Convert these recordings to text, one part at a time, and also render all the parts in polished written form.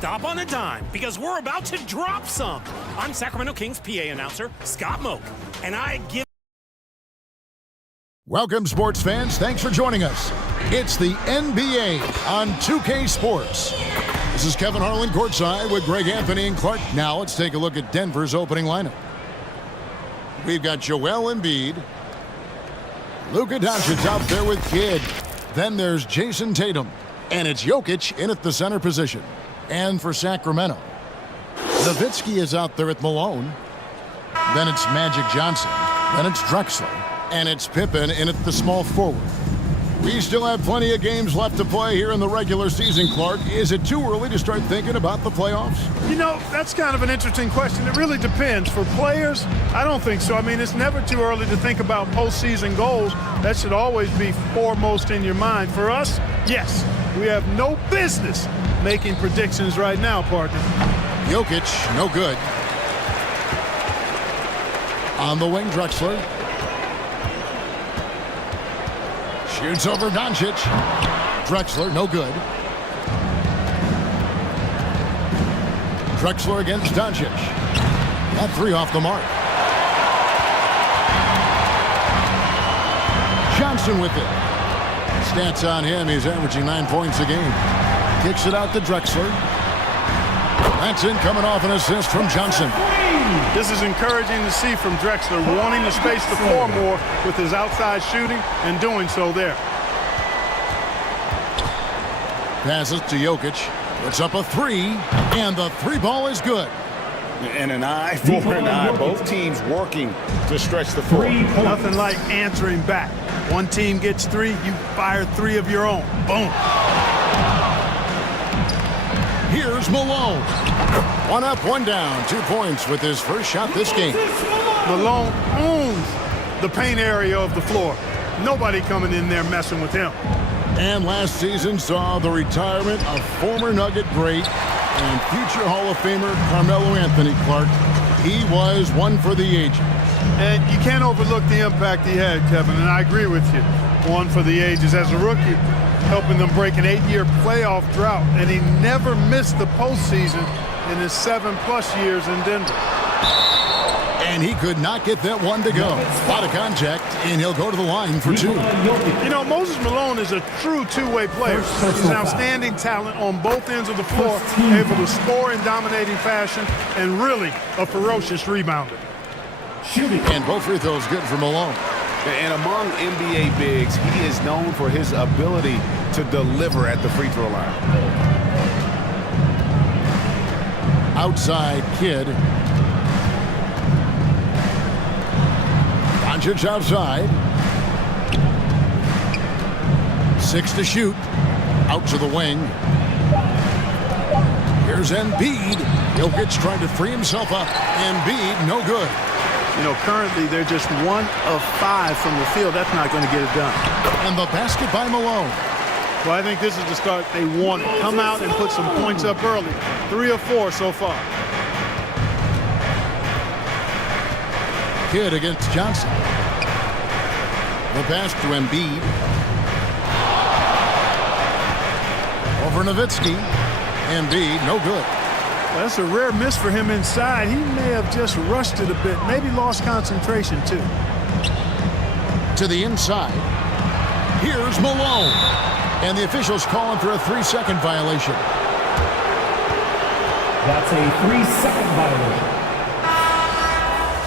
stop on a dime because we're about to drop some. I'm Sacramento Kings PA announcer Scott Moak, and I give... Welcome, sports fans. Thanks for joining us. It's the NBA on 2K Sports. This is Kevin Harlan courtside with Greg Anthony and Clark. Now let's take a look at Denver's opening lineup. We've got Joel Embiid. Luka Doncic out there with Kidd. Then there's Jason Tatum. And it's Jokic in at the center position. And for Sacramento, Nowitzki is out there at Malone. Then it's Magic Johnson. Then it's Drexler. And it's Pippen in at the small forward. We still have plenty of games left to play here in the regular season, Clark. Is it too early to start thinking about the playoffs? You know, that's kind of an interesting question. It really depends. For players, I don't think so. I mean, it's never too early to think about postseason goals. That should always be foremost in your mind. For us, yes, we have no business making predictions right now, partner. Jokic, no good. On the wing, Drexler. Shoots over Doncic. Drexler, no good. Drexler against Doncic. That three off the mark. Johnson with it. Stats on him, he's averaging 9 points a game. Kicks it out to Drexler. That's in, coming off an assist from Johnson. This is encouraging to see from Drexler, wanting to space the floor more with his outside shooting and doing so there. Passes to Jokic. Puts up a three, and the three ball is good. And an eye for an eye. Both teams working to stretch the floor. Nothing like answering back. One team gets three, you fire three of your own. Boom. Here's Malone. One up, one down. 2 points with his first shot this game. Malone owns the paint area of the floor. Nobody coming in there messing with him. And last season saw the retirement of former Nugget great and future Hall of Famer Carmelo Anthony, Clark. He was one for the ages. And you can't overlook the impact he had, Kevin, and I agree with you. One for the ages. As a rookie, helping them break an 8-year playoff drought, and he never missed the postseason in his 7+ years in Denver. And he could not get that one to go. Out of contact, and he'll go to the line for two. You know, Moses Malone is a true two-way player. He's an outstanding talent on both ends of the floor, able to score in dominating fashion, and really a ferocious rebounder. And both free throws good for Malone. And among NBA bigs, he is known for his ability to deliver at the free throw line. Outside Kidd. Doncic outside. 6 to shoot. Out to the wing. Here's Embiid. Jokic trying to free himself up. Embiid, no good. You know, currently they're just 1 of 5 from the field. That's not going to get it done. And the basket by Malone. Well, I think this is the start they wanted. Come out and put some points up early. 3 of 4 so far. Kidd against Johnson. The pass to Embiid. Over Nowitzki. Embiid, no good. Well, that's a rare miss for him inside. He may have just rushed it a bit. Maybe lost concentration, too. To the inside. Here's Malone. And the officials calling for a 3-second violation. That's a 3-second violation.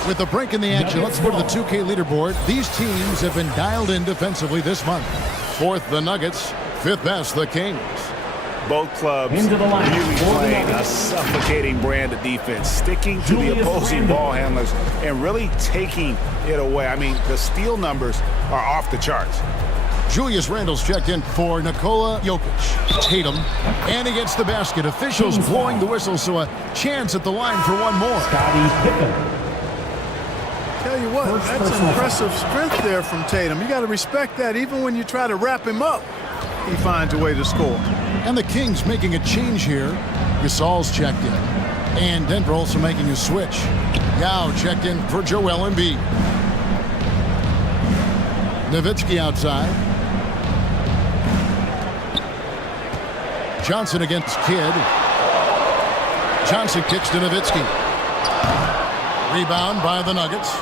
With the break in the action, let's go to the 2K leaderboard. These teams have been dialed in defensively this month. 4th, the Nuggets. 5th best, the Kings. Both clubs really playing a suffocating brand of defense, sticking to the opposing ball handlers and really taking it away. I mean, the steal numbers are off the charts. Julius Randle's checked in for Nikola Jokic. Tatum, and he gets the basket. Officials blowing the whistle, so a chance at the line for one more. Tell you what, that's impressive strength there from Tatum. You got to respect that. Even when you try to wrap him up, he finds a way to score. And the Kings making a change here. Gasol's checked in. And Denver also making a switch. Yao checked in for Joel Embiid. Nowitzki outside. Johnson against Kidd. Johnson kicks to Nowitzki. Rebound by the Nuggets.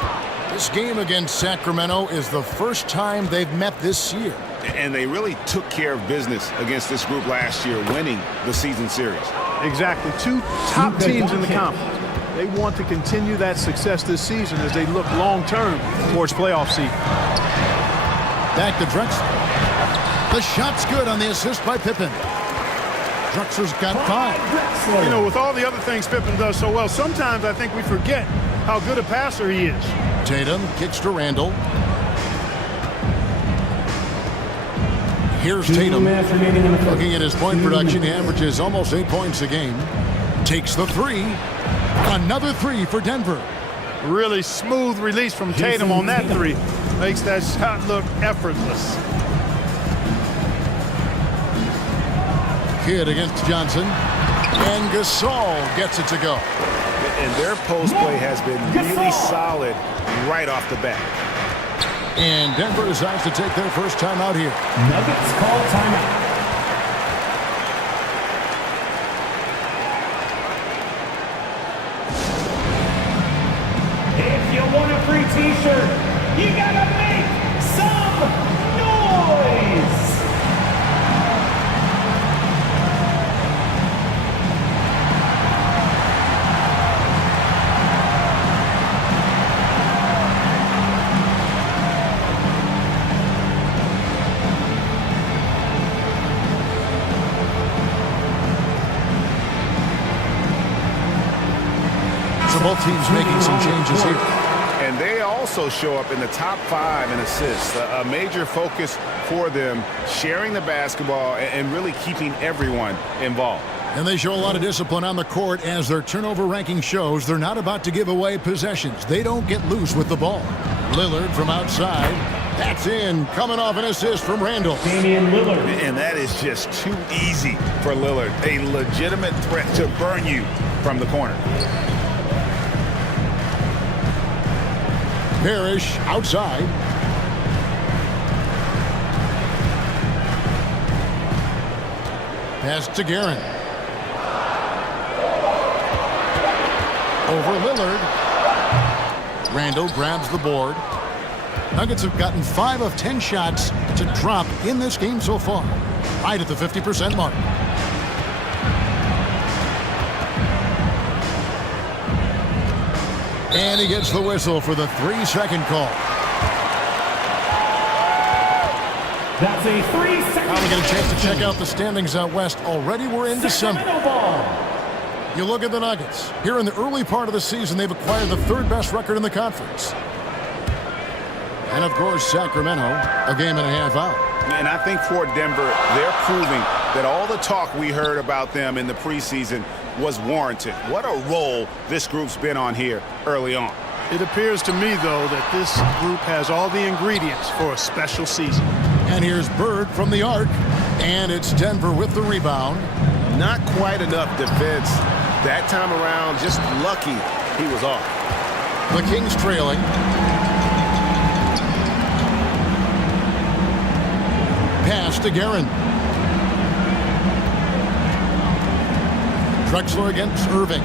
This game against Sacramento is the first time they've met this year. And they really took care of business against this group last year, winning the season series. Exactly. Two top teams in the conference. They want to continue that success this season as they look long-term towards playoff seed. Back to Drexler. The shot's good on the assist by Pippen. Drexler's got 5. You know, with all the other things Pippen does so well, sometimes I think we forget how good a passer he is. Tatum kicks to Randall. Here's Tatum. Looking at his point production, he averages almost 8 points a game. Takes the 3. Another 3 for Denver. Really smooth release from Tatum on that 3. Makes that shot look effortless. Kidd against Johnson. And Gasol gets it to go. And their post play has been really solid right off the bat. And Denver decides to take their first time out here. Nuggets call timeout. If you want a free t-shirt, you gotta make some noise. So both teams making some changes here. And they also show up in the top 5 in assists. A major focus for them, sharing the basketball and really keeping everyone involved. And they show a lot of discipline on the court as their turnover ranking shows. They're not about to give away possessions. They don't get loose with the ball. Lillard from outside. That's in. Coming off an assist from Randall. Damian Lillard. And that is just too easy for Lillard. A legitimate threat to burn you from the corner. Parrish outside. Pass to Guerin. Over Lillard. Randall grabs the board. Nuggets have gotten 5 of 10 shots to drop in this game so far. Right at the 50% mark. And he gets the whistle for the 3-second call. That's a 3-second. Now we get a chance to check out the standings out west. Already we're in December. You look at the Nuggets. Here in the early part of the season, they've acquired the 3rd best record in the conference. And of course, Sacramento, a game and a half out. And I think for Denver, they're proving that all the talk we heard about them in the preseason was warranted. What a role this group's been on here early on. It appears to me, though, that this group has all the ingredients for a special season. And here's Bird from the arc. And it's Denver with the rebound. Not quite enough defense that time around. Just lucky he was off. The Kings trailing. Pass to Guerin. Drexler against Irving.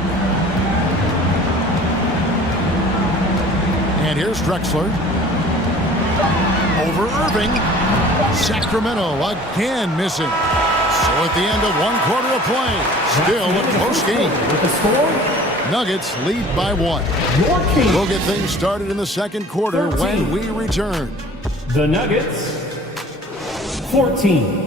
And here's Drexler. Over Irving. Sacramento again missing. So at the end of 1 quarter of play, still a close game. With the score, Nuggets lead by 1. your team. We'll get things started in the second quarter 13. when we return. The Nuggets, 14.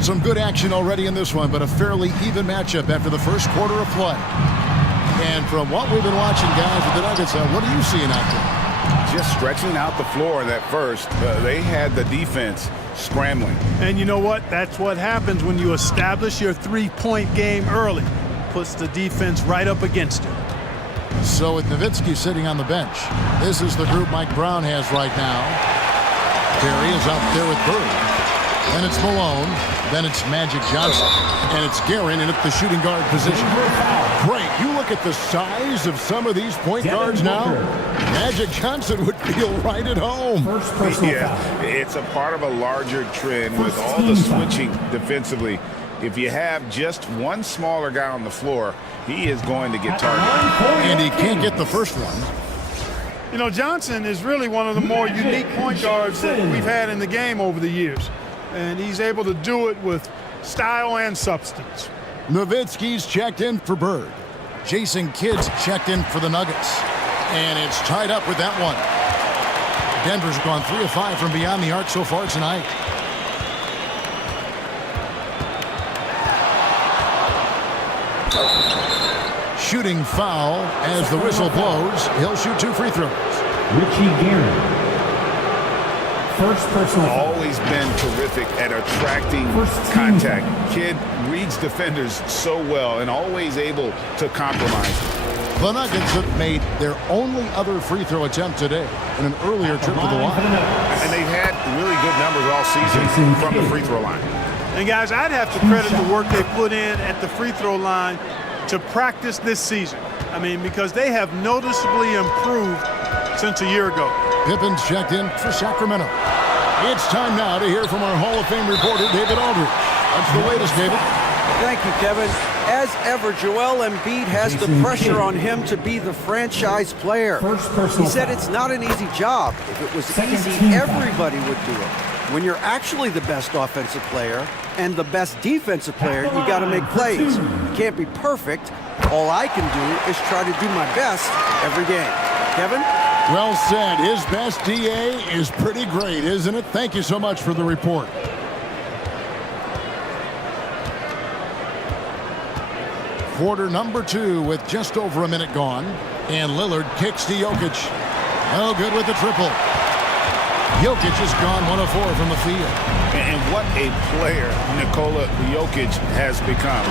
Some good action already in this one, but a fairly even matchup after the first quarter of play. And from what we've been watching, guys, with the Nuggets, what are you seeing out there? Just stretching out the floor in that first. They had the defense scrambling. And you know what? That's what happens when you establish your three-point game early. Puts the defense right up against it. So with Nowitzki sitting on the bench, this is the group Mike Brown has right now. Terry is out there with Bird. Then it's Malone. Then it's Magic Johnson. And it's Guerin in at the shooting guard position. Great You look at the size of some of these point guards now, Magic Johnson would feel right at home. First personal foul. It's a part of a larger trend with all the switching defensively. If you have just one smaller guy on the floor, he is going to get targeted. And he can't get the first one. You know, Johnson is really one of the more unique point guards that we've had in the game over the years. And he's able to do it with style and substance. Nowitzki's checked in for Bird. Jason Kidd's checked in for the Nuggets. And it's tied up with that one. Denver's gone 3 of 5 from beyond the arc so far tonight. Shooting foul as the whistle blows. He'll shoot 2 free throws. Richie Guerin. First personal foul. Always been terrific at attracting contact. Kidd reads defenders so well and always able to compromise. The Nuggets have made their only other free throw attempt today in an earlier trip to the line. And they've had really good numbers all season from the free throw line. And guys, I'd have to credit the work they put in at the free throw line to practice this season. I mean, because they have noticeably improved since a year ago. Pippen's checked in for Sacramento. It's time now to hear from our Hall of Fame reporter, David Aldridge. That's the latest, David. Thank you, Kevin. As ever, Joel Embiid has the pressure on him to be the franchise player. He said it's not an easy job. If it was easy, everybody would do it. When you're actually the best offensive player and the best defensive player, you got to make plays. You can't be perfect. All I can do is try to do my best every game. Kevin? Well said. His best DA is pretty great, isn't it? Thank you so much for the report. Quarter number 2 with just over a minute gone. And Lillard kicks to Jokic. No good with the triple. Jokic has gone 1 of 4 from the field. And what a player Nikola Jokic has become.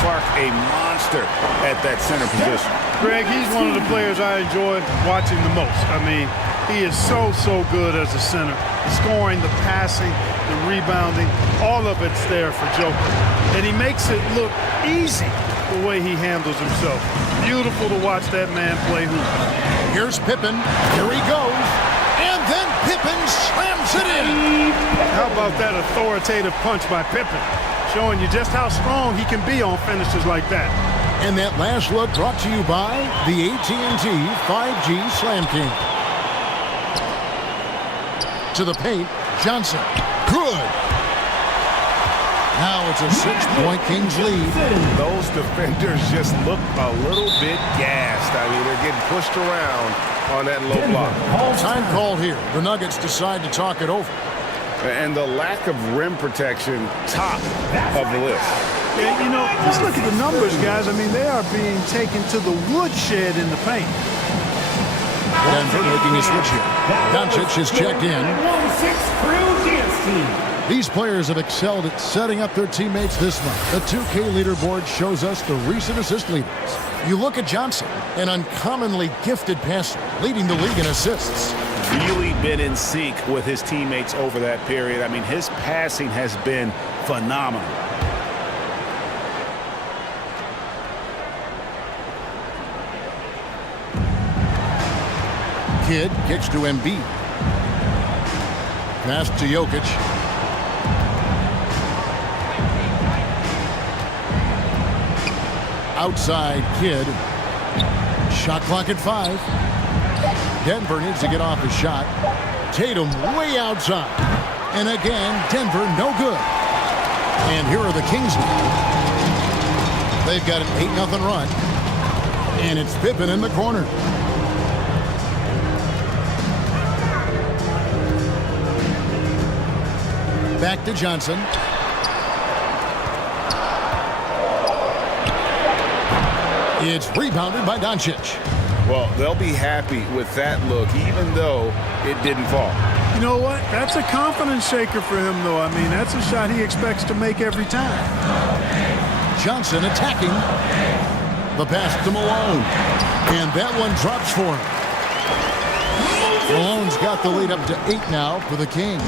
Clark, a monster at that center position. Greg, he's one of the players I enjoy watching the most. I mean, he is so good as a center. The scoring, the passing, the rebounding, all of it's there for Joker. And he makes it look easy the way he handles himself. Beautiful to watch that man play hoop. Here's Pippen. Here he goes. And then Pippen slams it in. How about that authoritative punch by Pippen? Showing you just how strong he can be on finishes like that. And that last look brought to you by the AT&T 5G Slam King. To the paint, Johnson. Good. Now it's a 6-point Kings lead. Those defenders just look a little bit gassed. I mean, they're getting pushed around on that low block. Time called here. The Nuggets decide to talk it over. And the lack of rim protection, top of the list. Yeah, you know, just look at the numbers, guys. I mean, they are being taken to the woodshed in the paint. Denver making a switch here. Doncic is checked in. These players have excelled at setting up their teammates this month. The 2K leaderboard shows us the recent assist leaders. You look at Johnson, an uncommonly gifted passer, leading the league in assists. Really been in sync with his teammates over that period. I mean, his passing has been phenomenal. Kidd kicks to Embiid. Pass to Jokic. Outside Kidd. Shot clock at 5. Denver needs to get off his shot. Tatum way outside. And again, Denver no good. And here are the Kings now. They've got an 8-0 run. And it's Pippen in the corner. Back to Johnson. It's rebounded by Doncic. Well, they'll be happy with that look, even though it didn't fall. You know what? That's a confidence shaker for him, though. I mean, that's a shot he expects to make every time. Johnson attacking. The pass to Malone. And that one drops for him. Malone's got the lead up to 8 now for the Kings.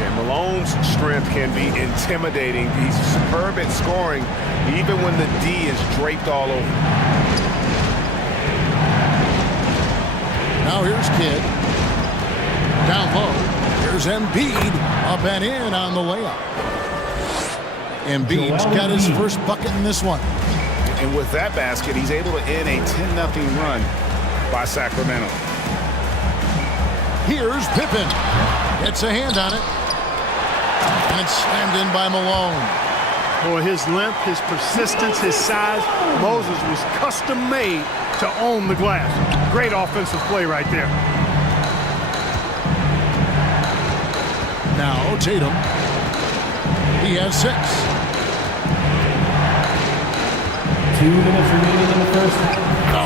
And Malone's strength can be intimidating. He's superb at scoring, even when the D is draped all over. Now here's Kidd. Down low. Here's Embiid. Up and in on the layup. Embiid's got his first bucket in this one. And with that basket, he's able to end a 10-0 run by Sacramento. Here's Pippen. Gets a hand on it. And it's slammed in by Malone. Boy, his length, his persistence, his size. Moses was custom made to own the glass. Great offensive play right there. Now Tatum. He has 6. 2 minutes remaining in the first half.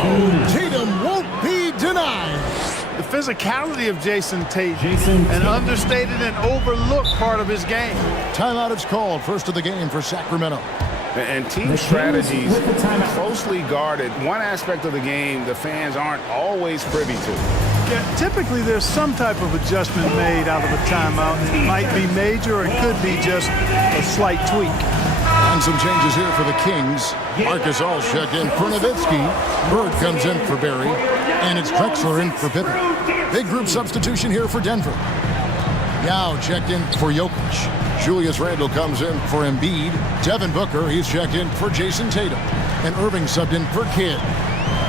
Oh, Tatum won't be denied. The physicality of Jason Tatum, an understated and overlooked part of his game. Timeout is called. First of the game for Sacramento. And team strategies closely guarded. One aspect of the game the fans aren't always privy to. Yeah, typically there's some type of adjustment made out of a timeout. It might be major or it could be just a slight tweak. And some changes here for the Kings. Marcus All checked in for Nowitzki. Bird comes in for Barry. And it's Drexler in for Pippen. Big group substitution here for Denver. Yao checked in for Jokic. Julius Randle comes in for Embiid. Devin Booker, he's checked in for Jason Tatum. And Irving subbed in for Kidd.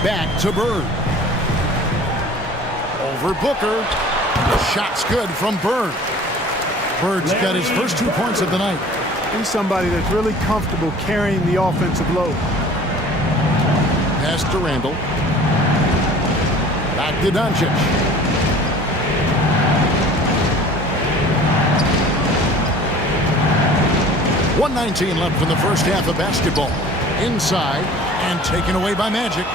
Back to Bird. Over Booker. Shot's good from Bird. Bird's got his first 2 points of the night. He's somebody that's really comfortable carrying the offensive load. Pass to Randle. Back to Doncic. .119 left in the first half of basketball. Inside and taken away by Magic.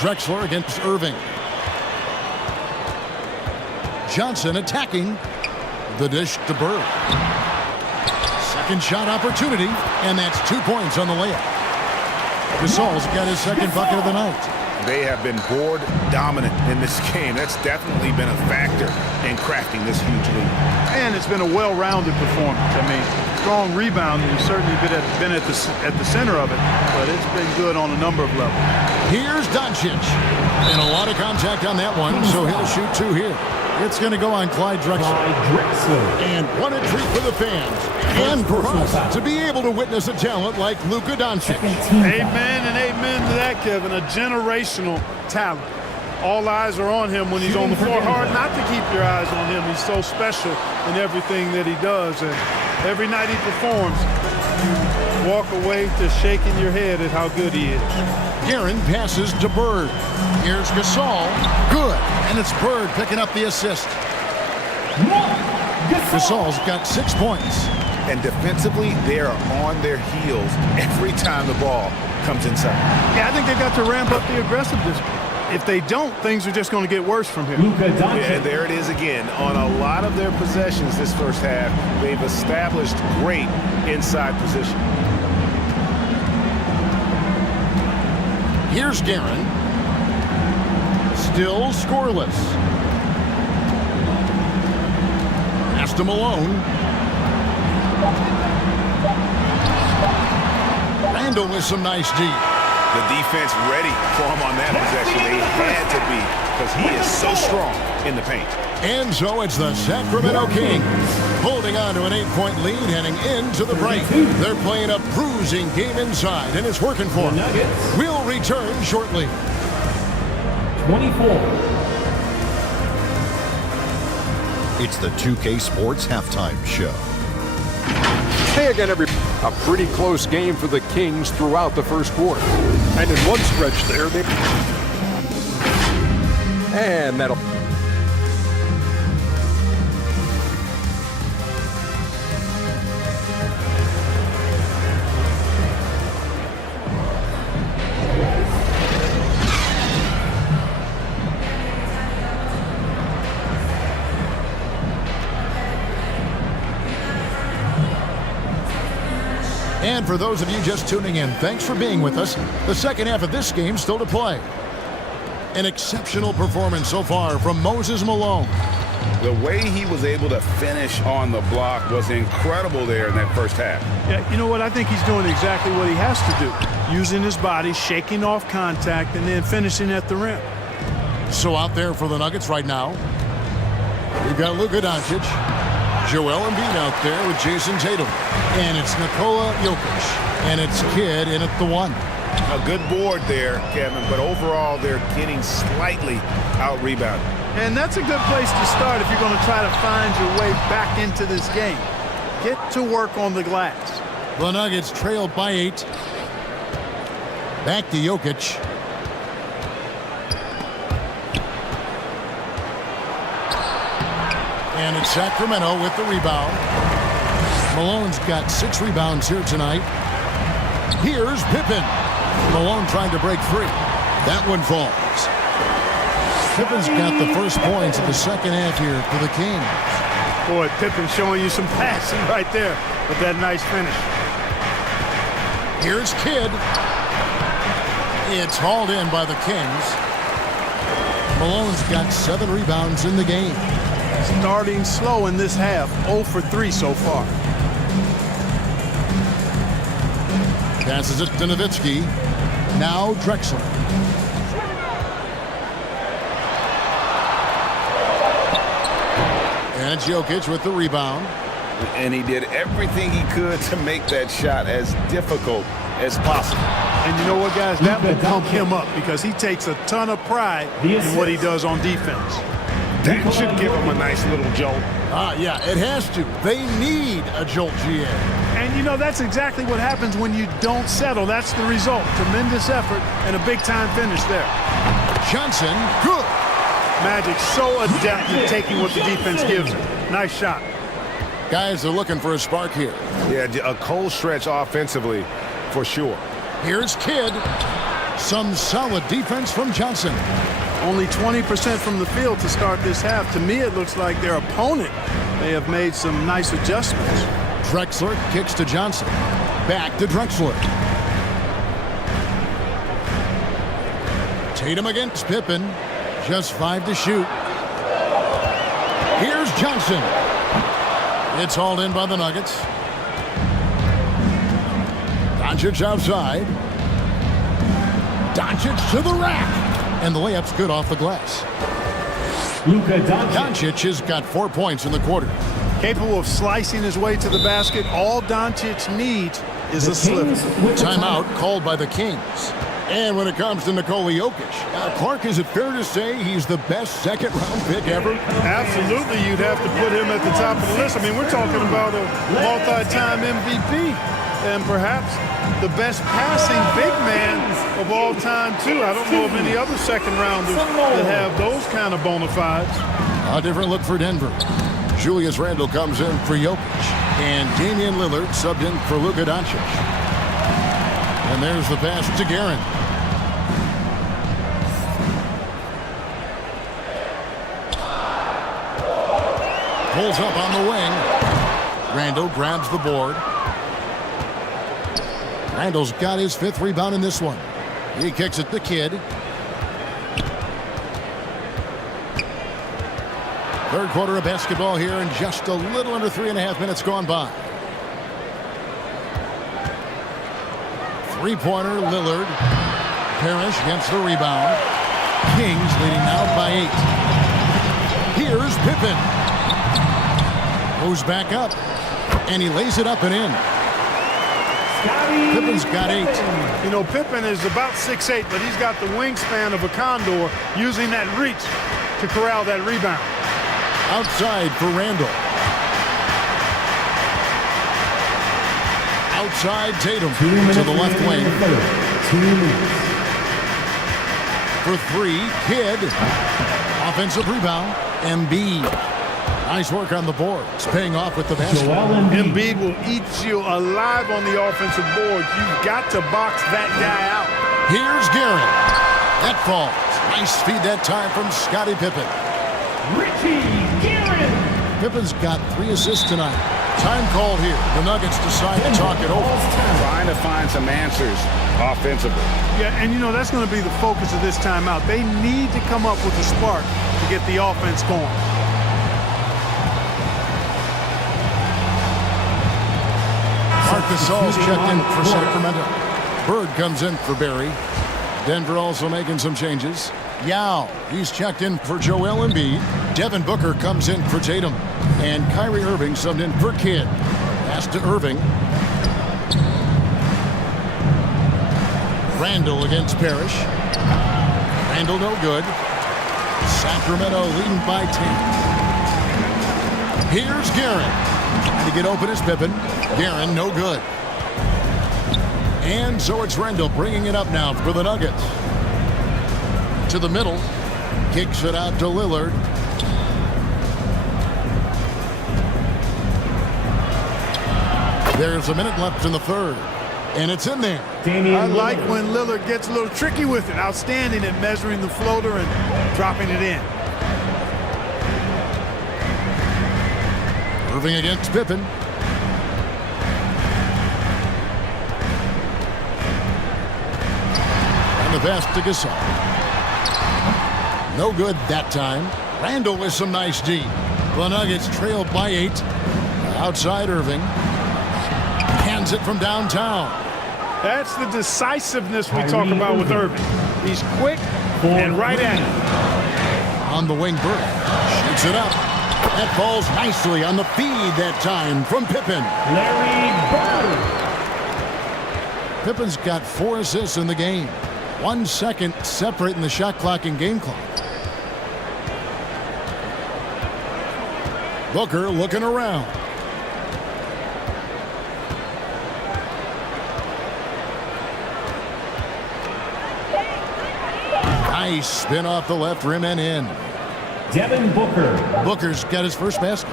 Drexler against Irving. Johnson attacking. The dish to Bird. Second shot opportunity, and that's 2 points on the layup. Gasol's got his second bucket of the night. They have been board dominant in this game. That's definitely been a factor in crafting this huge lead. And it's been a well-rounded performance. I mean, strong rebounding has certainly been at the center of it, but it's been good on a number of levels. Here's Doncic. And a lot of contact on that one, so he'll shoot 2 here. It's going to go on Clyde Drexler. And what a treat for the fans. And for us to be able to witness a talent like Luka Doncic. Amen and amen to that, Kevin. A generational talent. All eyes are on him when he's on the floor. Hard not to keep your eyes on him. He's so special in everything that he does. And every night he performs, you walk away just shaking your head at how good he is. Guerin passes to Bird. Here's Gasol. Good. And it's Bird picking up the assist. Gasol's got 6 points. And defensively, they are on their heels every time the ball comes inside. Yeah, I think they've got to ramp up the aggressiveness. If they don't, things are just going to get worse from here. Yeah, there it is again. On a lot of their possessions this first half, they've established great inside position. Here's Guerin. Still scoreless. Pass to Malone. Randle with some nice D. The defense ready for him on that possession. They had to be because he is so strong in the paint. And so it's the Sacramento Kings holding on to an 8-point lead heading into the break. They're playing a bruising game inside, and it's working for them. We'll return shortly. 24. It's the 2K Sports Halftime Show. Hey again, everybody. A pretty close game for the Kings throughout the first quarter. And in one stretch there, and that'll... And for those of you just tuning in, thanks for being with us. The second half of this game still to play. An exceptional performance so far from Moses Malone. The way he was able to finish on the block was incredible there in that first half. Yeah, you know what? I think he's doing exactly what he has to do. Using his body, shaking off contact, and then finishing at the rim. So out there for the Nuggets right now, we've got Luka Doncic, Joel Embiid out there with Jason Tatum. And it's Nikola Jokic. And it's Kidd in at the 1. A good board there, Kevin, but overall they're getting slightly out-rebounded. And that's a good place to start if you're going to try to find your way back into this game. Get to work on the glass. The Nuggets trailed by 8. Back to Jokic. And it's Sacramento with the rebound. Malone's got 6 rebounds here tonight. Here's Pippen. Malone trying to break free. That one falls. Pippen's got the first points of the second half here for the Kings. Boy, Pippen showing you some passing right there with that nice finish. Here's Kidd. It's hauled in by the Kings. Malone's got 7 rebounds in the game. Starting slow in this half, 0 for 3 so far. Passes it to Nowitzki. Now Drexler. And it's Jokic with the rebound. And he did everything he could to make that shot as difficult as possible. And you know what, guys? That will pump him up because he takes a ton of pride in what he does on defense. That should give him a nice little jolt. Yeah, it has to. They need a jolt, GA. And, you know, that's exactly what happens when you don't settle. That's the result. Tremendous effort and a big-time finish there. Johnson, good. Magic so adept at taking what the defense gives him. Nice shot. Guys are looking for a spark here. Yeah, a cold stretch offensively for sure. Here's Kidd. Some solid defense from Johnson. Only 20% from the field to start this half. To me, it looks like their opponent may have made some nice adjustments. Drexler kicks to Johnson. Back to Drexler. Tatum against Pippen. Just 5 to shoot. Here's Johnson. It's hauled in by the Nuggets. Doncic outside. Doncic to the rack. And the layup's good off the glass. Luka Doncic. Doncic has got 4 points in the quarter. Capable of slicing his way to the basket. All Doncic needs is a sliver. Timeout called by the Kings. And when it comes to Nikola Jokic, Clark, is it fair to say he's the best second-round pick ever? Absolutely, you'd have to put him at the top of the list. I mean, we're talking about a multi-time MVP and perhaps the best passing big man of all time, too. I don't know of any other second-rounders that have those kind of bona fides. A different look for Denver. Julius Randle comes in for Jokic, and Damian Lillard subbed in for Luka Doncic. And there's the pass to Guerin. Pulls up on the wing. Randle grabs the board. Randle's got his 5th rebound in this one. He kicks it to Kidd. Third quarter of basketball here, and just a little under 3.5 minutes gone by. Three-pointer, Lillard. Parrish gets the rebound. Kings leading now by 8. Here's Pippen. Goes back up, and he lays it up and in. Pippen's got 8. You know, Pippen is about 6'8", but he's got the wingspan of a condor, using that reach to corral that rebound. Outside for Randle. Outside Tatum to the left wing. 2 minutes. For 3, Kidd. Offensive rebound, Embiid. Nice work on the boards, paying off with the basket. Embiid will eat you alive on the offensive boards. You've got to box that guy out. Here's Guerin. That falls. Nice feed that time from Scottie Pippen. Richie Guerin. Pippen's got 3 assists tonight. Time called here. The Nuggets decide to talk it over. Trying to find some answers offensively. Yeah, and you know, that's going to be the focus of this timeout. They need to come up with a spark to get the offense going. Gasol's checked in for Sacramento. Bird comes in for Barry. Denver also making some changes. Yao, he's checked in for Joel Embiid. Devin Booker comes in for Tatum. And Kyrie Irving subbed in for Kidd. Pass to Irving. Randall against Parrish. Randall no good. Sacramento leading by 10. Here's Guerin. Trying to get open is Pippen. Guerin no good. And so it's Randall bringing it up now for the Nuggets. To the middle. Kicks it out to Lillard. There's a minute left in the third. And it's in there. I like when Lillard gets a little tricky with it. Outstanding at measuring the floater and dropping it in. Irving against Pippen. The pass to Gasol. No good that time. Randall with some nice D. The Nuggets trailed by 8. Outside Irving. Hands it from downtown. That's the decisiveness we talk about with Irving. He's quick and right at it. On the wing, Bird shoots it up. That falls nicely on the feed that time from Pippen. Larry Bird. Pippen's got 4 assists in the game. 1 second separating the shot clock and game clock. Booker looking around. Nice spin off the left rim and in. Devin Booker. Booker's got his first basket.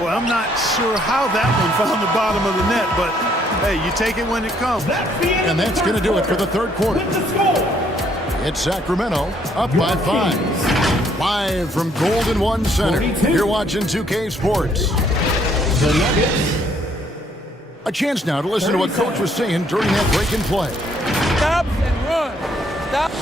Well, I'm not sure how that one found the bottom of the net, but hey, you take it when it comes. And that's going to do it for the third quarter. It's Sacramento up by 5. Live from Golden One Center. 42. You're watching 2K Sports. The Nuggets. A chance now to listen to what Coach was saying during that break and play. Stop and run. Stop.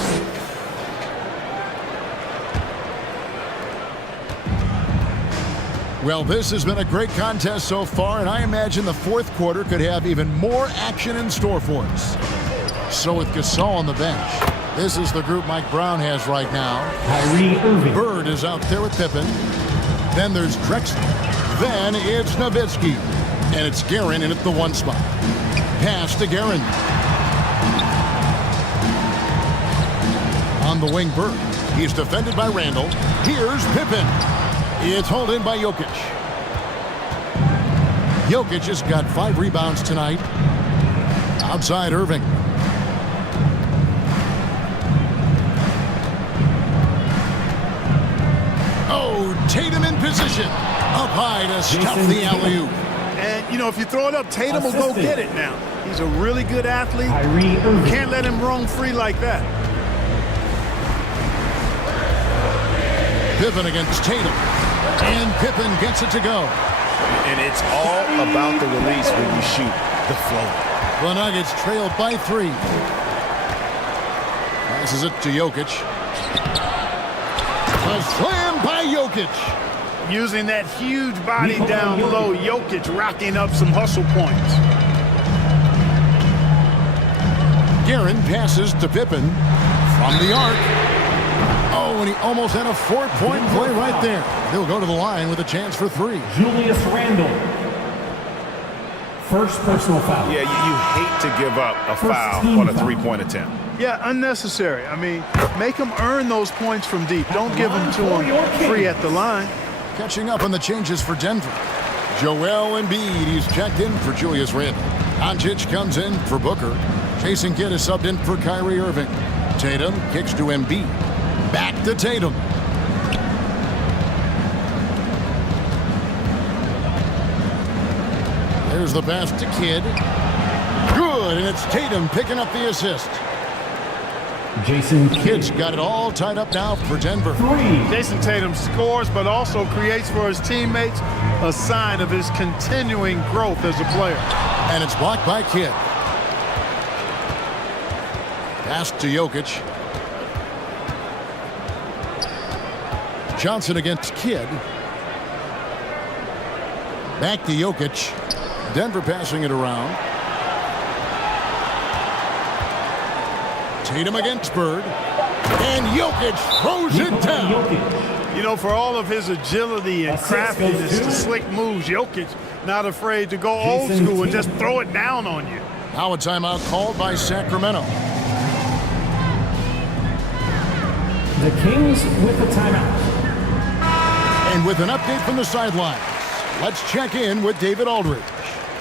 Well, this has been a great contest so far, and I imagine the fourth quarter could have even more action in store for us. So with Gasol on the bench, this is the group Mike Brown has right now. Kyrie Irving. Bird is out there with Pippen. Then there's Drexler. Then it's Nowitzki. And it's Guerin in at the 1 spot. Pass to Guerin. On the wing, Bird. He's defended by Randall. Here's Pippen. It's hauled in by Jokic. Jokic has got 5 rebounds tonight. Outside Irving. Oh, Tatum in position. Up high to stop the alley-oop. And, you know, if you throw it up, Tatum will go get it now. He's a really good athlete. Kyrie Irving. Can't let him roam free like that. Pippen against Tatum. And Pippen gets it to go. And it's all about the release when you shoot the float. The Nuggets trailed by 3. Passes it to Jokic. A slam by Jokic. Using that huge body down low, Jokic racking up some hustle points. Guerin passes to Pippen from the arc. Oh, and he almost had a 4-point play right there. He'll go to the line with a chance for 3. Julius Randle. First personal foul. Yeah, you hate to give up a foul on a 3-point attempt. Yeah, unnecessary. I mean, make them earn those points from deep. Don't give them to them free at the line. Catching up on the changes for Denver. Joel Embiid, he's checked in for Julius Randle. Doncic comes in for Booker. Jason Kidd is subbed in for Kyrie Irving. Tatum kicks to Embiid. Back to Tatum. There's the pass to Kidd. Good, and it's Tatum picking up the assist. Jason Kidd's got it all tied up now for Denver. 3. Jason Tatum scores, but also creates for his teammates a sign of his continuing growth as a player. And it's blocked by Kidd. Pass to Jokic. Johnson against Kidd. Back to Jokic. Denver passing it around. Tatum against Bird. And Jokic throws it down. You know, for all of his agility and craftiness, the slick moves, Jokic not afraid to go old school and just throw it down on you. Now a timeout called by Sacramento. The Kings with the timeout. And with an update from the sidelines, let's check in with David Aldridge.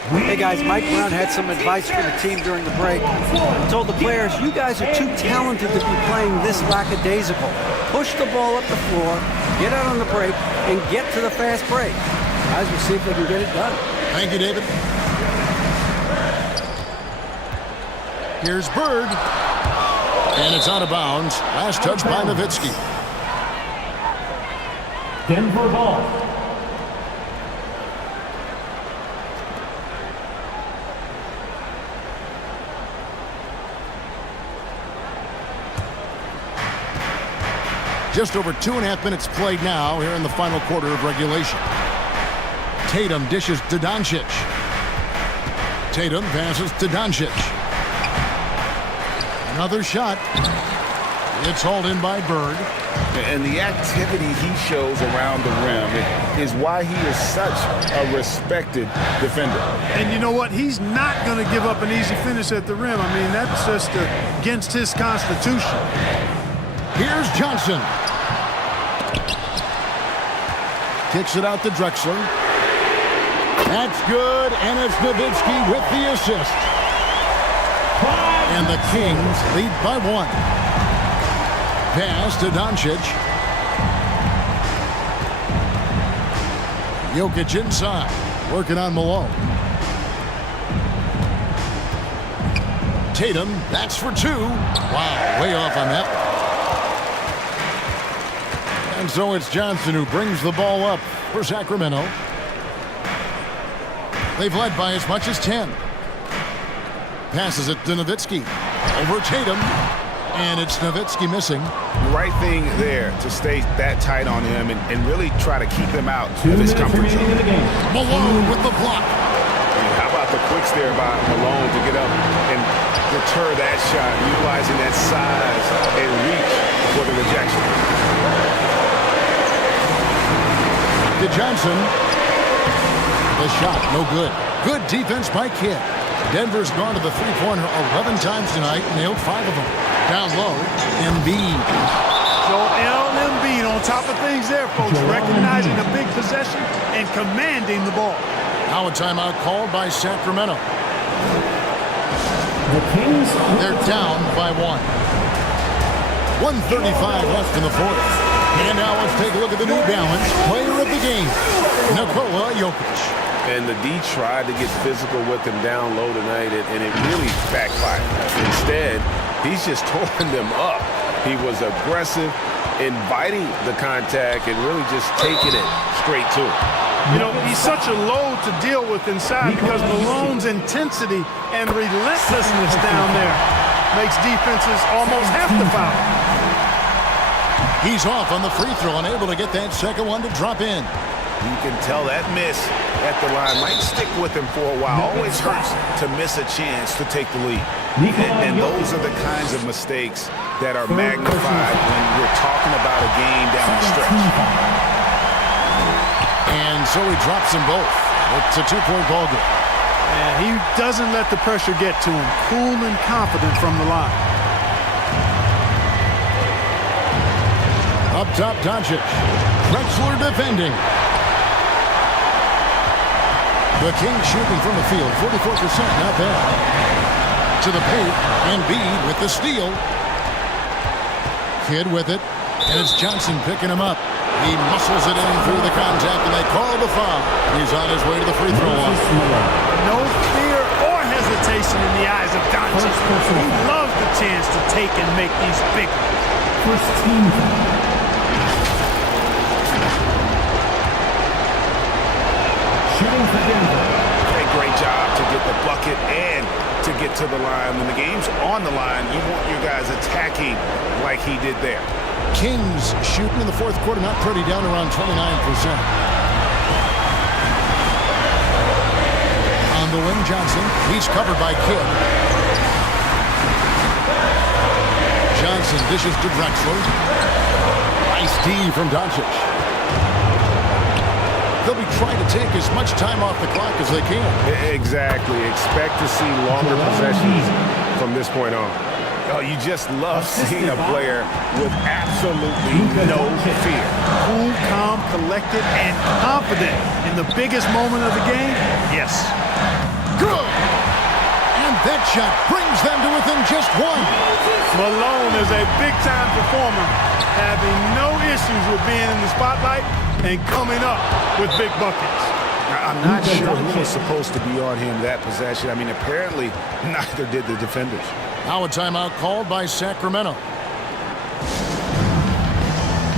Hey guys, Mike Brown had some advice for the team during the break. He told the players, you guys are too talented to be playing this lackadaisical. Push the ball up the floor, get out on the break, and get to the fast break. Guys, we'll see if they can get it done. Thank you, David. Here's Bird. And it's out of bounds. Last touch by Nowitzki. Denver ball. Just over 2.5 minutes played now here in the final quarter of regulation. Tatum dishes to Doncic. Tatum passes to Doncic. Another shot. It's hauled in by Bird. And the activity he shows around the rim is why he is such a respected defender. And you know what? He's not going to give up an easy finish at the rim. I mean, that's just against his constitution. Here's Johnson. Kicks it out to Drexler. That's good, and it's Nowitzki with the assist. And the Kings lead by 1. Pass to Doncic. Jokic inside, working on Malone. Tatum, that's for 2. Wow, way off on that one. And so it's Johnson who brings the ball up for Sacramento. They've led by as much as 10. Passes it to Nowitzki. Over Tatum. And it's Nowitzki missing. Right thing there to stay that tight on him and really try to keep him out of his comfort zone. Malone with the block. How about the quicks there by Malone to get up and deter that shot, utilizing that size and reach for the rejection. To Johnson. The shot, no good. Good defense by Kidd. Denver's gone to the three-pointer 11 times tonight, nailed 5 of them. Down low, Embiid. Joel Embiid on top of things there, folks, recognizing a big possession and commanding the ball. Now a timeout called by Sacramento. The Kings. They're down by 1. 1:35 left in the fourth. And now let's take a look at the New Balance player of the game, Nikola Jokic. And the D tried to get physical with him down low tonight, and it really backfired. Instead, he's just tore them up. He was aggressive, inviting the contact, and really just taking it straight to him. You know, he's such a load to deal with inside because Malone's intensity and relentlessness down there makes defenses almost have to foul. He's off on the free throw, unable to get that second one to drop in. You can tell that miss at the line might stick with him for a while. Always hurts to miss a chance to take the lead. And those are the kinds of mistakes that are magnified when we're talking about a game down the stretch. And so he drops them both. It's a 2-point ball game. And he doesn't let the pressure get to him. Cool and confident from the line. Up top, Doncic. Drexler defending. The Kings shooting from the field, 44%, not bad. To the paint, Embiid with the steal. Kidd with it, and it's Johnson picking him up. He muscles it in through the contact, and they call the foul. He's on his way to the free throw line. No fear or hesitation in the eyes of Doncic. He loves the chance to take and make these big ones. First team foul. Shooting for Denver. A great job to get the bucket and to get to the line. When the game's on the line, you want your guys attacking like he did there. Kings shooting in the fourth quarter, not pretty, down around 29%. On the wing, Johnson. He's covered by Kidd. Johnson dishes to Drexler. Nice D from Doncic. They'll be trying to take as much time off the clock as they can. Exactly. Expect to see longer possessions from this point on. Oh, you just love seeing a player with absolutely no fear. Cool, calm, collected, and confident in the biggest moment of the game? Yes. Good! And that shot brings them to within just one. Malone is a big-time performer, having no issues with being in the spotlight and coming up with big buckets. I'm not sure who was supposed to be on him that possession. I mean, apparently neither did the defenders. Now a timeout called by Sacramento.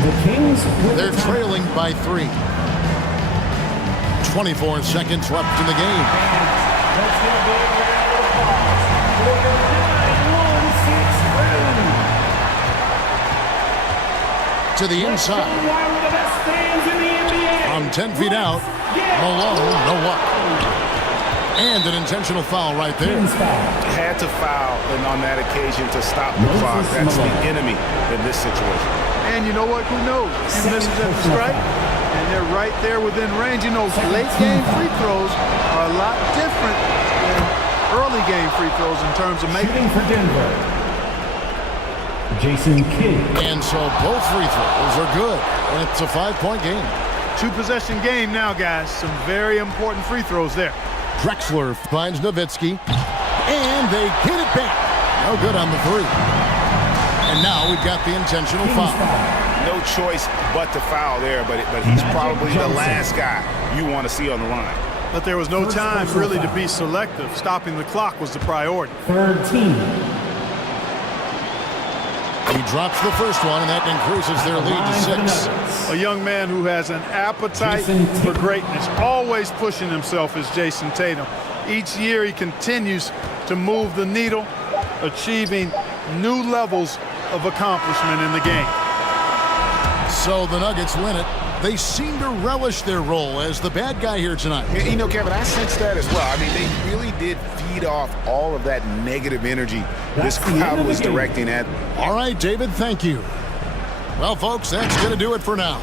The Kings. They're trailing by 3. 24 seconds left in the game. Let's give a big round of applause for the 9-1-6 To the inside. One of the best fans in the NBA. From 10 feet out, Malone, no luck. And an intentional foul right there. Had to foul on that occasion to stop the clock. That's the enemy in this situation. And you know what? Who knows? He misses at the strike, and they're right there within range. You know, late-game free throws are a lot different than early-game free throws in terms of making. For Denver, Jason Kidd. And so both free throws are good. And it's a 5-point game. 2-possession game now, guys. Some very important free throws there. Drexler finds Nowitzki. And they get it back. No good on the 3. And now we've got the intentional foul. No choice but to foul there, but he's probably the last guy you want to see on the line. But there was no time really to be selective. Stopping the clock was the priority. Third team. He drops the first one, and that increases their lead to 6. A young man who has an appetite for greatness, always pushing himself, is Jason Tatum. Each year he continues to move the needle, achieving new levels of accomplishment in the game. So the Nuggets win it. They seem to relish their role as the bad guy here tonight. You know, Kevin, I sense that as well. I mean, they really did feed off all of that negative energy this crowd was directing at. All right, David, thank you. Well, folks, that's going to do it for now.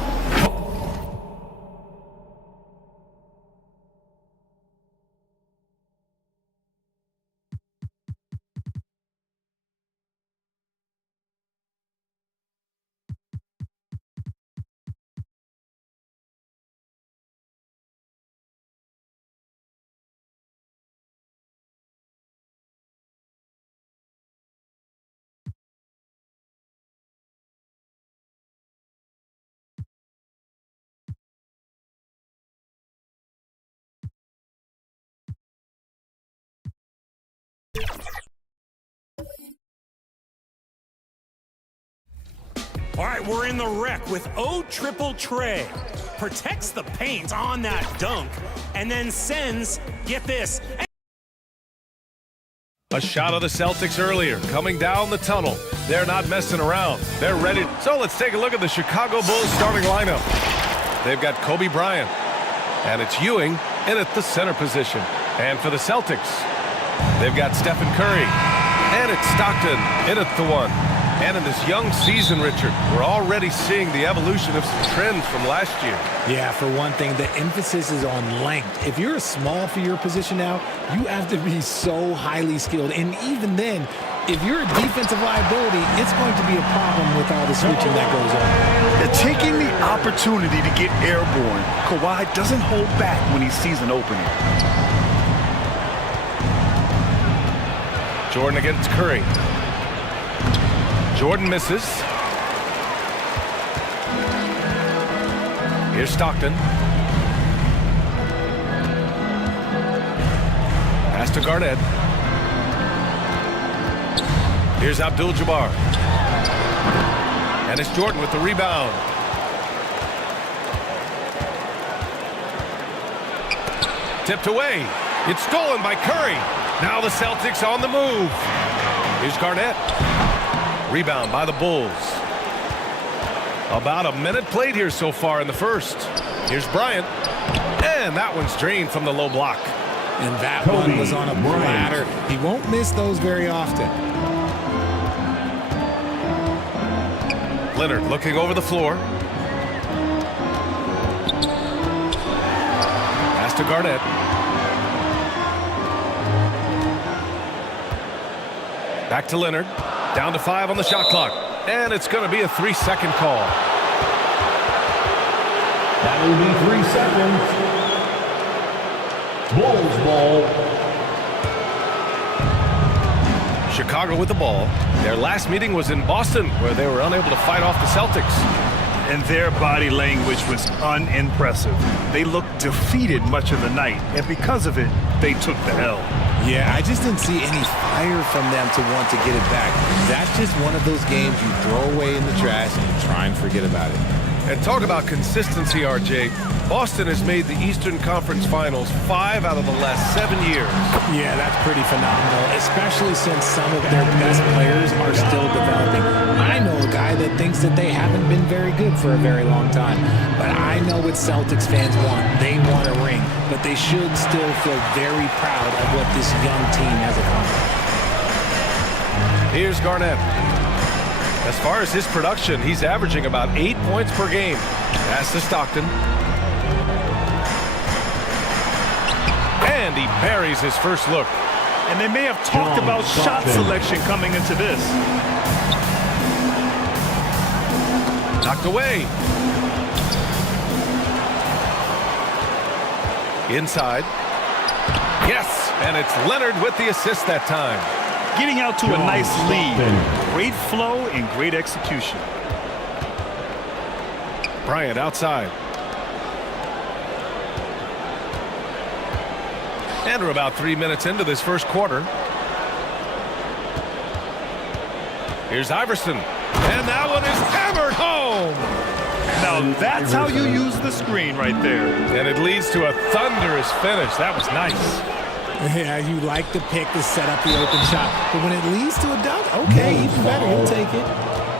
All right, we're in the wreck with O-Triple Trey. Protects the paint on that dunk and then sends, get this. A shot of the Celtics earlier, coming down the tunnel. They're not messing around. They're ready. So let's take a look at the Chicago Bulls starting lineup. They've got Kobe Bryant, and it's Ewing in at the center position. And for the Celtics, they've got Stephen Curry, and it's Stockton in at the 1. And in this young season, Richard, we're already seeing the evolution of some trends from last year. Yeah, for one thing, the emphasis is on length. If you're a small for your position now, you have to be so highly skilled. And even then, if you're a defensive liability, it's going to be a problem with all the switching that goes on. Taking the opportunity to get airborne, Kawhi doesn't hold back when he sees an opening. Jordan against Curry. Jordan misses. Here's Stockton. Pass to Garnett. Here's Abdul-Jabbar. And it's Jordan with the rebound. Tipped away. It's stolen by Curry. Now the Celtics on the move. Here's Garnett. Rebound by the Bulls. About a minute played here so far in the first. Here's Bryant. And that one's drained from the low block. And that one was on a platter. He won't miss those very often. Leonard looking over the floor. Pass to Garnett. Back to Leonard. Down to 5 on the shot clock. And it's going to be a 3-second call. That will be 3 seconds. Bulls ball. Chicago with the ball. Their last meeting was in Boston, where they were unable to fight off the Celtics. And their body language was unimpressive. They looked defeated much of the night, and because of it, they took the L. Yeah, I just didn't see any fire from them to want to get it back. That's just one of those games you throw away in the trash and try and forget about it. And talk about consistency, RJ. Boston has made the Eastern Conference Finals 5 out of the last 7 years. Yeah, that's pretty phenomenal, especially since some of their best players are still developing. I know a guy that thinks that they haven't been very good for a very long time, but I know what Celtics fans want. They want a ring, but they should still feel very proud of what this young team has accomplished. Here's Garnett. As far as his production, he's averaging about 8 points per game. Pass to Stockton. And he buries his first look. And they may have talked about shot selection coming into this. Knocked away. Inside. Yes, and it's Leonard with the assist that time. Getting out to a nice lead. Great flow and great execution. Bryant outside. And we're about 3 minutes into this first quarter. Here's Iverson. And that one is hammered home. Now that's how you use the screen right there. And it leads to a thunderous finish. That was nice. Yeah, you like the pick to set up the open shot, but when it leads to a dunk, okay, even better, he'll take it.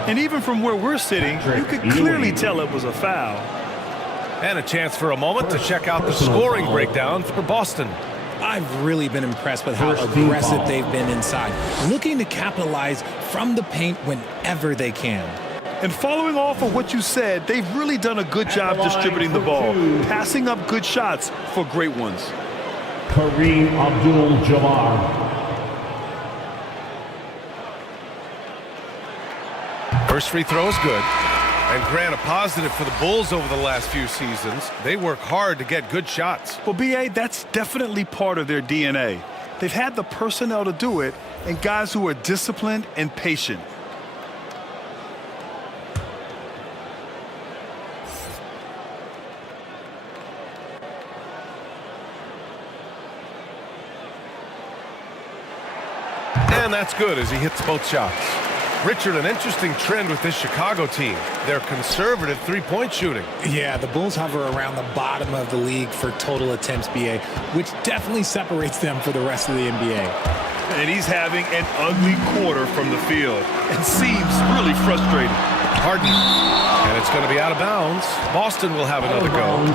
And even from where we're sitting, you could clearly tell it was a foul. And a chance for a moment to check out the scoring breakdown for Boston. I've really been impressed with how aggressive they've been inside, looking to capitalize from the paint whenever they can. And following off of what you said, they've really done a good job distributing the ball, passing up good shots for great ones. Kareem Abdul-Jabbar. First free throw is good. And Grant, a positive for the Bulls over the last few seasons. They work hard to get good shots. Well, B.A., that's definitely part of their DNA. They've had the personnel to do it and guys who are disciplined and patient. And that's good as he hits both shots. Richard, an interesting trend with this Chicago team. They're conservative three-point shooting. Yeah, the Bulls hover around the bottom of the league for total attempts, BA, which definitely separates them for the rest of the NBA. And he's having an ugly quarter from the field and seems really frustrated. Harden. And it's going to be out of bounds. Boston will have another go.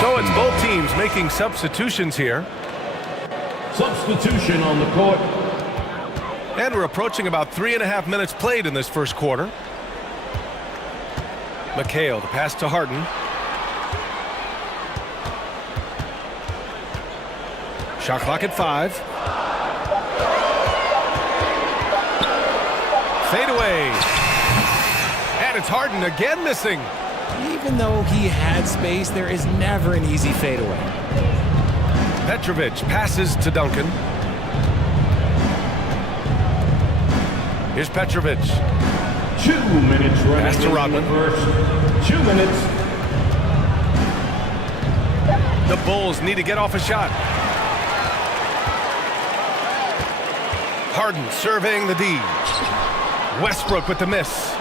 So it's both teams making substitutions here. Substitution on the court. And we're approaching about 3.5 minutes played in this first quarter. McHale, the pass to Harden. Shot clock at 5. Fade away. And it's Harden again missing. Even though he had space, there is never an easy fadeaway. Petrovic passes to Duncan. Here's Petrovic. 2 minutes remaining. Pass to Rodman. First 2 minutes. The Bulls need to get off a shot. Harden surveying the D. Westbrook with the miss.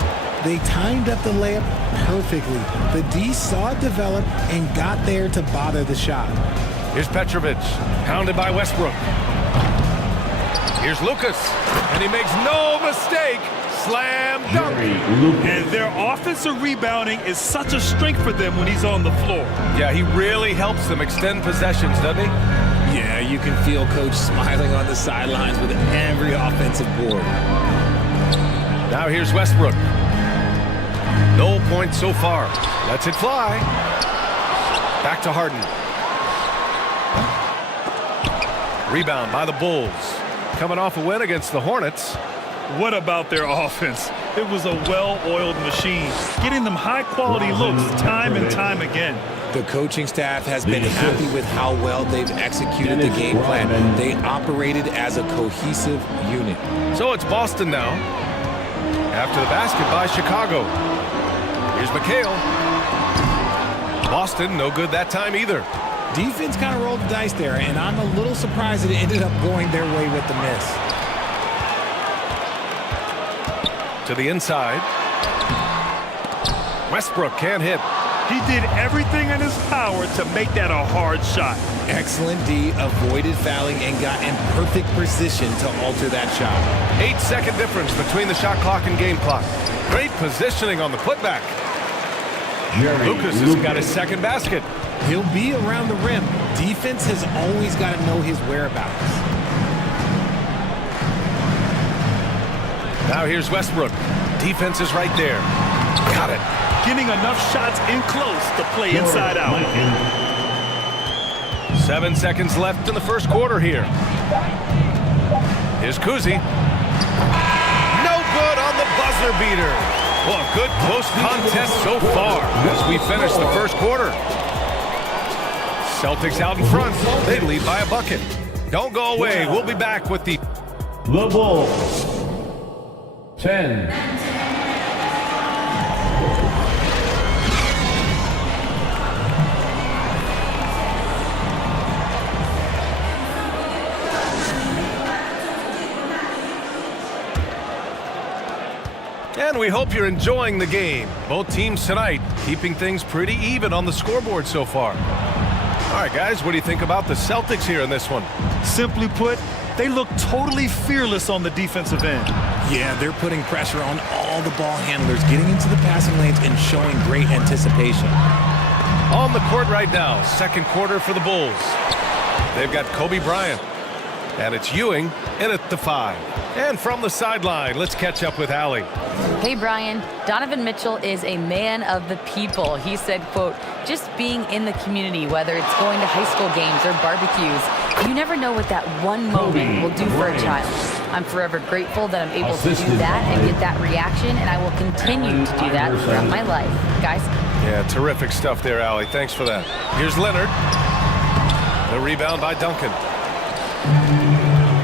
They timed up the layup perfectly. The D saw it develop and got there to bother the shot. Here's Petrovic, pounded by Westbrook. Here's Lucas, and he makes no mistake. Slam dunk. And their offensive rebounding is such a strength for them when he's on the floor. Yeah, he really helps them extend possessions, doesn't he? Yeah, you can feel Coach smiling on the sidelines with every offensive board. Now here's Westbrook. No points so far. Lets it fly. Back to Harden. Rebound by the Bulls. Coming off a win against the Hornets. What about their offense? It was a well-oiled machine, getting them high-quality looks time and time again. The coaching staff has been happy with how well they've executed the game plan. They operated as a cohesive unit. So it's Boston now. After the basket by Chicago. Here's McHale. Boston, no good that time either. Defense kind of rolled the dice there, and I'm a little surprised that it ended up going their way with the miss. To the inside. Westbrook can't hit. He did everything in his power to make that a hard shot. Excellent D, avoided fouling and got in perfect position to alter that shot. 8-second difference between the shot clock and game clock. Great positioning on the putback. Lucas has got his second basket. He'll be around the rim. Defense has always got to know his whereabouts. Now here's Westbrook. Defense is right there. Got it. Getting enough shots in close to play inside out. 7 seconds left in the first quarter here. Here's Kuzi. No good on the buzzer beater. Well, a good close contest so far as we finish the first quarter. Celtics out in front. They lead by a bucket. Don't go away. We'll be back with the Bulls. 10. And we hope you're enjoying the game. Both teams tonight keeping things pretty even on the scoreboard so far. All right, guys, what do you think about the Celtics here in this one? Simply put, they look totally fearless on the defensive end. Yeah, they're putting pressure on all the ball handlers, getting into the passing lanes and showing great anticipation. On the court right now, second quarter for the Bulls. They've got Kobe Bryant. And it's Ewing in at the 5. And from the sideline, let's catch up with Allie. Hey, Brian. Donovan Mitchell is a man of the people. He said, quote, just being in the community, whether it's going to high school games or barbecues, you never know what that one moment will do for a child. I'm forever grateful that I'm able to do that and get that reaction, and I will continue to do that throughout my life. Guys? Yeah, terrific stuff there, Allie. Thanks for that. Here's Leonard. The rebound by Duncan.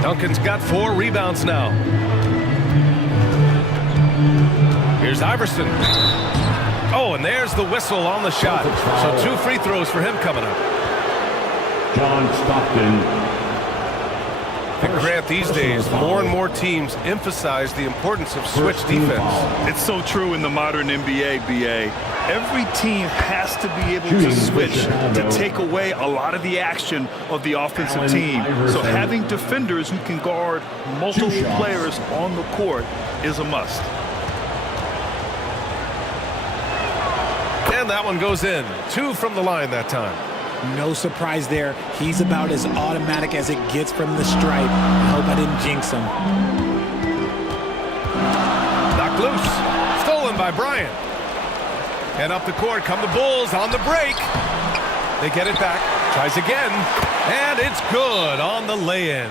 Duncan's got 4 rebounds now. Here's Iverson. Oh, and there's the whistle on the shot. So 2 free throws for him coming up. John Stockton. And Grant, these days, more and more teams emphasize the importance of switch defense. It's so true in the modern NBA, BA. Every team has to be able to switch to take away a lot of the action of the offensive team. So having defenders who can guard multiple players on the court is a must. And that one goes in. 2 from the line that time. No surprise there. He's about as automatic as it gets from the stripe. I hope I didn't jinx him. Knocked loose. Stolen by Bryant. And up the court come the Bulls on the break. They get it back. Tries again. And it's good on the lay-in.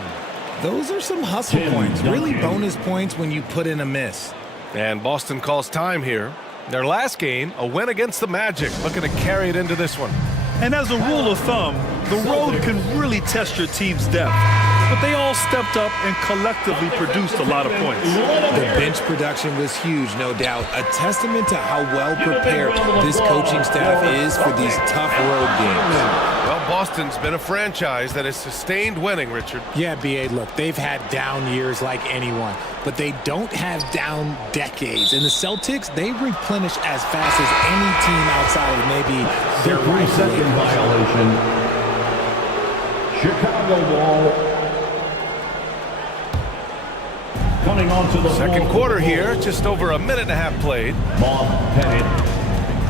Those are some hustle points. Really bonus points when you put in a miss. And Boston calls time here. Their last game, a win against the Magic. Looking to carry it into this one. And as a rule of thumb, the road can really test your team's depth. But they all stepped up and collectively produced a lot of points. The bench production was huge, no doubt. A testament to how well prepared this coaching staff is for these tough road games. Well, Boston's been a franchise that has sustained winning, Richard. Yeah, B.A., look, they've had down years like anyone, but they don't have down decades. And the Celtics, they replenish as fast as any team outside of maybe their 3-second violation. Chicago ball. Coming on to the second quarter here, just over a minute and a half played.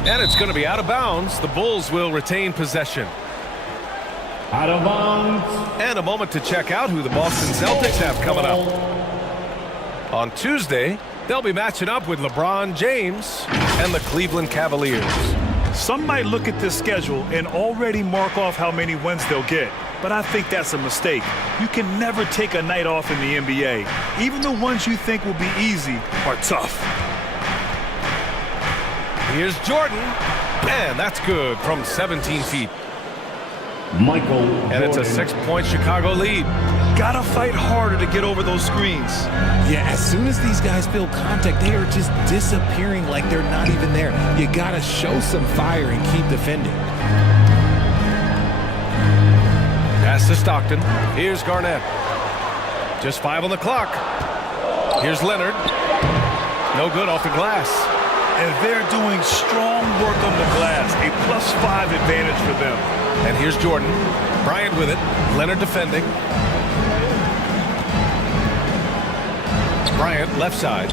And it's going to be out of bounds. The Bulls will retain possession. Out of bounds. And a moment to check out who the Boston Celtics have coming up. On Tuesday, They'll be matching up with LeBron James and the Cleveland Cavaliers. Some might look at this schedule and already mark off how many wins they'll get, but I think that's a mistake. You can never take a night off in the NBA. Even the ones you think will be easy are tough. Here's Jordan, and that's good from 17 feet. And it's a 6-point Chicago lead. Gotta fight harder to get over those screens. Yeah, as soon as these guys feel contact, they are just disappearing like they're not even there. You gotta show some fire and keep defending. Pass to Stockton. Here's Garnett. Just 5 on the clock. Here's Leonard. No good off the glass. And they're doing strong work on the glass. A +5 advantage for them. And here's Jordan. Bryant with it. Leonard defending. Bryant left side.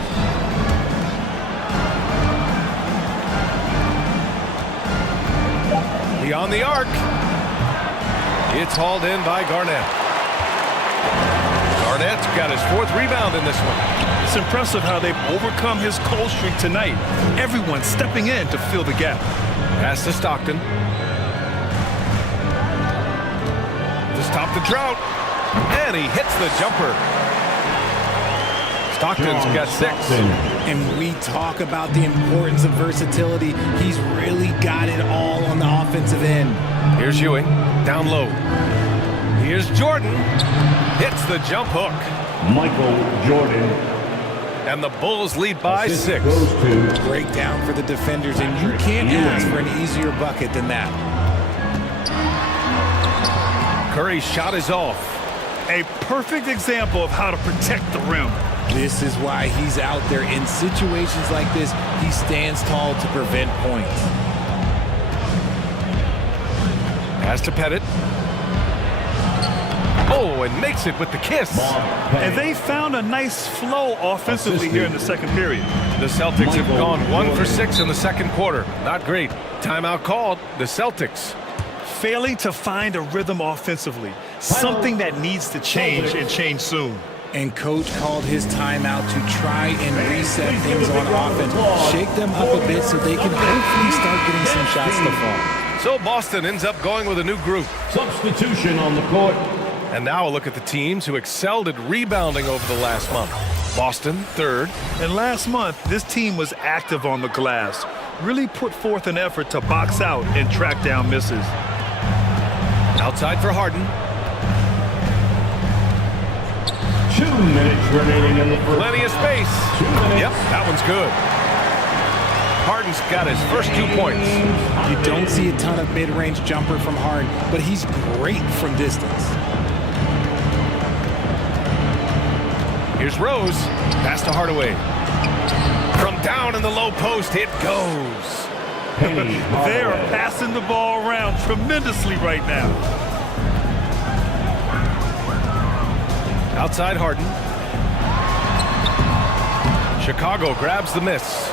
Beyond the arc. It's hauled in by Garnett. Garnett's got his 4th rebound in this one. It's impressive how they've overcome his cold streak tonight. Everyone stepping in to fill the gap. Pass to Stockton. To stop the drought. And he hits the jumper. Stockton's got 6. And we talk about the importance of versatility. He's really got it all on the offensive end. Here's Ewing. Down low. Here's Jordan. Hits the jump hook. Michael Jordan. And the Bulls lead by 6. Breakdown for the defenders, and you can't ask for an easier bucket than that. Curry's shot is off. A perfect example of how to protect the rim. This is why he's out there. In situations like this, he stands tall to prevent points. Pass to Pettit. Oh, and makes it with the kiss. And they found a nice flow offensively here in the second period. The Celtics have gone 1 for 6 in the second quarter. Not great. Timeout called. The Celtics. Failing to find a rhythm offensively. Something that needs to change and change soon. And coach called his timeout to try and reset things on offense. Shake them up a bit so they can hopefully start getting some shots to fall. So Boston ends up going with a new group. Substitution on the court. And now a look at the teams who excelled at rebounding over the last month. Boston, 3rd. And last month, this team was active on the glass. Really put forth an effort to box out and track down misses. Outside for Harden. 2 minutes remaining in the first. Plenty of space. Yep, that one's good. Harden's got his first 2 points. You don't see a ton of mid-range jumper from Harden, but he's great from distance. Here's Rose. Pass to Hardaway. From down in the low post, it goes. They are passing the ball around tremendously right now. Outside Harden. Chicago grabs the miss.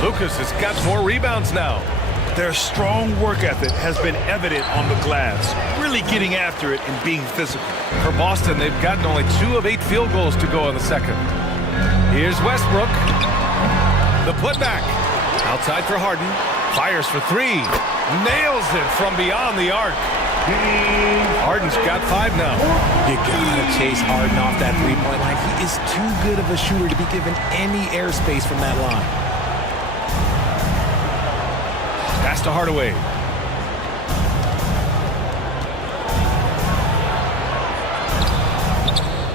Lucas has got 4 rebounds now. Their strong work ethic has been evident on the glass, really getting after it and being physical. For Boston, they've gotten only 2 of 8 field goals to go in the second. Here's Westbrook. The putback. Outside for Harden. Fires for 3. Nails it from beyond the arc. Harden's got 5 now. You gotta chase Harden off that 3-point line. He is too good of a shooter to be given any airspace from that line. Pass to Hardaway.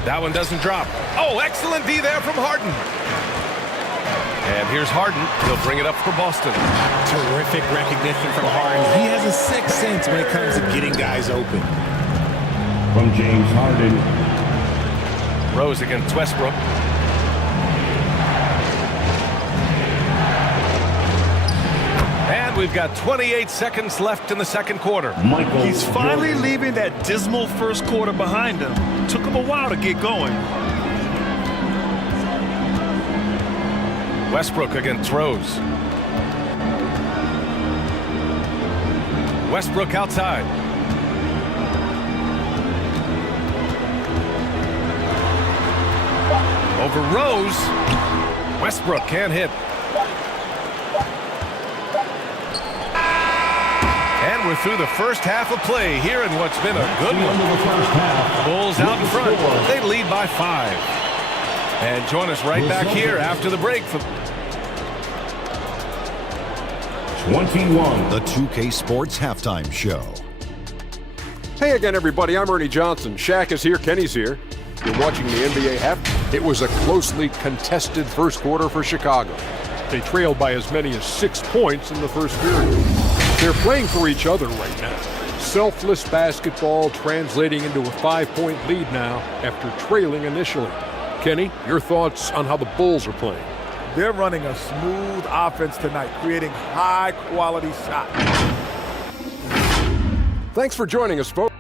That one doesn't drop. Oh, excellent D there from Harden. And here's Harden. He'll bring it up for Boston. Terrific recognition from Harden. He has a sixth sense when it comes to getting guys open. From James Harden. Rose against Westbrook. And we've got 28 seconds left in the second quarter. He's finally leaving that dismal first quarter behind him. Took him a while to get going. Westbrook against Rose. Westbrook outside. Over Rose. Westbrook can't hit. And we're through the first half of play here in what's been a good one. Bulls out in front. They lead by 5. And join us right back here after the break for 21. The 2K Sports Halftime Show. Hey again, everybody. I'm Ernie Johnson. Shaq is here. Kenny's here. You're watching the NBA half. It was a closely contested first quarter for Chicago. They trailed by as many as 6 points in the first period. They're playing for each other right now. Selfless basketball translating into a 5-point lead now after trailing initially. Kenny, your thoughts on how the Bulls are playing? They're running a smooth offense tonight, creating high-quality shots. Thanks for joining us, folks.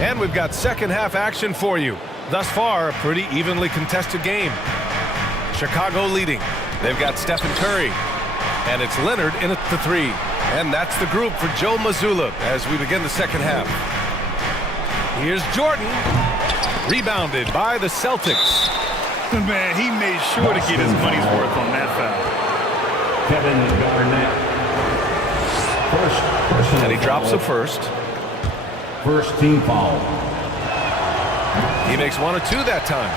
And we've got second half action for you. Thus far, a pretty evenly contested game. Chicago leading. They've got Stephen Curry. And it's Leonard in at the 3. And that's the group for Joe Mazzulla as we begin the second half. Here's Jordan. Rebounded by the Celtics. Man, he made sure to get his money's worth on that foul. Kevin Garnett. And he drops the first. First team foul. He makes 1 or 2 that time.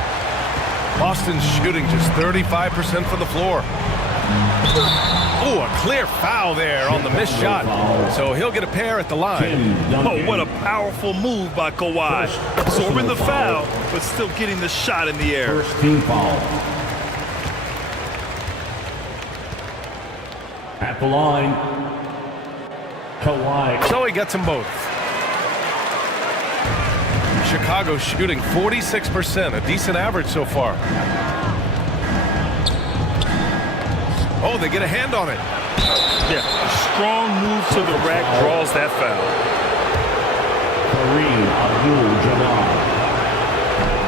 Boston's shooting just 35% from the floor. Oh, a clear foul there on the missed shot. So he'll get a pair at the line. Oh, what a powerful move by Kawhi. Absorbing the foul, but still getting the shot in the air. First team foul. At the line, Kawhi. So he gets them both. Chicago shooting 46%, a decent average so far. Oh, they get a hand on it. Yeah, a strong move to the rack draws that foul. Kareem Abdul-Jabbar.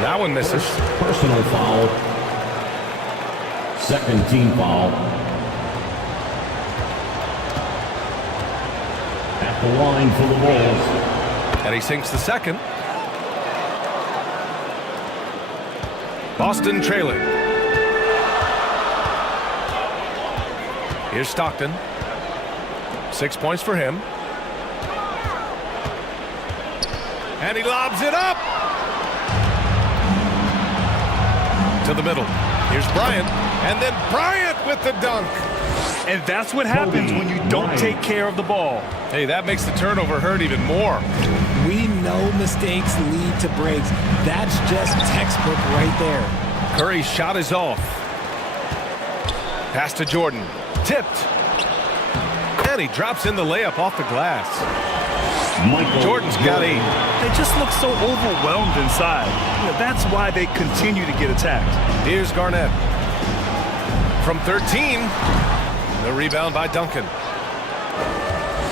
That one misses. Personal foul. Second team foul. At the line for the Bulls. And he sinks the second. Boston trailing. Here's Stockton. 6 points for him. And he lobs it up. To the middle. Here's Bryant. And then Bryant with the dunk. And that's what happens when you don't take care of the ball. Hey, that makes the turnover hurt even more. We know mistakes lead to breaks. That's just textbook right there. Curry's shot is off. Pass to Jordan. Tipped. And he drops in the layup off the glass. Jordan's got 8. They just look so overwhelmed inside. You know, that's why they continue to get attacked. Here's Garnett. From 13. The rebound by Duncan.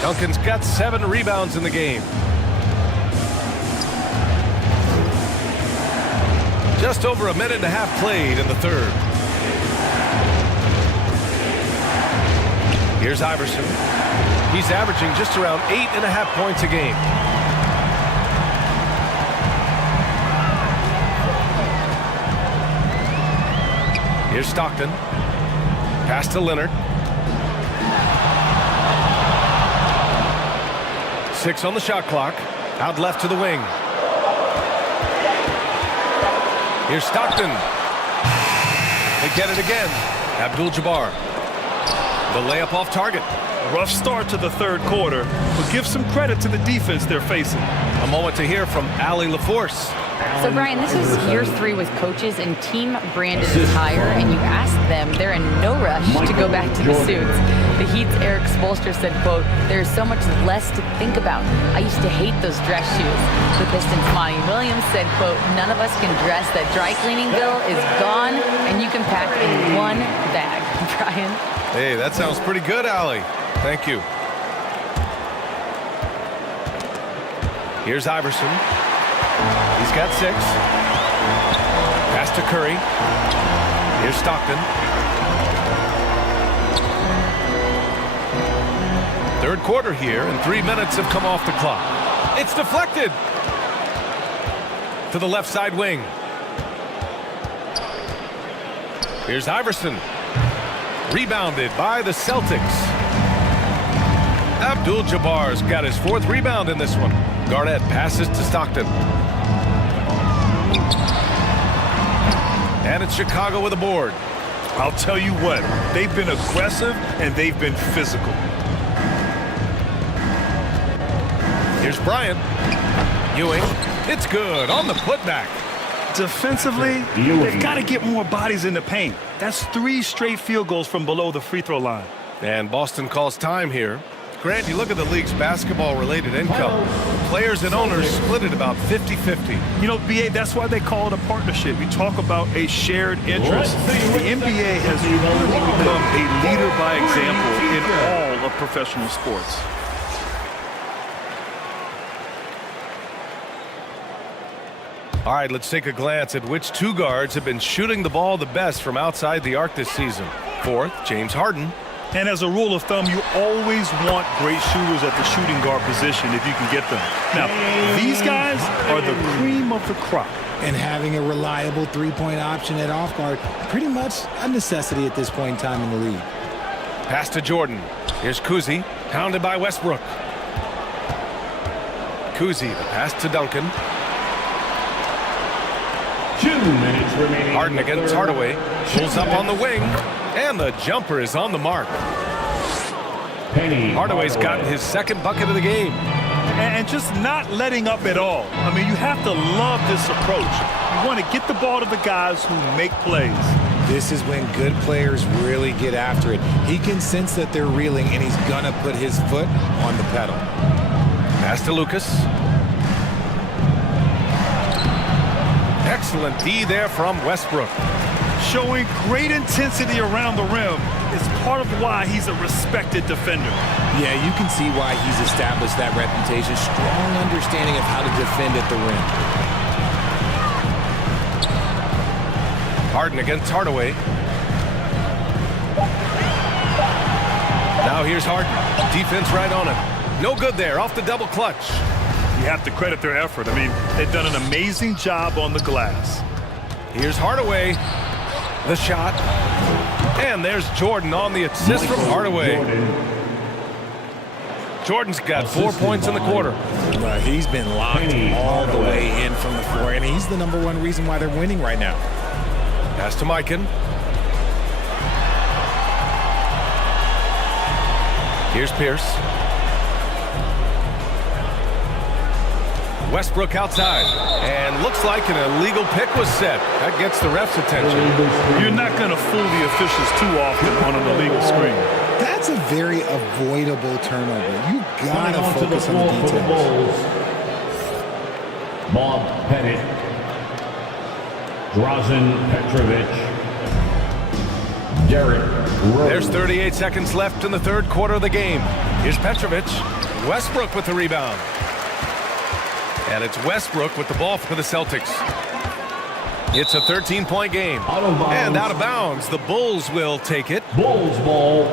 Duncan's got 7 rebounds in the game. Just over a minute and a half played in the third. Here's Iverson. He's averaging just around 8.5 points a game. Here's Stockton. Pass to Leonard. 6 on the shot clock. Out left to the wing. Here's Stockton. They get it again. Abdul-Jabbar. The layup off target. Rough start to the third quarter, but give some credit to the defense they're facing. A moment to hear from Allie LaForce. So, Brian, this is year 3 with coaches, and Team Brandon is higher, and you ask them, they're in no rush to go back to the suits. The Heat's Eric Spoelstra said, quote, "There's so much less to think about. I used to hate those dress shoes." The Pistons' Monty Williams said, quote, "None of us can dress. That dry cleaning bill is gone, and you can pack in one bag." Brian? Hey, that sounds pretty good, Allie. Thank you. Here's Iverson. He's got 6. Pass to Curry. Here's Stockton. Third quarter here, and 3 minutes have come off the clock. It's deflected to the left side wing. Here's Iverson. Rebounded by the Celtics. Abdul-Jabbar's got his 4th rebound in this one. Garnett passes to Stockton. And it's Chicago with a board. I'll tell you what, they've been aggressive and they've been physical. Here's Bryant. Ewing. It's good on the putback. Defensively, they've got to get more bodies in the paint. That's 3 straight field goals from below the free throw line. And Boston calls time here. Grant, you look at the league's basketball-related income. Players and owners split it about 50-50. You know, BA, that's why they call it a partnership. You talk about a shared interest. The NBA has really become a leader by example in all of professional sports. All right, let's take a glance at which 2 guards have been shooting the ball the best from outside the arc this season. 4th, James Harden. And as a rule of thumb, you always want great shooters at the shooting guard position if you can get them. Now, these guys are the cream of the crop. And having a reliable 3-point option at off guard, pretty much a necessity at this point in time in the league. Pass to Jordan. Here's Kuzi, pounded by Westbrook. Kuzi, the pass to Duncan. 2 minutes remaining. Harden against Hardaway. Pulls up on the wing. And the jumper is on the mark. Hardaway's gotten his 2nd bucket of the game. And just not letting up at all. I mean, you have to love this approach. You want to get the ball to the guys who make plays. This is when good players really get after it. He can sense that they're reeling, and he's going to put his foot on the pedal. Pass to Lucas. Excellent D there from Westbrook. Showing great intensity around the rim is part of why he's a respected defender. Yeah, you can see why he's established that reputation. Strong understanding of how to defend at the rim. Harden against Hardaway. Now here's Harden. Defense right on him. No good there, off the double clutch. You have to credit their effort. I mean, they've done an amazing job on the glass. Here's Hardaway. The shot. And there's Jordan on the assist from Hardaway. Jordan's got 4 points in the quarter. He's been locked all the way in from the floor, and he's the #1 reason why they're winning right now. Pass to Mikan. Here's Pierce. Westbrook outside, and looks like an illegal pick was set. That gets the ref's attention. You're not going to fool the officials too often on an illegal screen. That's a very avoidable turnover. You gotta focus on the details. Bob Pettit, Drazen Petrovic, Derrick Rose. There's 38 seconds left in the 3rd quarter of the game. Here's Petrovic. Westbrook with the rebound. And it's Westbrook with the ball for the Celtics. It's a 13-point game. And out of bounds. The Bulls will take it. Bulls ball.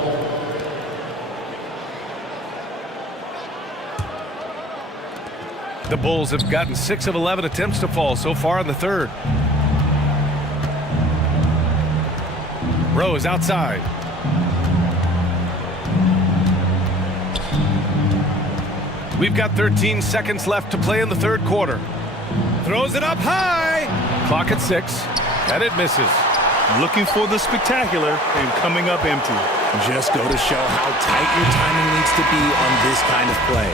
The Bulls have gotten 6 of 11 attempts to fall so far in the 3rd. Rose outside. We've got 13 seconds left to play in the 3rd quarter. Throws it up high. Clock at 6, and it misses. Looking for the spectacular and coming up empty. Just go to show how tight your timing needs to be on this kind of play.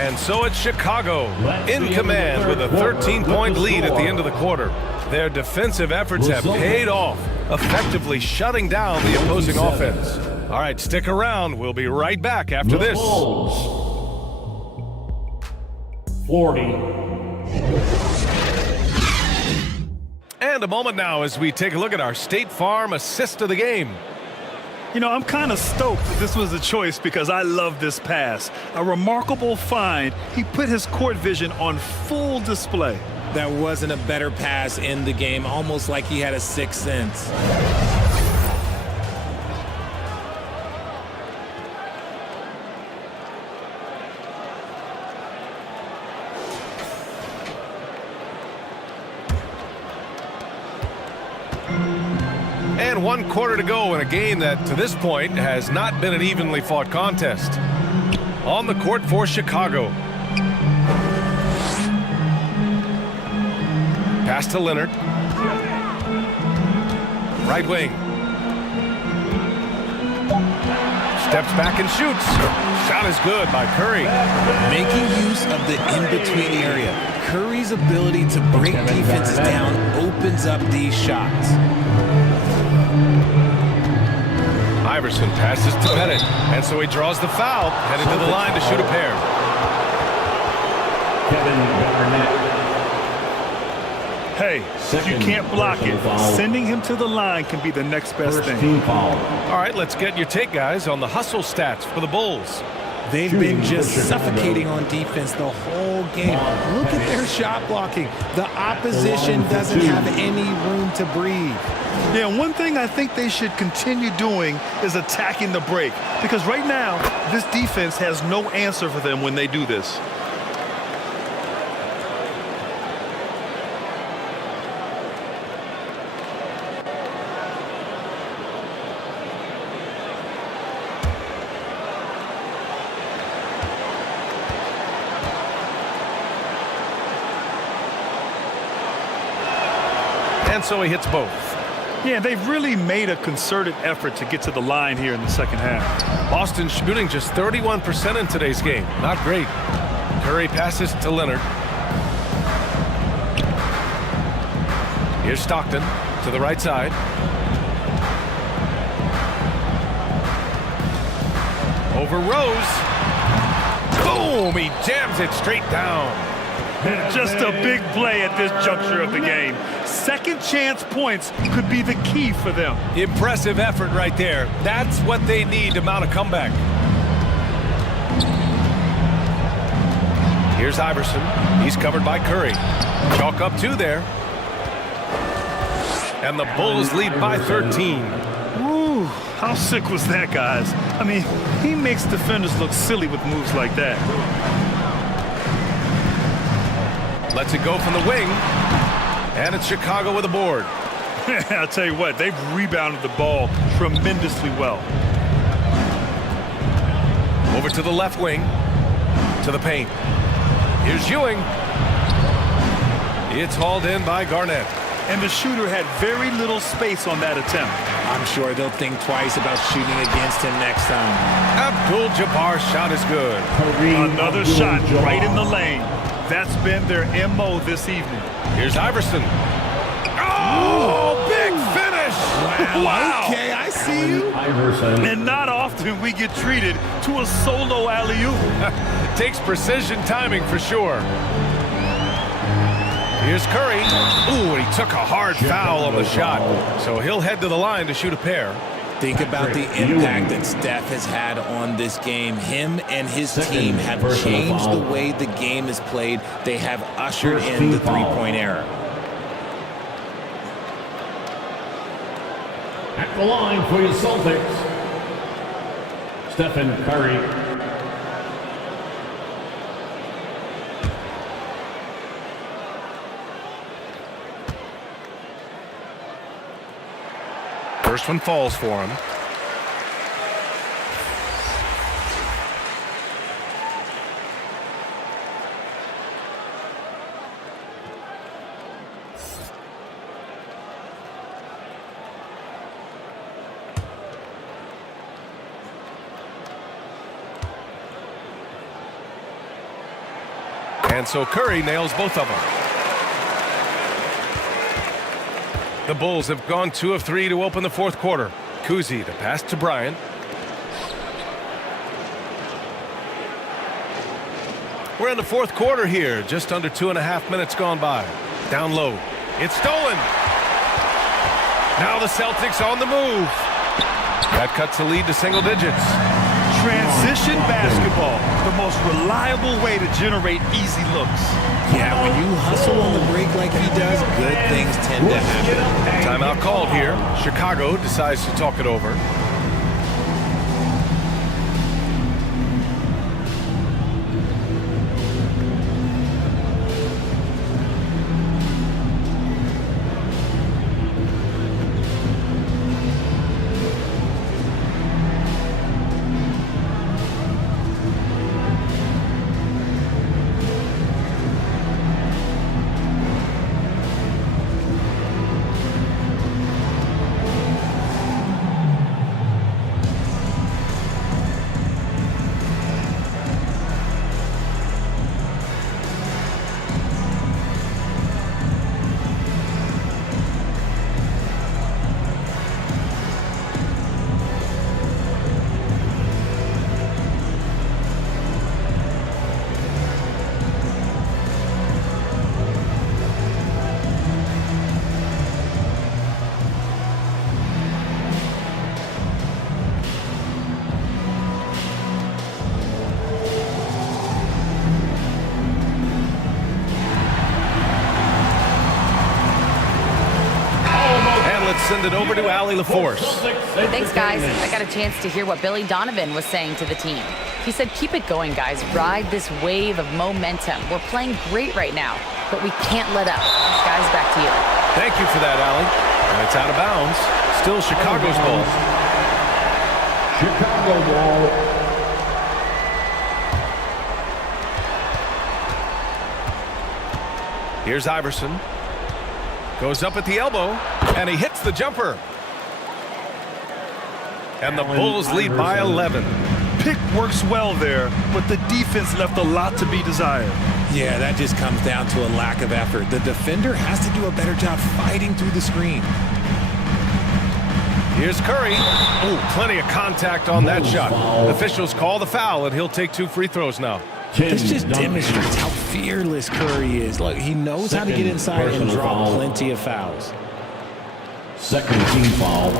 And so it's Chicago in command with a 13-point lead at the end of the quarter. Their defensive efforts have paid off, effectively shutting down the opposing offense. All right, stick around. We'll be right back after this. 40. And a moment now as we take a look at our State Farm assist of the game. You know, I'm kind of stoked that this was a choice because I love this pass. A remarkable find. He put his court vision on full display. That wasn't a better pass in the game, almost like he had a sixth sense. And 1 quarter to go in a game that, to this point, has not been an evenly fought contest. On the court for Chicago. Pass to Leonard. Right wing. Steps back and shoots. Shot is good by Curry. Making use of the in-between area. Curry's ability to break defenses down opens up these shots. Iverson passes to Pettit, and so he draws the foul, headed to the line to shoot a pair. Kevin Garnett. Hey, if you can't block it, sending him to the line can be the next best thing. All right, let's get your take, guys, on the hustle stats for the Bulls. They've been just suffocating on defense the whole game. Look at their shot blocking. The opposition doesn't have any room to breathe. Yeah, one thing I think they should continue doing is attacking the break. Because right now, this defense has no answer for them when they do this. And so he hits both. Yeah, they've really made a concerted effort to get to the line here in the second half. Boston shooting just 31% in today's game. Not great. Curry passes to Leonard. Here's Stockton to the right side. Over Rose. Boom! He jams it straight down. Just a big play at this juncture of the game. Second chance points could be the key for them. Impressive effort right there. That's what they need to mount a comeback. Here's Iverson. He's covered by Curry. Chalk up 2 there. And the Bulls lead by 13. Ooh, how sick was that, guys? I mean, he makes defenders look silly with moves like that. Lets it go from the wing. And it's Chicago with a board. I'll tell you what, they've rebounded the ball tremendously well. Over to the left wing. To the paint. Here's Ewing. It's hauled in by Garnett. And the shooter had very little space on that attempt. I'm sure they'll think twice about shooting against him next time. Abdul-Jabbar's shot is good. Another shot right in the lane. That's been their MO this evening. Here's Iverson. Oh, big finish! Wow. Okay, I see you. Iverson. And not often we get treated to a solo alley-oop. Takes precision timing for sure. Here's Curry. Ooh, and he took a hard foul on the shot. So he'll head to the line to shoot a pair. Think about the impact that Steph has had on this game. Him and his team have changed the way the game is played. They have ushered in the three-point era. At the line for your Celtics, Stephen Curry. First one falls for him. And so Curry nails both of them. The Bulls have gone 2 of 3 to open the fourth quarter. Kuzi to pass to Bryant. We're in the fourth quarter here. Just under 2.5 minutes gone by. Down low. It's stolen. Now the Celtics on the move. That cuts the lead to single digits. Transition basketball, the most reliable way to generate easy looks. Yeah, when you hustle on the break like he does, good things tend to happen. Timeout called here. Chicago decides to talk it over. Send it over to Allie LaForce. Thanks, guys. I got a chance to hear what Billy Donovan was saying to the team. He said, keep it going, guys. Ride this wave of momentum. We're playing great right now, but we can't let up. Guys, back to you. Thank you for that, Allie. And it's out of bounds. Still Chicago's ball. Chicago ball. Here's Iverson. Goes up at the elbow, and he hits the jumper. And the Bulls lead by 11. Pick works well there, but the defense left a lot to be desired. Yeah, that just comes down to a lack of effort. The defender has to do a better job fighting through the screen. Here's Curry. Oh, plenty of contact on that shot. Officials call the foul, and he'll take 2 free throws now. This just demonstrates how fearless Curry is. Look, he knows how to get inside and draw plenty of fouls. Second team foul.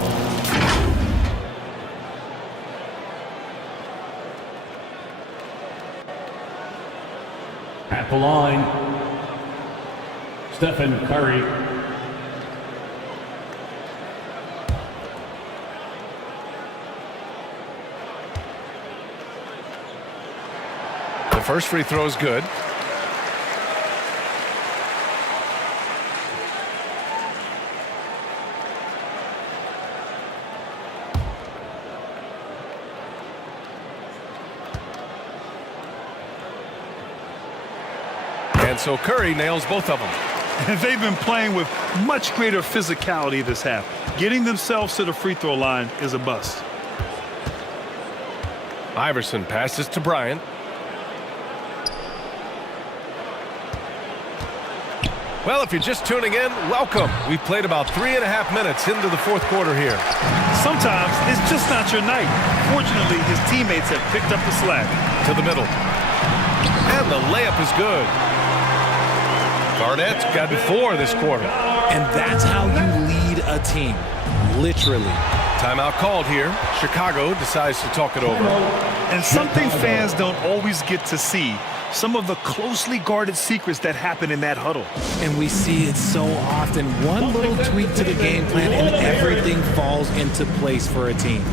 At the line, Stephen Curry. The first free throw is good. And so Curry nails both of them. And they've been playing with much greater physicality this half. Getting themselves to the free throw line is a bust. Iverson passes to Bryant. Well, if you're just tuning in, welcome. We've played about 3.5 minutes into the fourth quarter here. Sometimes it's just not your night. Fortunately, his teammates have picked up the slack. To the middle. And the layup is good. Garnett's gotten 4 this quarter. And that's how you lead a team. Literally. Timeout called here. Chicago decides to talk it over. And something fans don't always get to see. Some of the closely guarded secrets that happen in that huddle. And we see it so often. One little tweak to the game plan and everything falls into place for a team.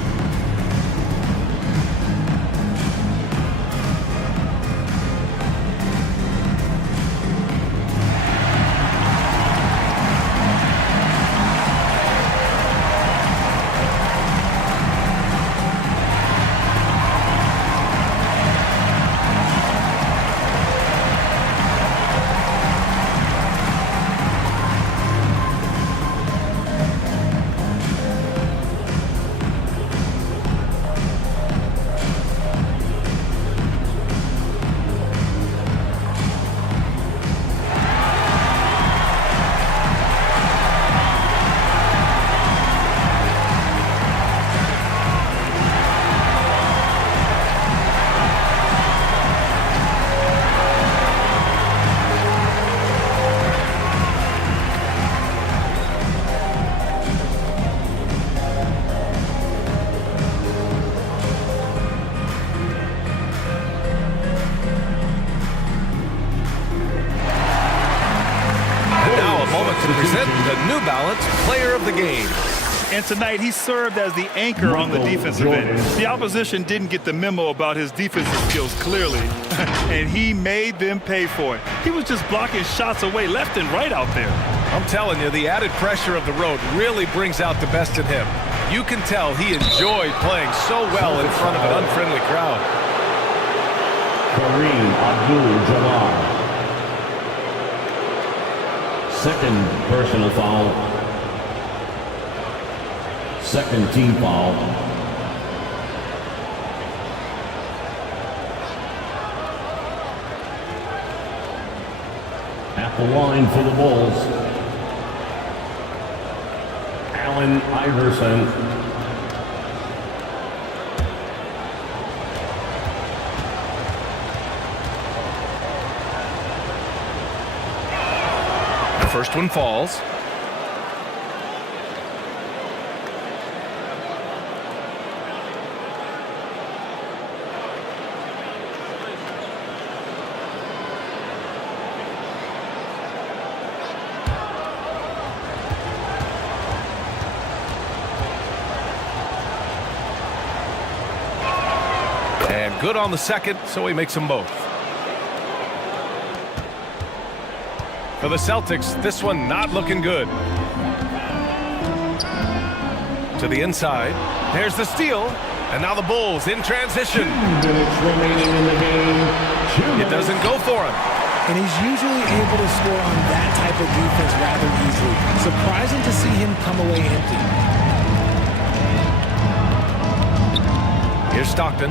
And tonight, he served as the anchor on the defensive end. The opposition didn't get the memo about his defensive skills clearly, and he made them pay for it. He was just blocking shots away left and right out there. I'm telling you, the added pressure of the road really brings out the best in him. You can tell he enjoyed playing so well in front of an unfriendly crowd. Kareem Abdul-Jabbar. Second personal foul. Second team foul. At the line for the Bulls, Allen Iverson. The first one falls. And good on the second, so he makes them both. For the Celtics, this one not looking good. To the inside. There's the steal. And now the Bulls in transition. 2 minutes remaining in the game. It doesn't go for him. And he's usually able to score on that type of defense rather easily. Surprising to see him come away empty. Here's Stockton.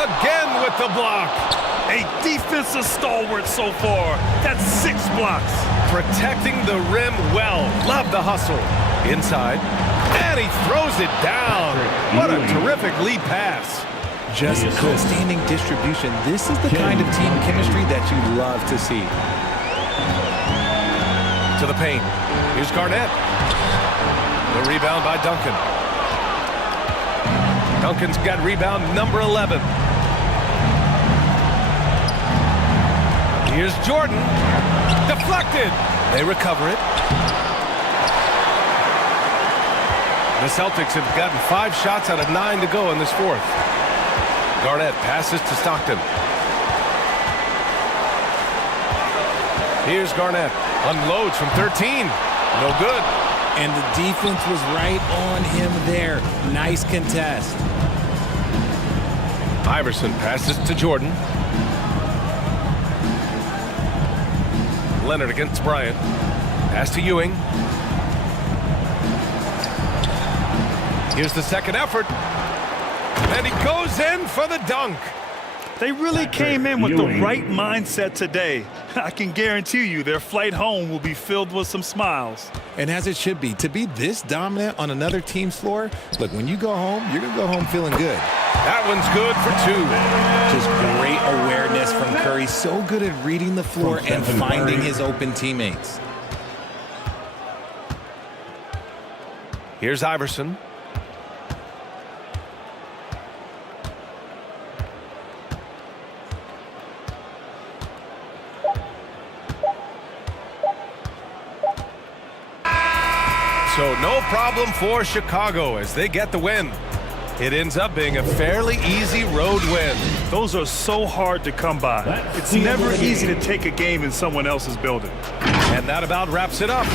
Again with the block. A defensive stalwart so far. That's 6 blocks. Protecting the rim well. Love the hustle. Inside. And he throws it down. What a terrific lead pass. Just outstanding distribution. This is the kind of team chemistry that you love to see. To the paint. Here's Garnett. The rebound by Duncan. Duncan's got rebound number 11. Here's Jordan. Deflected. They recover it. The Celtics have gotten 5 shots out of 9 to go in this fourth. Garnett passes to Stockton. Here's Garnett. Unloads from 13. No good. And the defense was right on him there. Nice contest. Iverson passes to Jordan. Leonard against Bryant. Pass to Ewing. Here's the second effort. And he goes in for the dunk. They really came in with the right mindset today. I can guarantee you their flight home will be filled with some smiles. And as it should be, to be this dominant on another team's floor, look, when you go home, you're going to go home feeling good. That one's good for 2. Just great awareness from Curry. So good at reading the floor and finding his open teammates. Here's Iverson. So no problem for Chicago as they get the win. It ends up being a fairly easy road win. Those are so hard to come by. It's never easy to take a game in someone else's building. And that about wraps it up.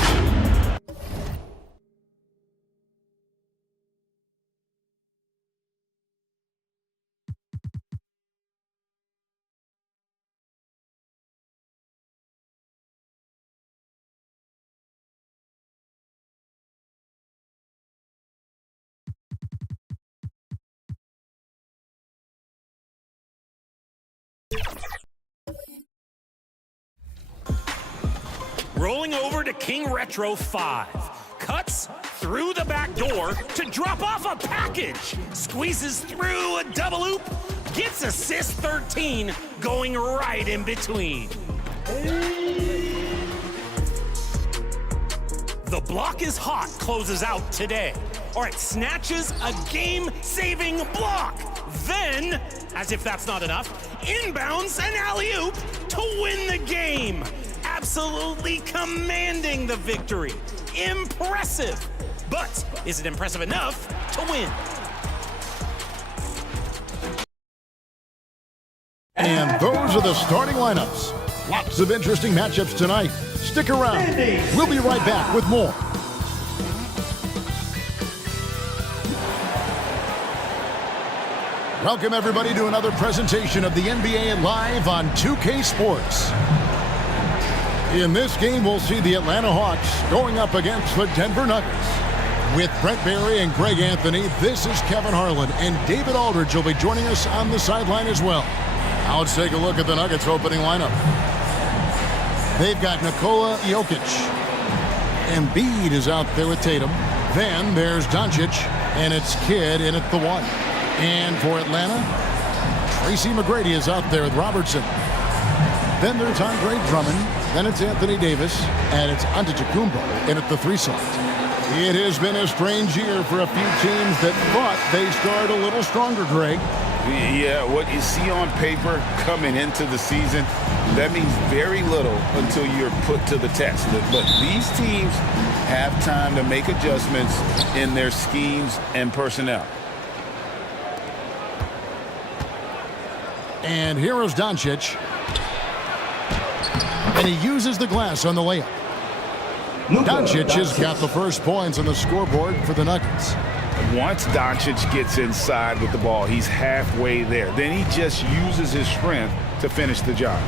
Rolling over to King Retro 5. Cuts through the back door to drop off a package. Squeezes through a double loop. Gets assist 13, going right in between. The block is hot, closes out today. All right, snatches a game-saving block. Then, as if that's not enough, inbounds an alley-oop to win the game. absolutely commanding the victory. Impressive. But is it impressive enough to win? And those are the starting lineups. Lots of interesting matchups tonight. Stick around. We'll be right back with more. Welcome, everybody, to another presentation of the NBA Live on 2K Sports. In this game, we'll see the Atlanta Hawks going up against the Denver Nuggets. With Brent Barry and Greg Anthony, this is Kevin Harlan, and David Aldridge will be joining us on the sideline as well. Now let's take a look at the Nuggets opening lineup. They've got Nikola Jokic. Embiid is out there with Tatum. Then there's Doncic, and it's Kidd in at the 1. And for Atlanta, Tracy McGrady is out there with Robertson. Then there's Andre Drummond. Then it's Anthony Davis. And it's Antetokounmpo in at the 3 slot. It has been a strange year for a few teams that thought they started a little stronger, Greg. Yeah, what you see on paper coming into the season, that means very little until you're put to the test. But these teams have time to make adjustments in their schemes and personnel. And here is Doncic. And he uses the glass on the layup. Doncic has got the first points on the scoreboard for the Nuggets. Once Doncic gets inside with the ball, he's halfway there. Then he just uses his strength to finish the job.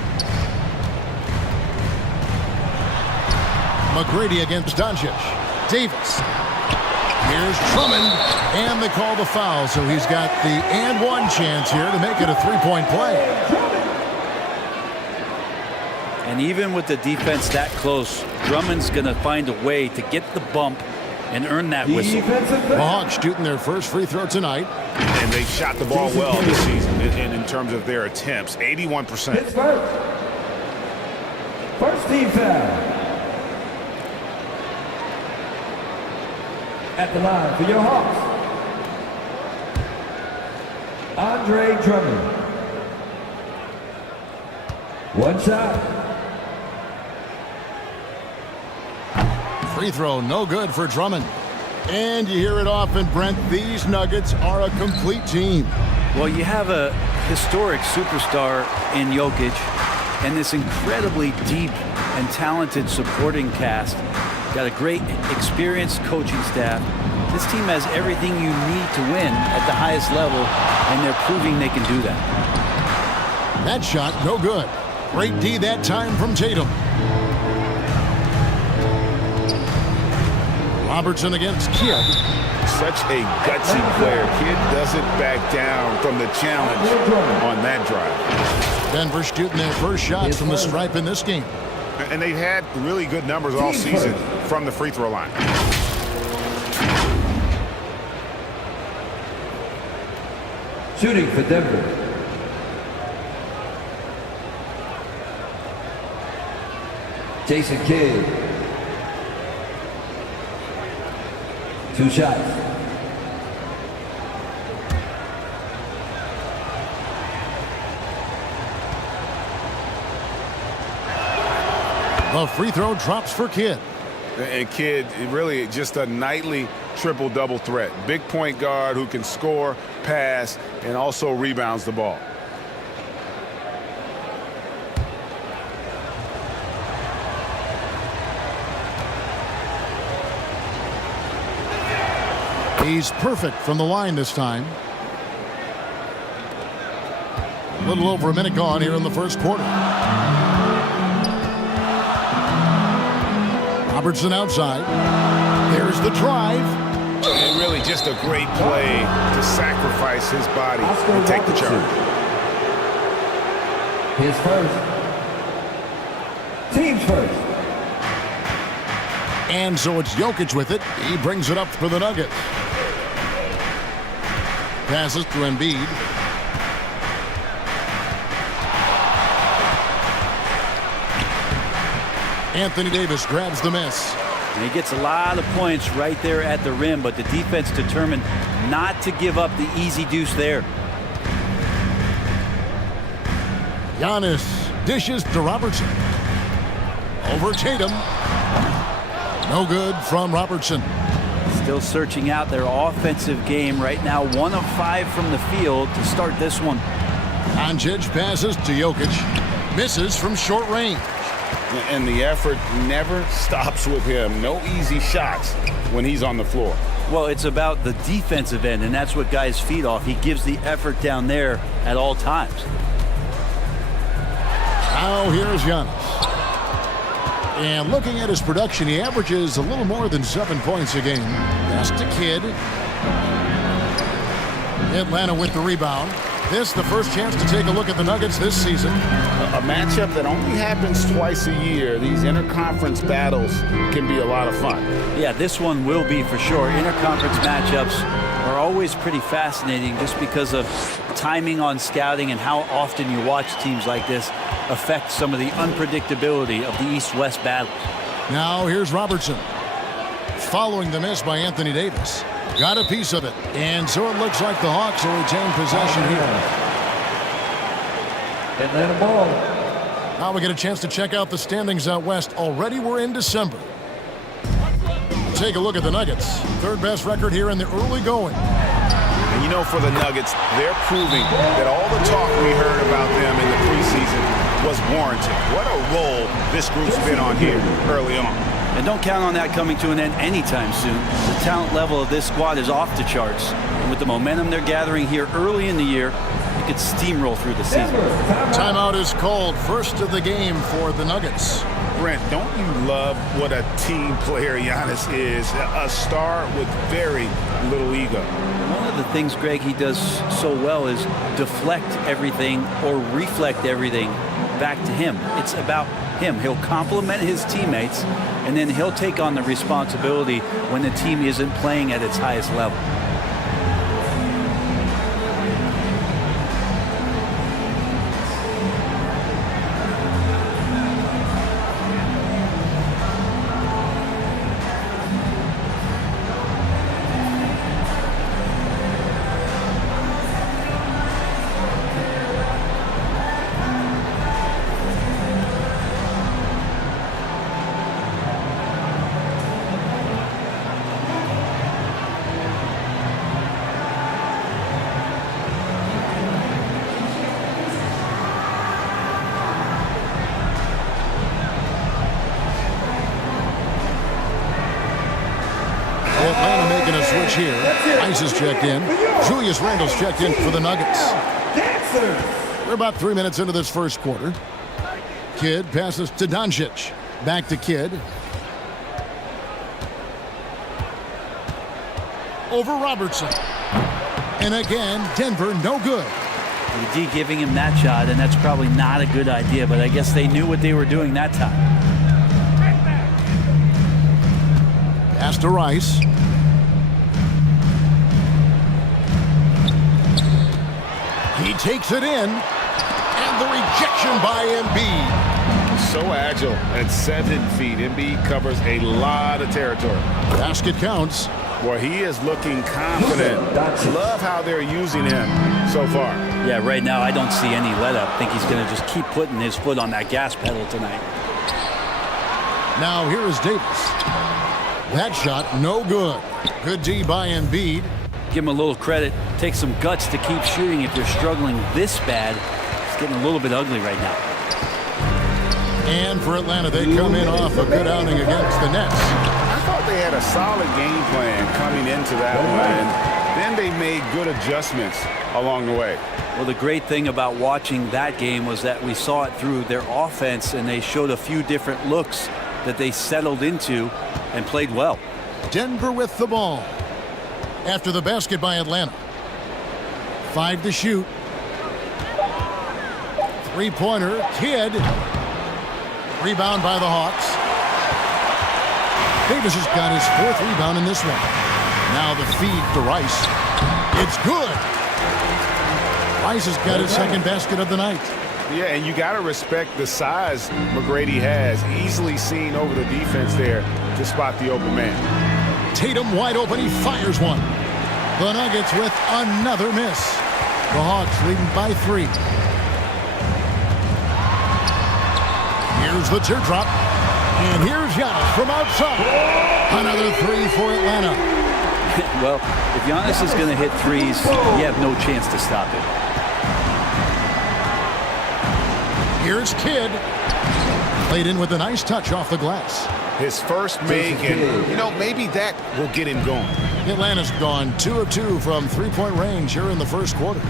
McGrady against Doncic. Davis. Here's Drummond, and they call the foul, so he's got the and 1 chance here to make it a 3-point play. And even with the defense that close, Drummond's going to find a way to get the bump and earn that whistle. The Hawks shooting their first free throw tonight. And they've shot the ball well this season in terms of their attempts, 81%. First team foul. At the line for your Hawks, Andre Drummond. 1 shot. Free throw, no good for Drummond. And you hear it often, Brent, these Nuggets are a complete team. Well, you have a historic superstar in Jokic and this incredibly deep and talented supporting cast. Got a great experienced coaching staff. This team has everything you need to win at the highest level, and they're proving they can do that. That shot, no good. Great D that time from Tatum. Robertson against Kidd. Such a gutsy player. Kidd doesn't back down from the challenge on that drive. Denver shooting their first shots from the stripe in this game. And they've had really good numbers all season from the free throw line. Shooting for Denver. Jason Kidd. 2 shots. The free throw drops for Kidd. And Kidd, really just a nightly triple-double threat. Big point guard who can score, pass, and also rebounds the ball. He's perfect from the line this time. A little over a minute gone here in the first quarter. Robertson outside. There's the drive. And really just a great play to sacrifice his body and take the charge. His first. Team's first. And so it's Jokic with it. He brings it up for the Nuggets. Passes to Embiid. Anthony Davis grabs the miss. And he gets a lot of points right there at the rim, but the defense determined not to give up the easy deuce there. Giannis dishes to Robertson. Over Tatum. No good from Robertson. Still searching out their offensive game right now. 1 of 5 from the field to start this one. Doncic passes to Jokic. Misses from short range. And the effort never stops with him. No easy shots when he's on the floor. Well, it's about the defensive end, and that's what guys feed off. He gives the effort down there at all times. Now here's Giannis. And looking at his production, he averages a little more than 7 points a game. Pass to Kidd. Atlanta with the rebound. This the first chance to take a look at the Nuggets this season. A matchup that only happens twice a year. These interconference battles can be a lot of fun. Yeah, this one will be for sure. Interconference matchups are always pretty fascinating just because of timing on scouting and how often you watch teams like this affect some of the unpredictability of the East-West battle. Now here's Robertson. Following the miss by Anthony Davis. Got a piece of it. And so it looks like the Hawks will retain possession here. Atlanta ball. Now we get a chance to check out the standings out west. Already we're in December. Take a look at the Nuggets. Third best record here in the early going. And you know, for the Nuggets, they're proving that all the talk we heard about them in the preseason was warranted. What a role this group's been on here early on. And don't count on that coming to an end anytime soon. The talent level of this squad is off the charts. And with the momentum they're gathering here early in the year, you could steamroll through the season. Timeout is called. First of the game for the Nuggets. Brent, don't you love what a team player Giannis is? A star with very little ego. One of the things, Greg, he does so well is deflect everything or reflect everything back to him. It's about him. He'll compliment his teammates, and then he'll take on the responsibility when the team isn't playing at its highest level. Atlanta making a switch here. Ice is checked in. Julius Randle's checked in for the Nuggets. We're about 3 minutes into this first quarter. Kidd passes to Doncic. Back to Kidd. Over Robertson. And again, Denver no good. The D giving him that shot, and that's probably not a good idea, but I guess they knew what they were doing that time. Pass to Rice. He takes it in. And the rejection by Embiid. So agile at 7 feet. Embiid covers a lot of territory. Basket counts. Boy, he is looking confident. Love how they're using him so far. Yeah, right now I don't see any let up. I think he's going to just keep putting his foot on that gas pedal tonight. Now here is Davis. That shot, no good. Good D by Embiid. Give him a little credit. Take some guts to keep shooting if you're struggling this bad. It's getting a little bit ugly right now. And for Atlanta, they come in off a good outing against the Nets. I thought they had a solid game plan coming into that one. Then they made good adjustments along the way. Well, the great thing about watching that game was that we saw it through their offense, and they showed a few different looks that they settled into and played well. Denver with the ball. After the basket by Atlanta. 5 to shoot. Three-pointer. Kidd. Rebound by the Hawks. Davis has got his 4th rebound in this one. Now the feed to Rice. It's good. Rice has got his 2nd basket of the night. Yeah, and you got to respect the size McGrady has. Easily seen over the defense there to spot the open man. Tatum wide open. He fires one. The Nuggets with another miss. The Hawks leading by 3. Here's the teardrop. And here's Giannis from outside. Another three for Atlanta. Well, if Giannis is going to hit threes, you have no chance to stop it. Here's Kidd. Played in with a nice touch off the glass. His first make, and, maybe that will get him going. Atlanta's gone 2 of 2 from three-point range here in the first quarter.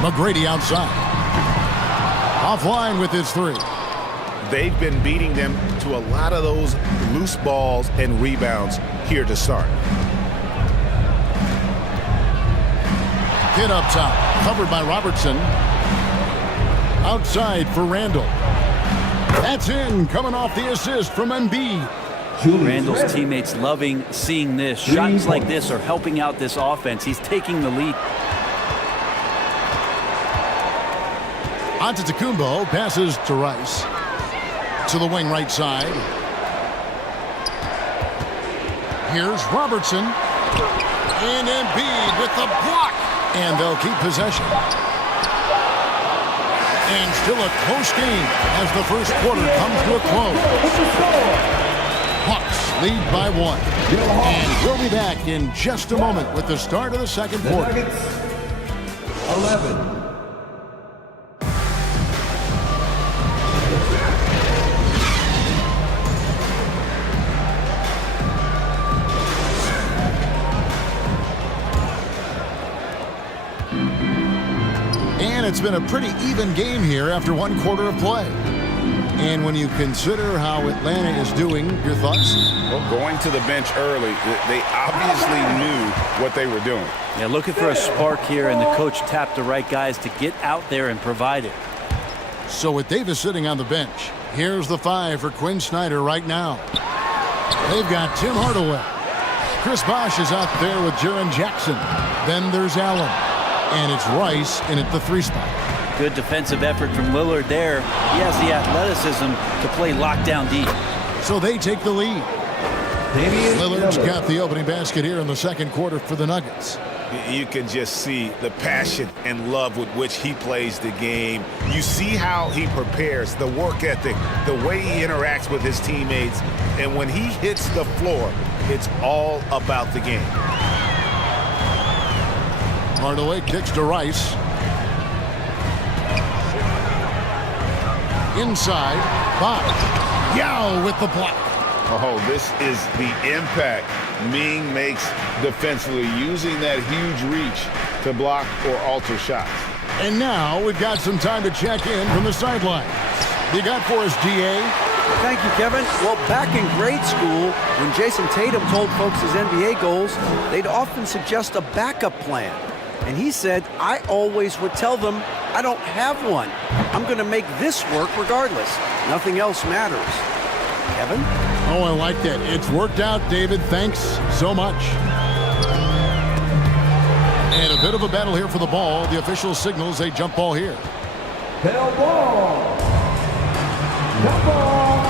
McGrady outside. Offline with his three. They've been beating them to a lot of those loose balls and rebounds here to start. Kidd up top, covered by Robertson. Outside for Randall. That's in, coming off the assist from Embiid. Randall's teammates loving seeing this. Shots like this are helping out this offense. He's taking the lead. Antetokounmpo passes to Rice. To the wing right side. Here's Robertson. And Embiid with the block. And they'll keep possession. And still a close game as the first quarter comes to a close. Hawks lead by 1. And we'll be back in just a moment with the start of the second quarter. 11. It's been a pretty even game here after one quarter of play. And when you consider how Atlanta is doing, your thoughts? Well, going to the bench early, they obviously knew what they were doing. Yeah, looking for a spark here, and the coach tapped the right guys to get out there and provide it. So with Davis sitting on the bench, here's the 5 for Quinn Snyder right now. They've got Tim Hardaway. Chris Bosh is out there with Jaren Jackson. Then there's Allen. And it's Rice in at the 3 spot. Good defensive effort from Lillard there. He has the athleticism to play lockdown deep. So they take the lead. Lillard's got the opening basket here in the second quarter for the Nuggets. You can just see the passion and love with which he plays the game. You see how he prepares, the work ethic, the way he interacts with his teammates. And when he hits the floor, it's all about the game. Hardaway kicks to Rice. Inside, Bob. Yao with the block. Oh, this is the impact Ming makes defensively, using that huge reach to block or alter shots. And now we've got some time to check in from the sidelines. You got for us, GA? Thank you, Kevin. Well, back in grade school, when Jason Tatum told folks his NBA goals, they'd often suggest a backup plan. And he said, I always would tell them, I don't have one. I'm going to make this work regardless. Nothing else matters. Kevin? Oh, I like that. It's worked out, David. Thanks so much. And a bit of a battle here for the ball. The official signals a jump ball here. Hell ball. Jump ball.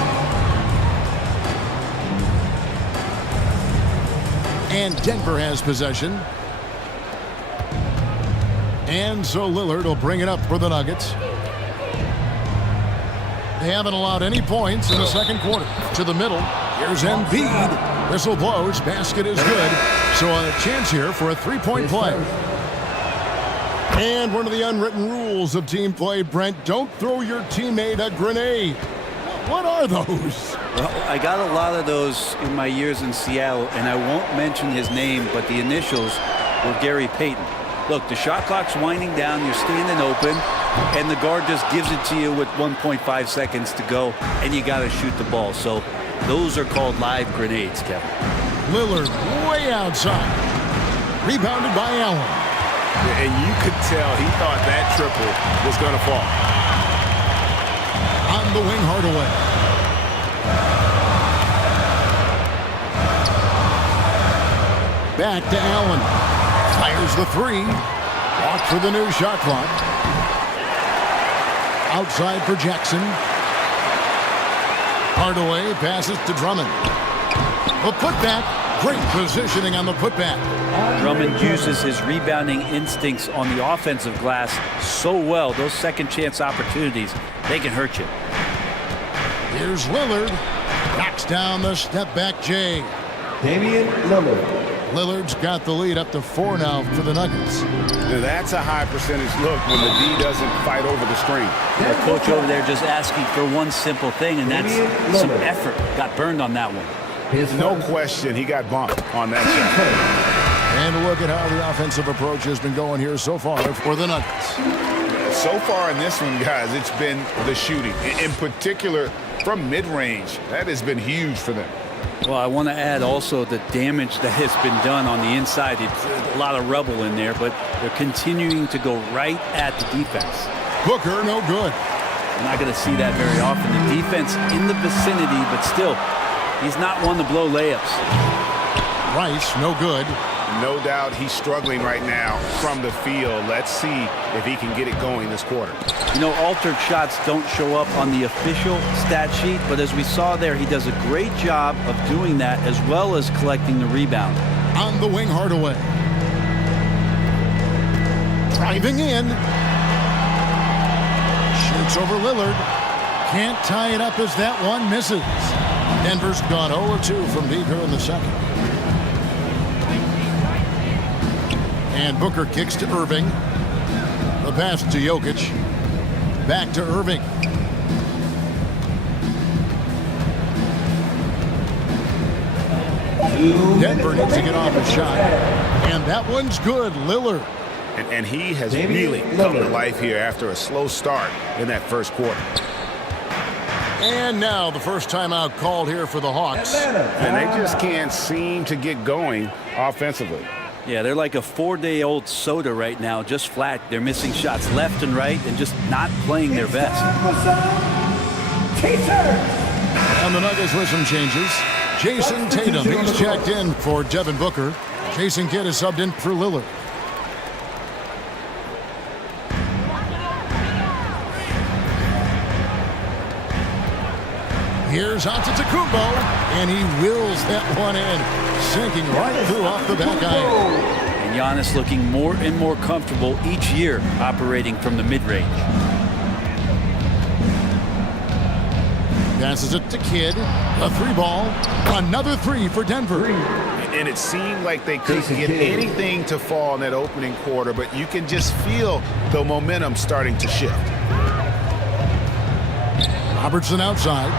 And Denver has possession. And so Lillard will bring it up for the Nuggets. They haven't allowed any points in the second quarter. To the middle. Here's Embiid. Whistle blows. Basket is good. So a chance here for a three-point play. And one of the unwritten rules of team play, Brent, don't throw your teammate a grenade. What are those? Well, I got a lot of those in my years in Seattle, and I won't mention his name, but the initials were Gary Payton. Look, the shot clock's winding down, you're standing open, and the guard just gives it to you with 1.5 seconds to go, and you got to shoot the ball. So those are called live grenades, Kevin. Lillard way outside. Rebounded by Allen. And you could tell he thought that triple was going to fall. On the wing, Hardaway. Back to Allen. Fires the three. Walk for the new shot clock. Outside for Jackson. Hardaway passes to Drummond. The putback. Great positioning on the putback. Drummond uses his rebounding instincts on the offensive glass so well. Those second chance opportunities, they can hurt you. Here's Lillard. Knocks down the step-back J. Damian Lillard. Lillard's got the lead up to 4 now for the Nuggets. Now that's a high percentage look when the D doesn't fight over the screen. The coach over there just asking for one simple thing, and that's some effort. Got burned on that one. No question, he got bumped on that shot. And look at how the offensive approach has been going here so far for the Nuggets. So far in this one, guys, it's been the shooting. In particular, from mid-range. That has been huge for them. Well, I want to add also the damage that has been done on the inside. It's a lot of rubble in there, but they're continuing to go right at the defense. Booker, no good. I'm not going to see that very often. The defense in the vicinity, but still, he's not one to blow layups. Rice, no good. No doubt he's struggling right now from the field. Let's see if he can get it going this quarter. You know, altered shots don't show up on the official stat sheet, but as we saw there, he does a great job of doing that as well as collecting the rebound. On the wing, Hardaway. Driving in. Shoots over Lillard. Can't tie it up as that one misses. Denver's gone 0-2 from deep here in the second. And Booker kicks to Irving. The pass to Jokic. Back to Irving. Denver needs to get off a shot. And that one's good. Lillard. And he has really come to life here after a slow start in that first quarter. And now the first timeout called here for the Hawks. And they just can't seem to get going offensively. Yeah, they're like a 4-day-old soda right now, just flat. They're missing shots left and right and just not playing their best. And the Nuggets with some changes. Jason Tatum, he's checked in for Devin Booker. Jason Kidd is subbed in for Lillard. Here's Antetokounmpo, and he wills that one in, sinking right through off the back iron. And Giannis looking more and more comfortable each year operating from the mid-range. Passes it to Kidd. A 3-ball. Another 3 for Denver. And it seemed like they couldn't get anything to fall in that opening quarter, but you can just feel the momentum starting to shift. Robertson outside.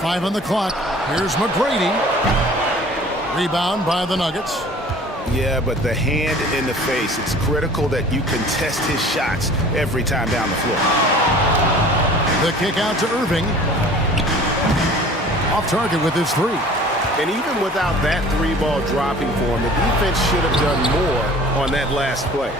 Five on the clock. Here's McGrady. Rebound by the Nuggets. Yeah, but the hand in the face, it's critical that you contest his shots every time down the floor. The kick out to Irving. Off target with his 3. And even without that 3-ball dropping for him, the defense should have done more on that last play.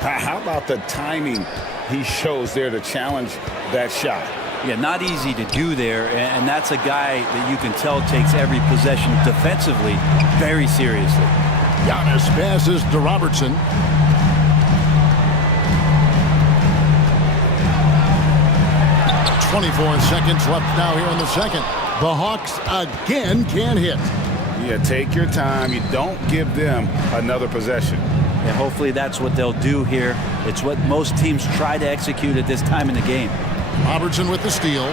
How about the timing he shows there to challenge that shot? Yeah, not easy to do there, and that's a guy that you can tell takes every possession defensively very seriously. Giannis passes to Robertson. .24 seconds left now here in the second. The Hawks again can't hit. Yeah, take your time. You don't give them another possession. And hopefully that's what they'll do here. It's what most teams try to execute at this time in the game. Robertson with the steal.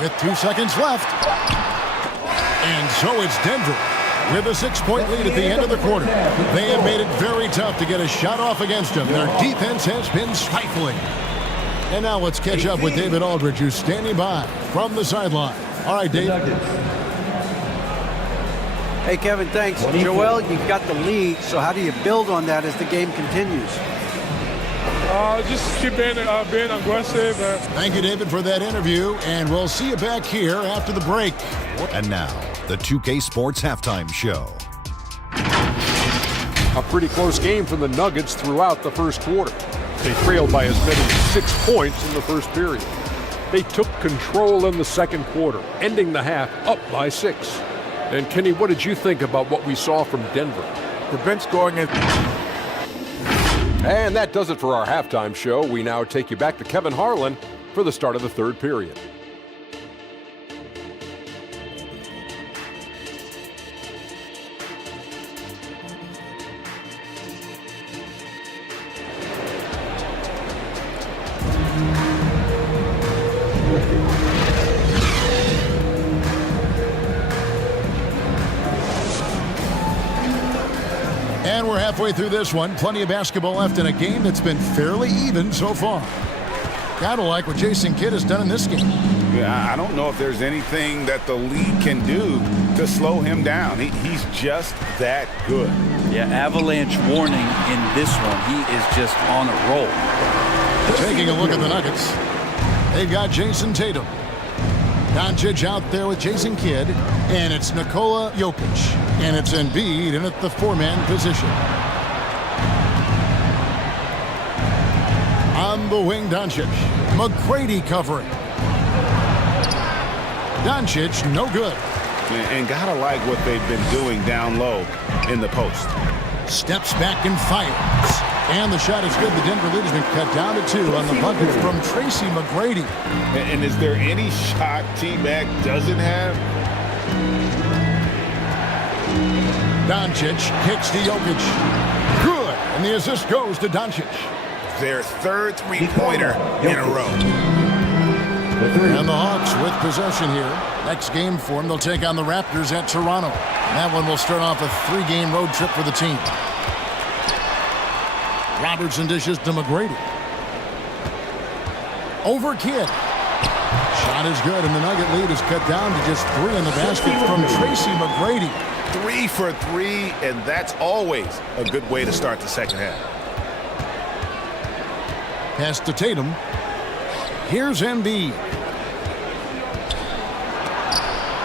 With 2 seconds left. And so it's Denver with a 6-point lead at the end of the quarter. They have made it very tough to get a shot off against them. Their defense has been stifling. And now let's catch up with David Aldridge, who's standing by from the sideline. All right, Dave. Hey, Kevin, thanks. Joel, you've got the lead, so how do you build on that as the game continues? Just keep being aggressive. Thank you, David, for that interview, and we'll see you back here after the break. And now, the 2K Sports Halftime Show. A pretty close game for the Nuggets throughout the first quarter. They trailed by as many as 6 points in the first period. They took control in the second quarter, ending the half up by 6. And Kenny, what did you think about what we saw from Denver? The bench going in. And that does it for our halftime show. We now take you back to Kevin Harlan for the start of the third period. And we're halfway through this one. Plenty of basketball left in a game that's been fairly even so far. Gotta like what Jason Kidd has done in this game. Yeah, I don't know if there's anything that the league can do to slow him down. He's just that good. Yeah, avalanche warning in this one. He is just on a roll. Taking a look at the Nuggets. They've got Jason Tatum. Doncic out there with Jason Kidd. And it's Nikola Jokic. And it's Embiid in at the four-man position. On the wing, Doncic. McGrady covering. Doncic, no good. And gotta like what they've been doing down low in the post. Steps back and fires. And the shot is good. The Denver lead has been cut down to 2 on the bucket from Tracy McGrady. And is there any shot T-Mac doesn't have? Doncic kicks to Jokic. Good. And the assist goes to Doncic. Their third three-pointer in a row. And the Hawks with possession here. Next game for them, they'll take on the Raptors at Toronto. And that one will start off a 3-game road trip for the team. Robertson dishes to McGrady. Over Kidd. Shot is good, and the Nugget lead is cut down to just 3 in the basket from Tracy McGrady. 3 for 3, and that's always a good way to start the second half. Pass to Tatum. Here's Embiid.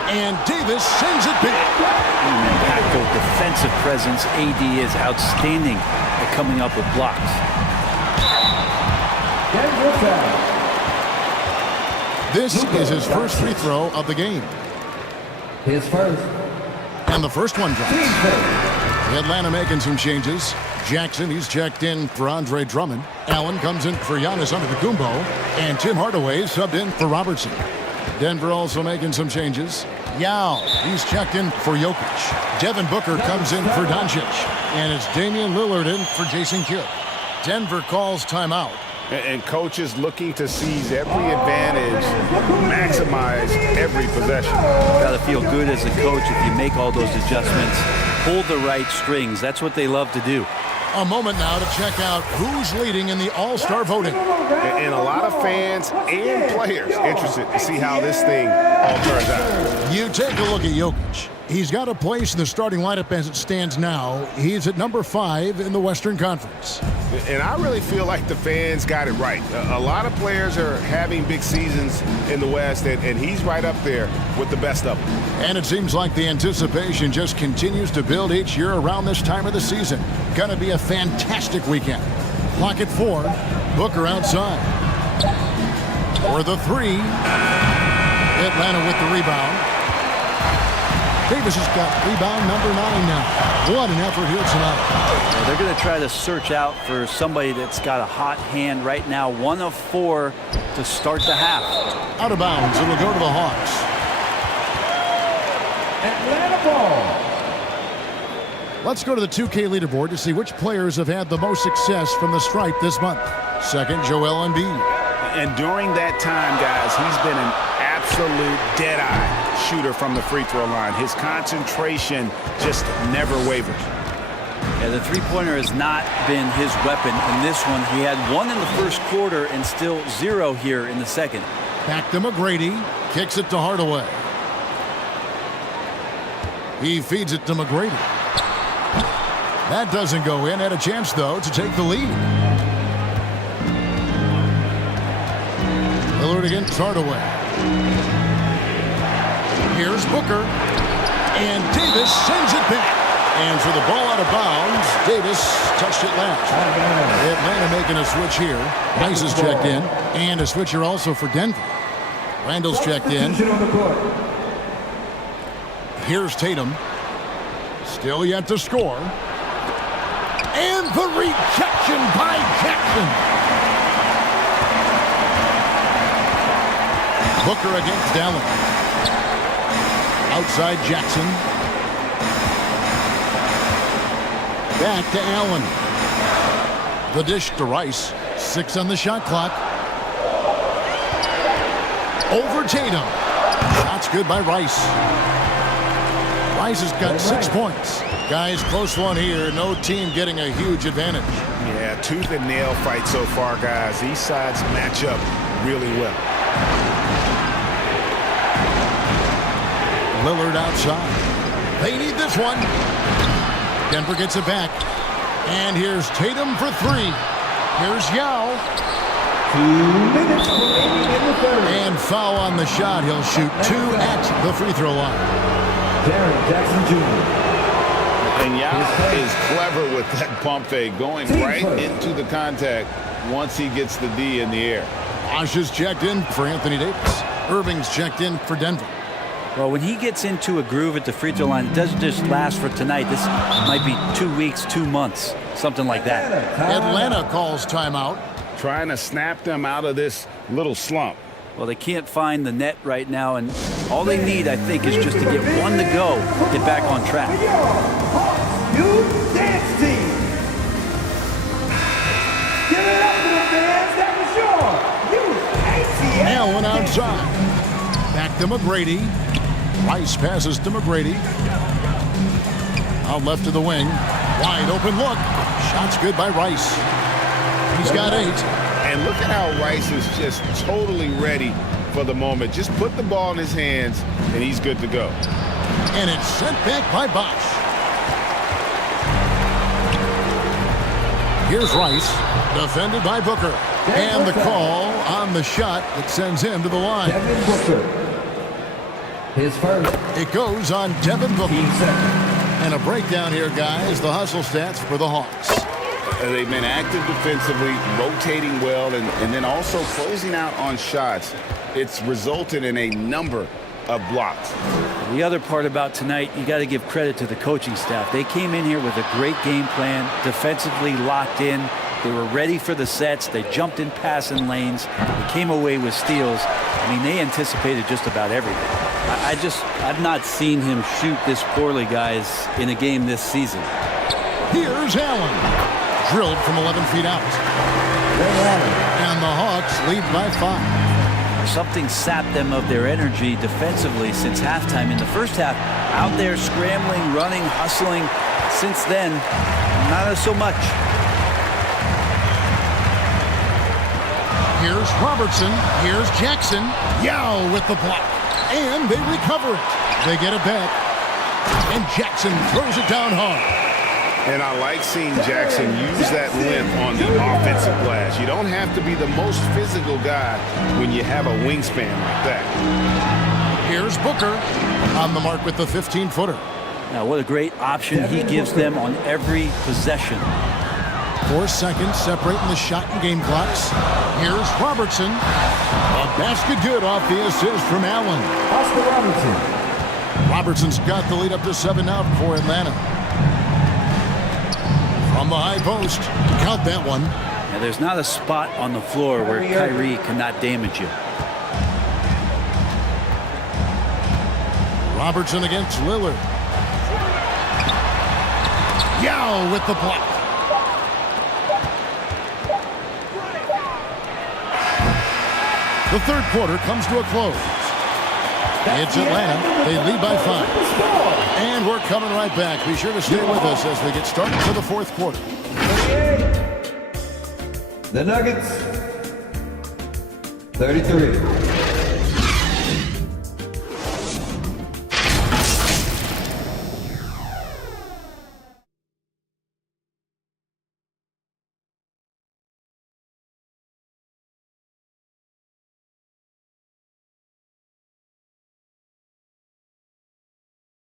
And Davis sends it big. Impactful defensive presence. AD is outstanding at coming up with blocks. This is his first free throw of the game. His first. And the first one drops. Atlanta making some changes. Jackson, he's checked in for Andre Drummond. Allen comes in for Giannis Antetokounmpo. And Tim Hardaway subbed in for Robertson. Denver also making some changes. Yao, he's checked in for Jokic. Devin Booker comes in for Doncic. And it's Damian Lillard in for Jason Kidd. Denver calls timeout. And coaches looking to seize every advantage, maximize every possession. Got to feel good as a coach if you make all those adjustments. Pull the right strings. That's what they love to do. A moment now to check out who's leading in the All-Star voting. And a lot of fans and players interested to see how this thing all turns out. You take a look at Jokic. He's got a place in the starting lineup as it stands now. He's at number 5 in the Western Conference. And I really feel like the fans got it right. A lot of players are having big seasons in the West, and he's right up there with the best of them. And it seems like the anticipation just continues to build each year around this time of the season. Gonna be a fantastic weekend. Clock at 4. Booker outside. For the 3. Atlanta with the rebound. Davis has got rebound number 9 now. What an effort here tonight. Yeah, they're going to try to search out for somebody that's got a hot hand right now. 1 of 4 to start the half. Out of bounds. It'll go to the Hawks. Atlanta ball. Let's go to the 2K leaderboard to see which players have had the most success from the stripe this month. Second, Joel Embiid. And during that time, guys, he's been an absolute dead-eye shooter from the free throw line. His concentration just never wavers. Yeah, the three-pointer has not been his weapon in this one. He had 1 in the first quarter and still 0 here in the second. Back to McGrady. Kicks it to Hardaway. He feeds it to McGrady. That doesn't go in. Had a chance, though, to take the lead. Lillard against Hardaway. Here's Booker. And Davis sends it back. And for the ball out of bounds, Davis touched it last. Atlanta making a switch here. Rice is checked in. And a switcher also for Denver. Randall's checked in. Here's Tatum. Still yet to score. And the rejection by Jackson. Booker against Allen. Outside Jackson. Back to Allen. The dish to Rice. 6 on the shot clock. Over Tatum. Shot's good by Rice. Rice has got 6 points. Guys, close one here. No team getting a huge advantage. Yeah, tooth and nail fight so far, guys. These sides match up really well. Lillard outside. They need this one. Denver gets it back. And here's Tatum for 3. Here's Yao. 2 minutes remaining in the third. And foul on the shot. He'll shoot 2 at the free throw line. Jaren Jackson Jr. And Yao is clever with that pump fake, going right into the contact once he gets the D in the air. Bosh is checked in for Anthony Davis. Irving's checked in for Denver. Well, when he gets into a groove at the free throw line, it doesn't just last for tonight. This might be 2 weeks, 2 months, something like that. Atlanta calls timeout. Trying to snap them out of this little slump. Well, they can't find the net right now, and all they need, I think, is just to get one to go, get back on track. New dance team. Give it up to the fans. That was your UATS. Allen outside. Back to McGrady. Rice passes to McGrady. Out left to the wing. Wide open look. Shot's good by Rice. He's got 8. And look at how Rice is just totally ready for the moment. Just put the ball in his hands, and he's good to go. And it's sent back by Bosh. Here's Rice, defended by Booker. And the call on the shot that sends him to the line. Devin Booker. His first. It goes on Devin Booker. And a breakdown here, guys. The hustle stats for the Hawks. They've been active defensively, rotating well, and then also closing out on shots. It's resulted in a number of blocks. The other part about tonight, you got to give credit to the coaching staff. They came in here with a great game plan, defensively locked in. They were ready for the sets. They jumped in passing lanes. They came away with steals. I mean, they anticipated just about everything. I've not seen him shoot this poorly, guys, in a game this season. Here's Allen. Drilled from 11 feet out. And the Hawks lead by 5. Something sapped them of their energy defensively since halftime. In the first half, out there scrambling, running, hustling. Since then, not so much. Here's Robertson. Here's Jackson. Yao with the block. And they recover it. They get it back. And Jackson throws it down hard. And I like seeing Jackson use that length on the offensive glass. You don't have to be the most physical guy when you have a wingspan like that. Here's Booker on the mark with the 15-footer. Now, what a great option he gives them on every possession. 4 seconds separating the shot and game clocks. Here's Robertson. A basket good off the assist from Allen. Oscar Robertson. Robertson's got the lead up to 7 now for Atlanta. From the high post. Count that one. Now, there's not a spot on the floor where Kyrie cannot damage you. Robertson against Lillard. Yao with the block. The third quarter comes to a close. It's Atlanta. They lead by 5. And we're coming right back. Be sure to stay with us as we get started for the fourth quarter. The Nuggets, 33.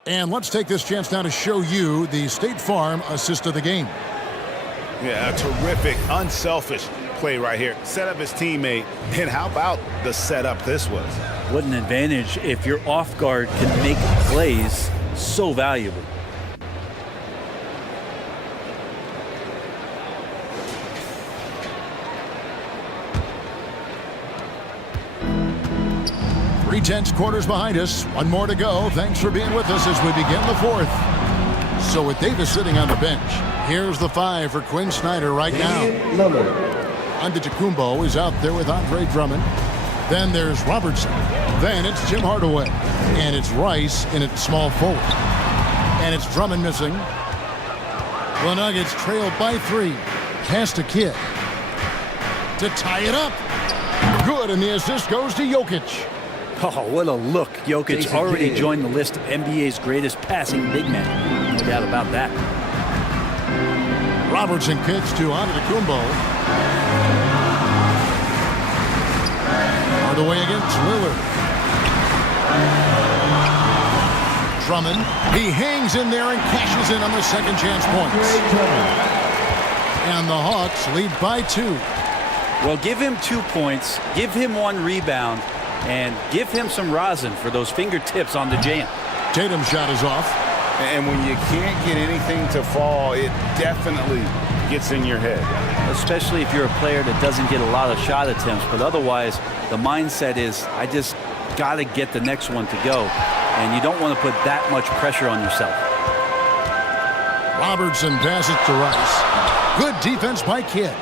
And let's take this chance now to show you the State Farm assist of the game. Yeah, a terrific, unselfish play right here. Set up his teammate. And how about the setup this was? What an advantage if your off guard can make plays so valuable. Tense quarters behind us. One more to go. Thanks for being with us as we begin the fourth. So with Davis sitting on the bench, here's the 5 for Quinn Snyder right now. Antetokounmpo is out there with Andre Drummond. Then there's Robertson. Then it's Tim Hardaway. And it's Rice in at small forward. And it's Drummond missing. The Nuggets trail by 3. Pass to Kidd to tie it up. Good, and the assist goes to Jokic. Oh, what a look. Jokic already joined the list of NBA's greatest passing big men. No doubt about that. Robertson kicks to Antetokounmpo. Hardaway against Lillard. Drummond, he hangs in there and cashes in on the second chance points. And the Hawks lead by 2. Well, give him 2 points, give him 1 rebound, and give him some rosin for those fingertips on the jam. Tatum's shot is off. And when you can't get anything to fall, it definitely gets in your head. Especially if you're a player that doesn't get a lot of shot attempts, but otherwise the mindset is, I just got to get the next one to go. And you don't want to put that much pressure on yourself. Robertson passes to Rice. Good defense by Kidd.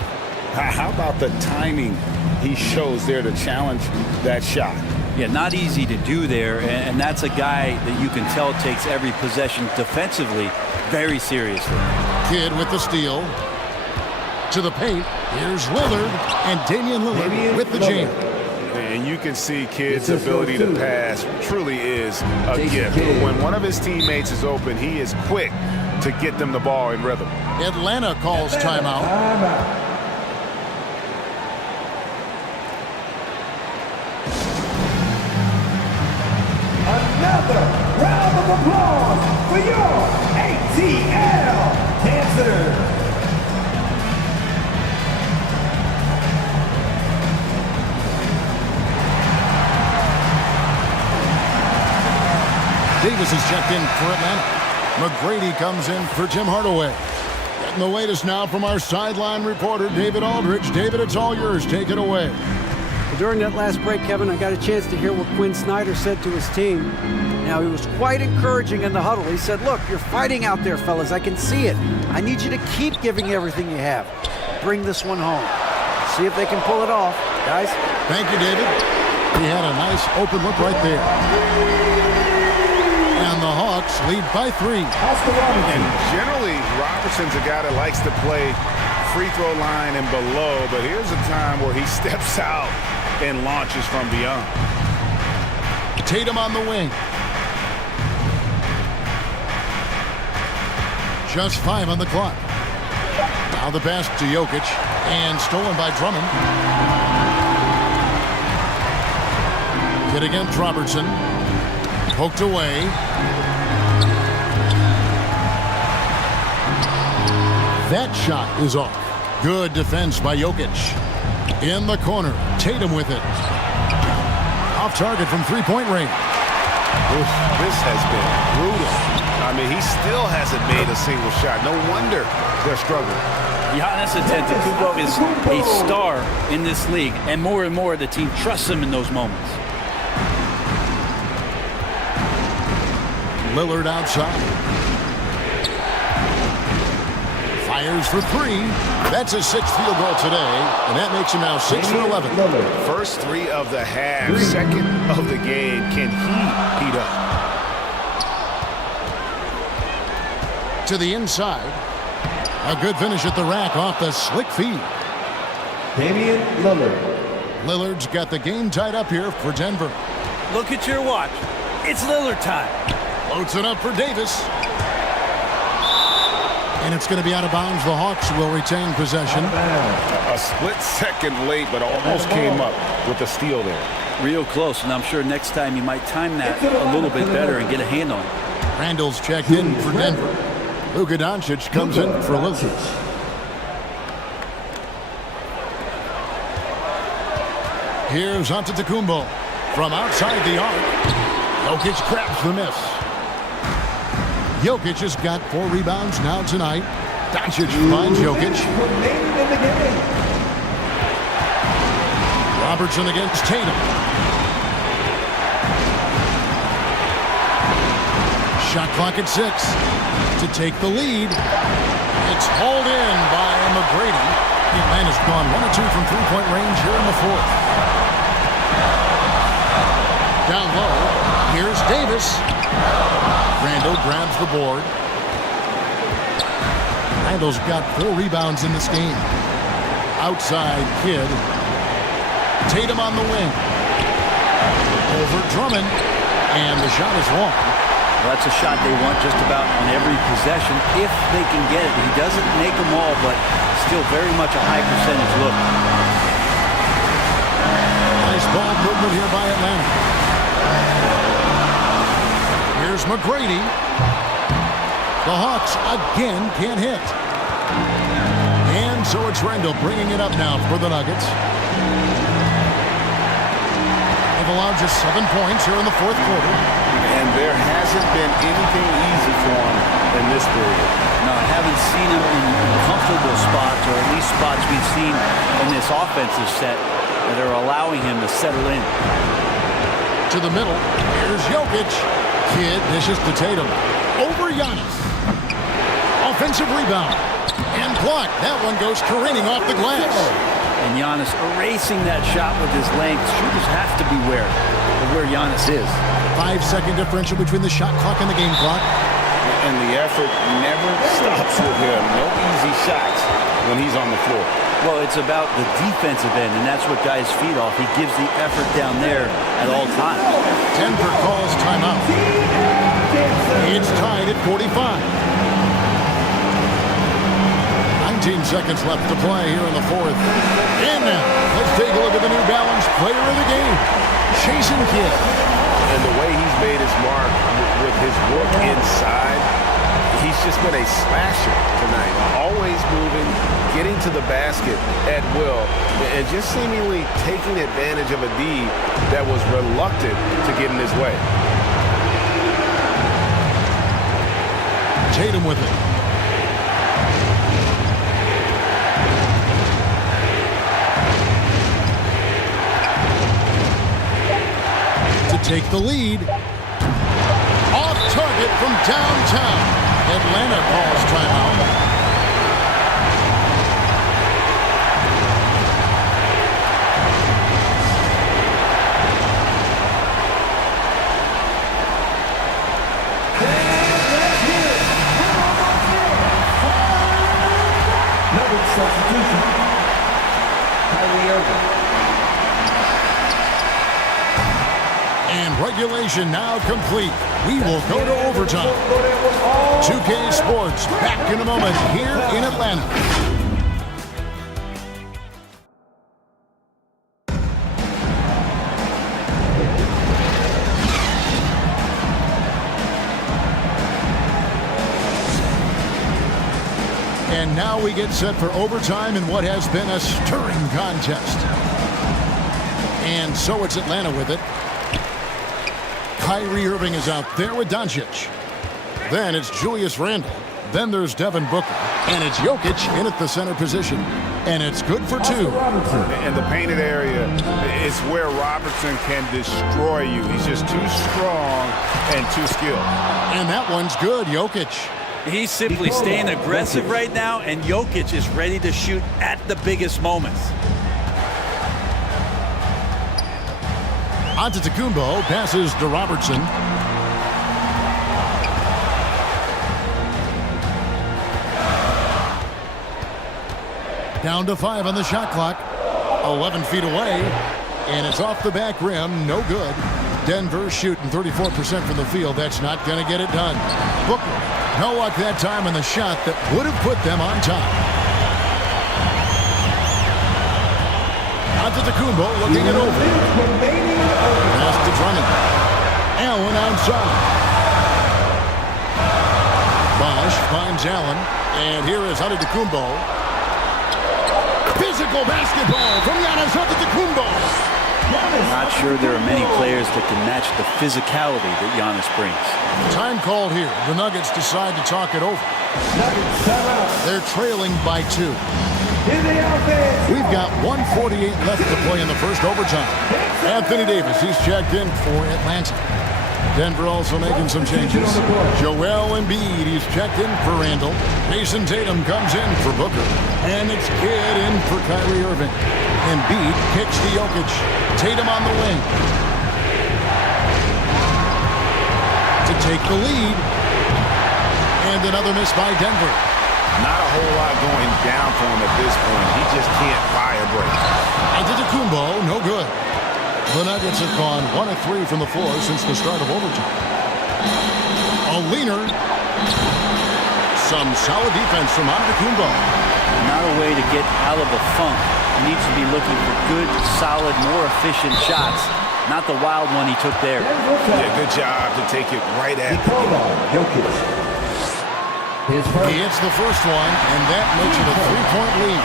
How about the timing he shows there to challenge that shot? Yeah, not easy to do there, and that's a guy that you can tell takes every possession defensively very seriously. Kidd with the steal. To the paint, here's Lillard, and Damian Lillard with the jam. And you can see Kidd's ability to pass truly is a gift. When one of his teammates is open, he is quick to get them the ball in rhythm. Atlanta calls timeout. Another round of applause for your ATL dancers. Davis is checked in for Atlanta. McGrady comes in for Tim Hardaway. Getting the latest now from our sideline reporter, David Aldridge. David, it's all yours. Take it away. During that last break, Kevin, I got a chance to hear what Quinn Snyder said to his team. Now, he was quite encouraging in the huddle. He said, look, you're fighting out there, fellas. I can see it. I need you to keep giving everything you have. Bring this one home. See if they can pull it off. Guys? Thank you, David. He had a nice open look right there. And the Hawks lead by 3. And generally, Robertson's a guy that likes to play free throw line and below, but here's a time where he steps out and launches from beyond. Tatum on the wing. Just 5 on the clock. Now the pass to Jokic, and stolen by Drummond. Hit against Robertson. Poked away. That shot is off. Good defense by Jokic. In the corner, Tatum with it. Off target from three-point range. This has been brutal. I mean, he still hasn't made a single shot. No wonder they're struggling. Giannis Antetokounmpo is a star in this league, and more the team trusts him in those moments. Lillard outside. Fires for 3. That's his 6th field goal today, and that makes him now 6 for 11. First 3 of the half, second of the game. Can he heat up? To the inside. A good finish at the rack off the slick feed. Damian Lillard. Lillard's got the game tied up here for Denver. Look at your watch. It's Lillard time. Floats it up for Davis. And it's going to be out of bounds. The Hawks will retain possession. A split second late, but almost came up with the steal there. Real close, and I'm sure next time you might time that a little bit better and get a hand on it. Randall's checked in for Denver. Luka Doncic comes in for Lillard. Here's Antetokounmpo from outside the arc. Jokic grabs the miss. Jokic has got 4 rebounds now tonight. Doncic finds Jokic. Robertson against Tatum. Shot clock at 6 to take the lead. It's hauled in by McGrady. Atlanta's gone 1 of 2 from three-point range here in the 4th. Down low, here's Davis. Randall grabs the board. Randall's got 4 rebounds in this game. Outside Kidd. Tatum on the wing. Over Drummond. And the shot is long. Well, that's a shot they want just about on every possession if they can get it. He doesn't make them all, but still very much a high percentage look. Nice ball movement here by Atlanta. Here's McGrady. The Hawks again can't hit. And so it's Randall bringing it up now for the Nuggets. They've allowed just 7 points here in the fourth quarter. And there hasn't been anything easy for him in this period. No, I haven't seen him in comfortable spots, or at least spots we've seen in this offensive set that are allowing him to settle in. To the middle. Here's Jokic. Kidd dishes to Tatum. Over Giannis. Offensive rebound. And blocked. That one goes careening off the glass. And Giannis erasing that shot with his length. Shooters have to beware of where Giannis is. 5-second differential between the shot clock and the game clock. And the effort never stops with him. No easy shots when he's on the floor. Well, it's about the defensive end, and that's what guys feed off. He gives the effort down there at all times. Denver calls timeout. It's tied at 45. 19 seconds left to play here in the fourth. And now, let's take a look at the New Balance player of the game, Jason Kidd. And the way he's made his mark with his work inside, he's just been a slasher tonight. Always moving, getting to the basket at will, and just seemingly taking advantage of a D that was reluctant to get in his way. Tatum with it. Take the lead. Off target from downtown. Atlanta calls timeout. Another substitution. Kyrie Irving. And regulation now complete. We will go to overtime. 2K Sports back in a moment here in Atlanta. And now we get set for overtime in what has been a stirring contest. And so it's Atlanta with it. Kyrie Irving is out there with Doncic. Then it's Julius Randle. Then there's Devin Booker. And it's Jokic in at the center position. And it's good for 2. In the painted area is where Robertson can destroy you. He's just too strong and too skilled. And that one's good, Jokic. He's simply staying aggressive right now, and Jokic is ready to shoot at the biggest moments. Antetokounmpo passes to Robertson. Down to 5 on the shot clock. 11 feet away. And it's off the back rim. No good. Denver shooting 34% from the field. That's not going to get it done. Booker, no luck that time on the shot that would have put them on top. Antetokounmpo looking it over. Pass to Drummond. Allen outside. Bosch finds Allen. And here is Antetokounmpo. Physical basketball from Giannis Antetokounmpo. Not sure there are many players that can match the physicality that Giannis brings. Time called here. The Nuggets decide to talk it over. They're trailing by 2. We've got 1:48 left to play in the first overtime. Anthony Davis, he's checked in for Atlanta. Denver also making some changes. Joel Embiid, he's checked in for Randall. Jason Tatum comes in for Booker. And it's Kidd in for Kyrie Irving. Embiid kicks to Jokic. Tatum on the wing. take the lead. And another miss by Denver. Not a whole lot going down for him at this point. He just can't buy a break. Antetokounmpo, no good. The Nuggets have gone 1 of 3 from the floor since the start of overtime. A leaner. Some solid defense from Antetokounmpo. Not a way to get out of the funk. He needs to be looking for good, solid, more efficient shots. Not the wild one he took there. Yeah, good job to take it right at Jokic. He hits the first one, and that makes it a 3-point lead.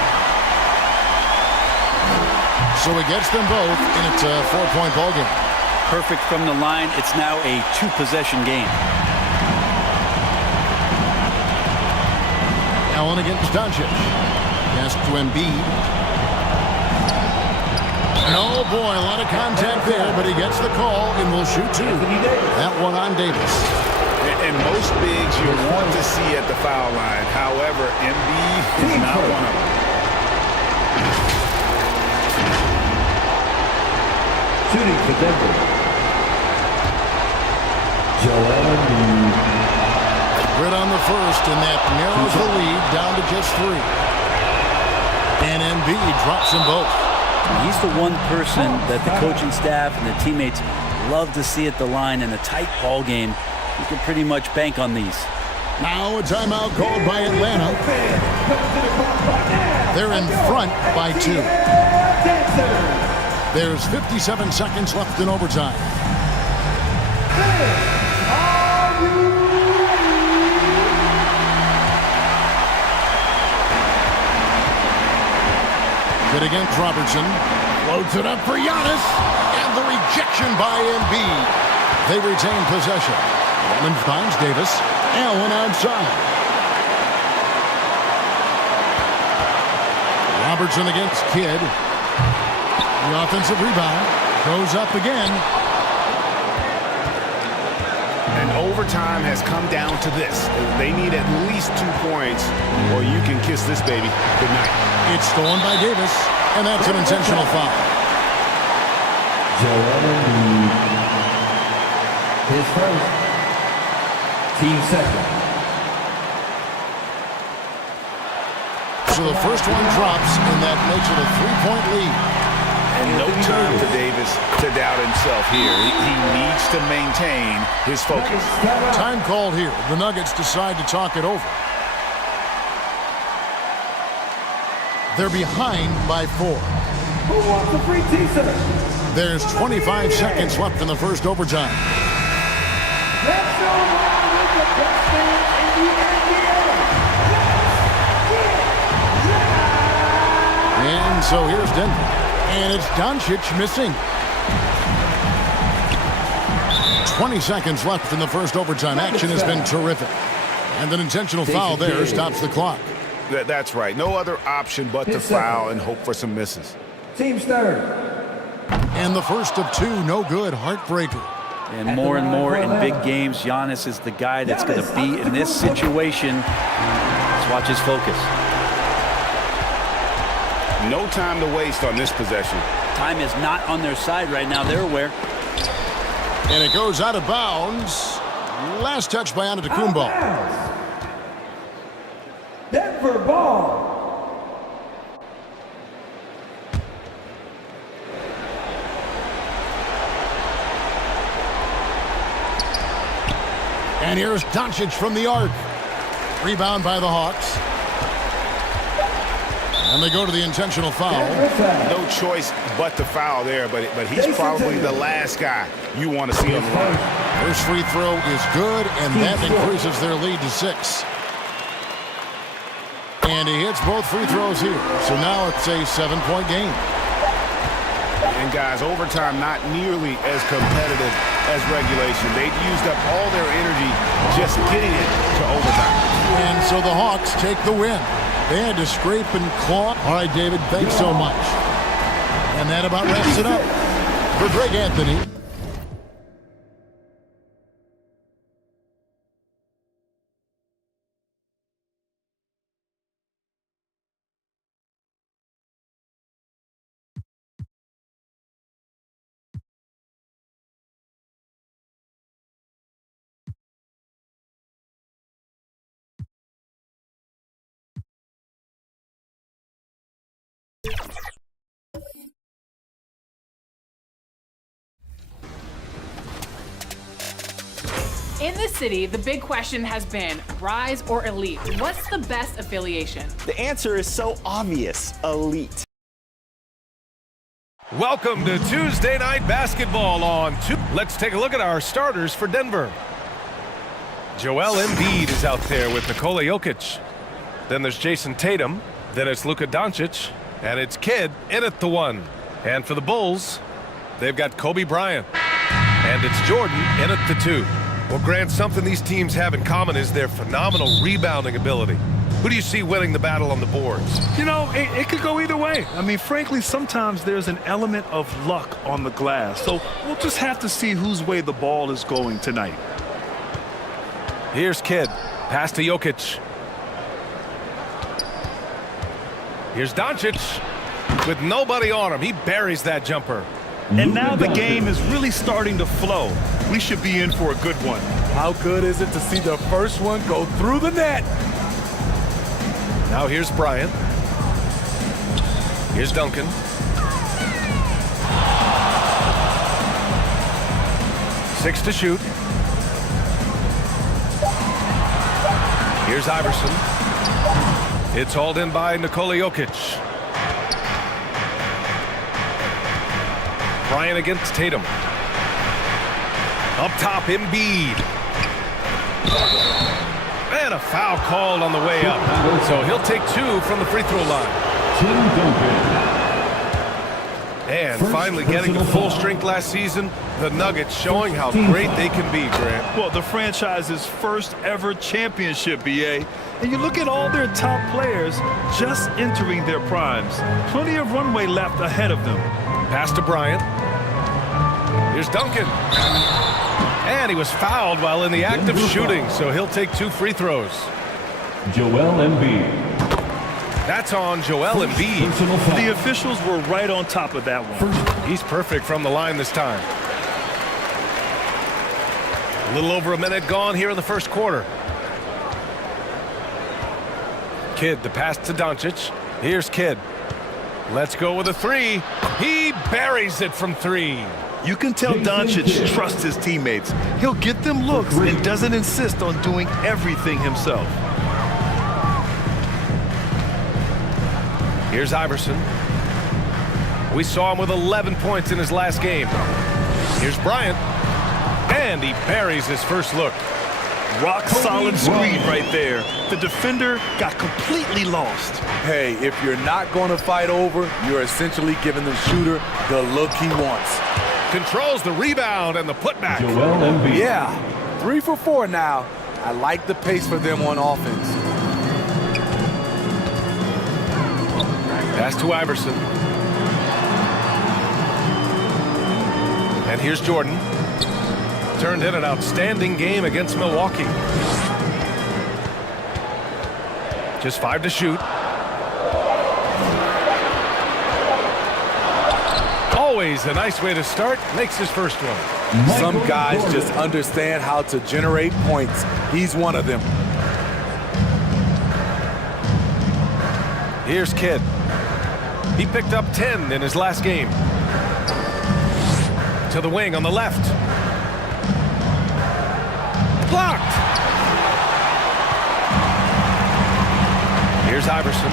So he gets them both, and it's a 4-point ball game. Perfect from the line. It's now a 2-possession game. Allen against Doncic. Pass to Embiid. And oh boy, a lot of contact there, but he gets the call and will shoot two. That one on Davis. And most bigs you want to see at the foul line. However, Embiid is not one of them. Shooting for Denver. Joel Embiid. Grid on the first, and that narrows the lead down to just 3. And Embiid drops them both. He's the one person that the coaching staff and the teammates love to see at the line in a tight ball game. You can pretty much bank on these. Now a timeout called by Atlanta. They're in front by 2. There's 57 seconds left in overtime. Good against Robertson. Loads it up for Giannis. And the rejection by Embiid. They retain possession. Roman finds Davis. Allen outside. Robertson against Kidd. The offensive rebound goes up again. And overtime has come down to this. They need at least 2 points, or you can kiss this baby goodnight. It's stolen by Davis, and that's an intentional foul. Joel Embiid. His first. Team second. So the first one drops, and that makes it a 3-point lead. And no time for Davis to doubt himself here. He needs to maintain his focus. Time called here. The Nuggets decide to talk it over. They're behind by 4. Who wants the free t-shirt? There's 25 seconds left in the first overtime. Let's show around with the best fans in the NBA. And so here's Denver. And it's Doncic missing. 20 seconds left in the first overtime. Action has been terrific. And an intentional foul there stops the clock. That's right. No other option but to foul and hope for some misses. Team's third. And the first of 2, no good. Heartbreaker. And more in big games, Giannis is the guy that's going to be in this situation. Let's watch his focus. No time to waste on this possession. Time is not on their side right now. They're aware. And it goes out of bounds. Last touch by Antetokounmpo. Denver ball. And here's Doncic from the arc. Rebound by the Hawks. And they go to the intentional foul. No choice but to foul there, but he's probably the last guy you want to see on the line. First free throw is good, and that increases their lead to 6. And he hits both free throws here. So now it's a 7-point game. And guys, overtime not nearly as competitive as regulation. They've used up all their energy just getting it to overtime. And so the Hawks take the win. They had to scrape and claw. All right, David, thanks so much. And that about wraps it up. For Greg Anthony, In the city, the big question has been rise or elite. What's the best affiliation? The answer is so obvious, elite. Welcome to Tuesday Night Basketball on 2. Let's take a look at our starters for Denver. Joel Embiid is out there with Nikola Jokic. Then there's Jason Tatum. Then it's Luka Doncic. And it's Kidd in at the 1. And for the Bulls, they've got Kobe Bryant. And it's Jordan in at the 2. Well, Grant, something these teams have in common is their phenomenal rebounding ability. Who do you see winning the battle on the boards? You know, it could go either way. I mean, frankly, sometimes there's an element of luck on the glass. So we'll just have to see whose way the ball is going tonight. Here's Kidd. Pass to Jokic. Here's Doncic. With nobody on him, he buries that jumper. And now the game is really starting to flow. We should be in for a good one. How good is it to see the first one go through the net? Now here's Bryant. Here's Duncan. Six to shoot. Here's Iverson. It's hauled in by Nikola Jokic. Bryant against Tatum. Up top, Embiid. And a foul called on the way up. So he'll take 2 from the free throw line. And finally getting to full strength last season, the Nuggets showing how great they can be, Grant. Well, the franchise's first ever championship, BA. And you look at all their top players just entering their primes. Plenty of runway left ahead of them. Pass to Bryant. Here's Duncan. And he was fouled while in the act of shooting, so he'll take 2 free throws. Joel Embiid. That's on Joel Embiid. The officials were right on top of that one. He's perfect from the line this time. A little over a minute gone here in the first quarter. Kidd, the pass to Doncic. Here's Kidd. Let's go with a 3. He buries it from 3. You can tell Doncic trusts his teammates. He'll get them looks and doesn't insist on doing everything himself. Here's Iverson. We saw him with 11 points in his last game. Here's Bryant. And he buries his first look. Rock solid screen right there. The defender got completely lost. Hey, if you're not going to fight over, you're essentially giving the shooter the look he wants. Controls the rebound and the putback. Yeah, 3 for 4 now. I like the pace for them on offense. Pass to Iverson. And here's Jordan. Turned in an outstanding game against Milwaukee. Just 5 to shoot. Always a nice way to start. Makes his first one. Some guys just understand how to generate points. He's one of them. Here's Kidd. He picked up 10 in his last game. To the wing on the left. Blocked. Here's Iverson.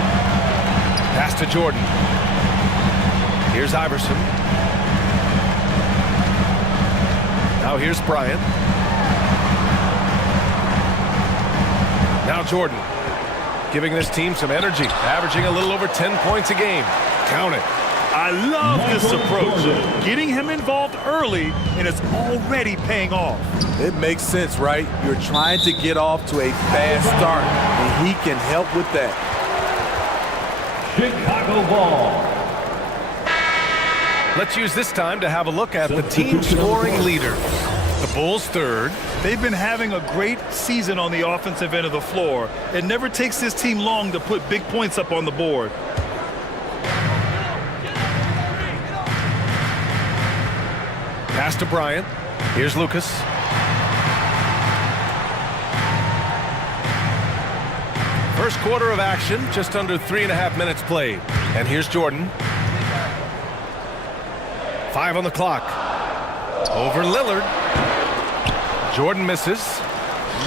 Pass to Jordan. Here's Iverson. Now here's Bryant. Now Jordan. Giving this team some energy. Averaging a little over 10 points a game. Count it. I love this approach. Getting him involved early, and it's already paying off. It makes sense, right? You're trying to get off to a fast start, and he can help with that. Chicago ball. Let's use this time to have a look at the team scoring leaders. The Bulls third. They've been having a great season on the offensive end of the floor. It never takes this team long to put big points up on the board. Pass to Bryant. Here's Lucas. First quarter of action, just under 3.5 minutes played. And here's Jordan. 5 on the clock. Over Lillard. Jordan misses.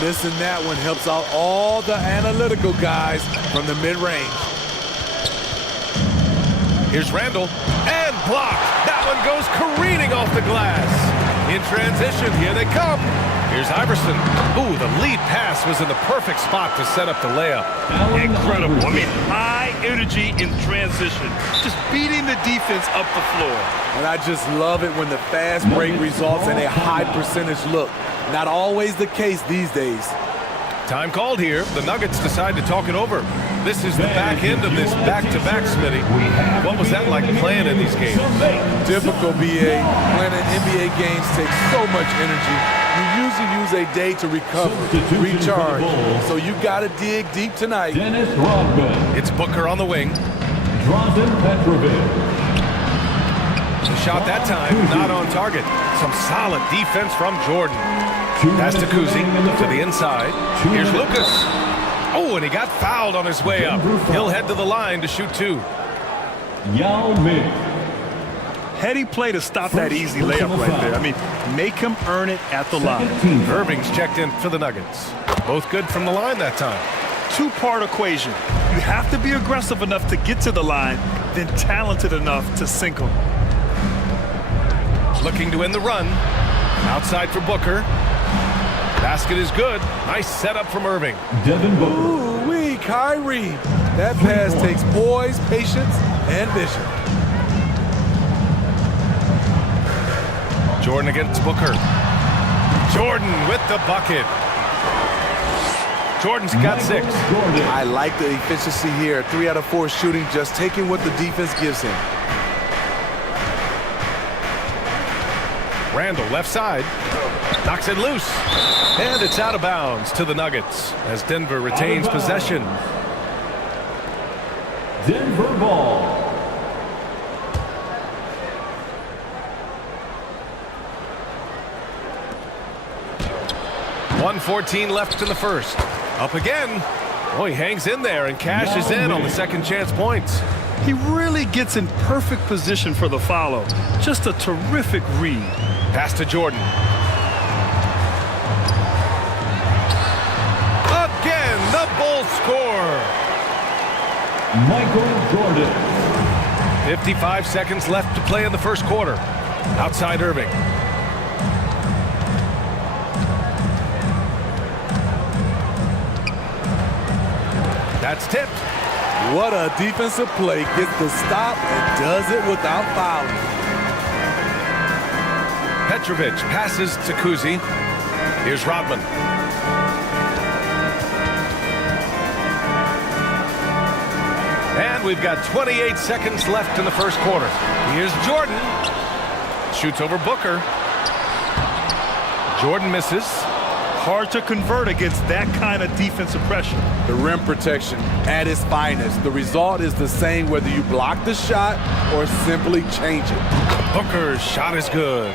Missing that one helps out all the analytical guys from the mid-range. Here's Randall, and blocked. That one goes careening off the glass. In transition, here they come. Here's Iverson. Ooh, the lead pass was in the perfect spot to set up the layup. Incredible. I mean, high energy in transition. Just beating the defense up the floor. And I just love it when the fast break results in a high percentage look. Not always the case these days. Time called here. The Nuggets decide to talk it over. This is the back end of this back-to-back, Smitty. What was that like playing in these games? Difficult, BA. Playing in NBA games takes so much energy. You usually use a day to recover, recharge. So you got to dig deep tonight. It's Booker on the wing. The shot that time, not on target. Some solid defense from Jordan. Pass to Kuzi, to the inside. Here's Lucas. Oh, and he got fouled on his way up. He'll head to the line to shoot two. Heady play to stop that easy layup right there. I mean, make him earn it at the line. Irving's checked in for the Nuggets. Both good from the line that time. Two-part equation. You have to be aggressive enough to get to the line, then talented enough to sink them. Looking to end the run. Outside for Booker. Basket is good. Nice setup from Irving. Ooh-wee, Kyrie. That pass takes poise, patience, and vision. Jordan against Booker. Jordan with the bucket. Jordan's got 6. I like the efficiency here. 3 out of 4 shooting, just taking what the defense gives him. Randall left side. Knocks it loose. And it's out of bounds to the Nuggets as Denver retains possession. Denver ball. .114 left in the first. Up again. Oh, he hangs in there and cashes in on the second chance points. He really gets in perfect position for the follow. Just a terrific read. Pass to Jordan. Again, the Bulls score. Michael Jordan. 55 seconds left to play in the first quarter. Outside Irving. That's tipped. What a defensive play. Gets the stop and does it without fouling. Petrovic passes to Kuzi. Here's Rodman. And we've got 28 seconds left in the first quarter. Here's Jordan. Shoots over Booker. Jordan misses. Hard to convert against that kind of defensive pressure. The rim protection at its finest. The result is the same whether you block the shot or simply change it. Booker's shot is good.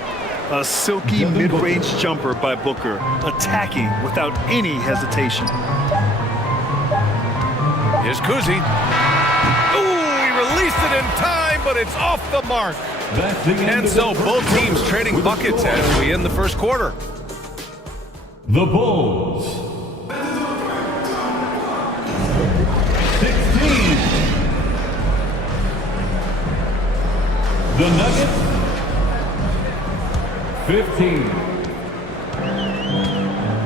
A silky mid-range jumper by Booker, attacking without any hesitation. Here's Kuzi. Ooh, he released it in time, but it's off the mark. And so both teams trading buckets as we end the first quarter. The Bulls. 16. The Nuggets. 15.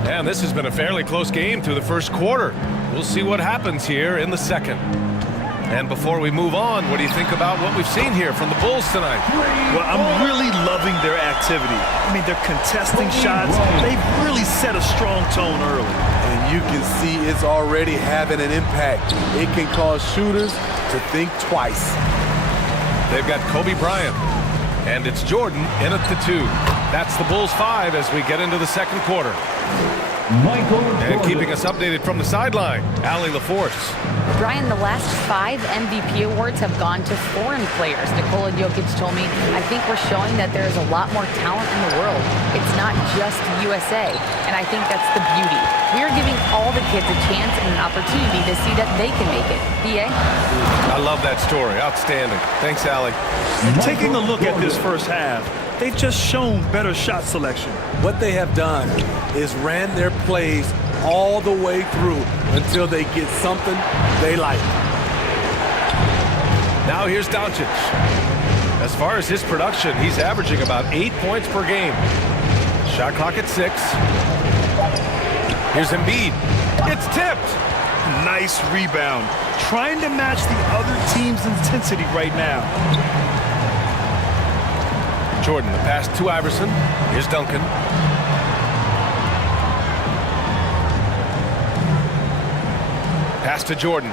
And this has been a fairly close game through the first quarter. We'll see what happens here in the second. And before we move on, what do you think about what we've seen here from the Bulls tonight? Well, I'm really loving their activity. I mean, they're contesting shots. They've really set a strong tone early. And you can see it's already having an impact. It can cause shooters to think twice. They've got Kobe Bryant. And it's Jordan in at the 2. That's the Bulls 5 as we get into the second quarter. And keeping us updated from the sideline, Allie LaForce. Brian, the last 5 MVP awards have gone to foreign players. Nikola Jokic told me, I think we're showing that there is a lot more talent in the world. It's not just USA, and I think that's the beauty. We are giving all the kids a chance and an opportunity to see that they can make it. B.A.? I love that story. Outstanding. Thanks, Allie. Taking a look at this first half, they've just shown better shot selection. What they have done is ran their plays all the way through until they get something they like. Now here's Doncic. As far as his production, he's averaging about 8 points per game. Shot clock at 6. Here's Embiid. It's tipped. Nice rebound. Trying to match the other team's intensity right now. Jordan, the pass to Iverson. Here's Duncan. Pass to Jordan.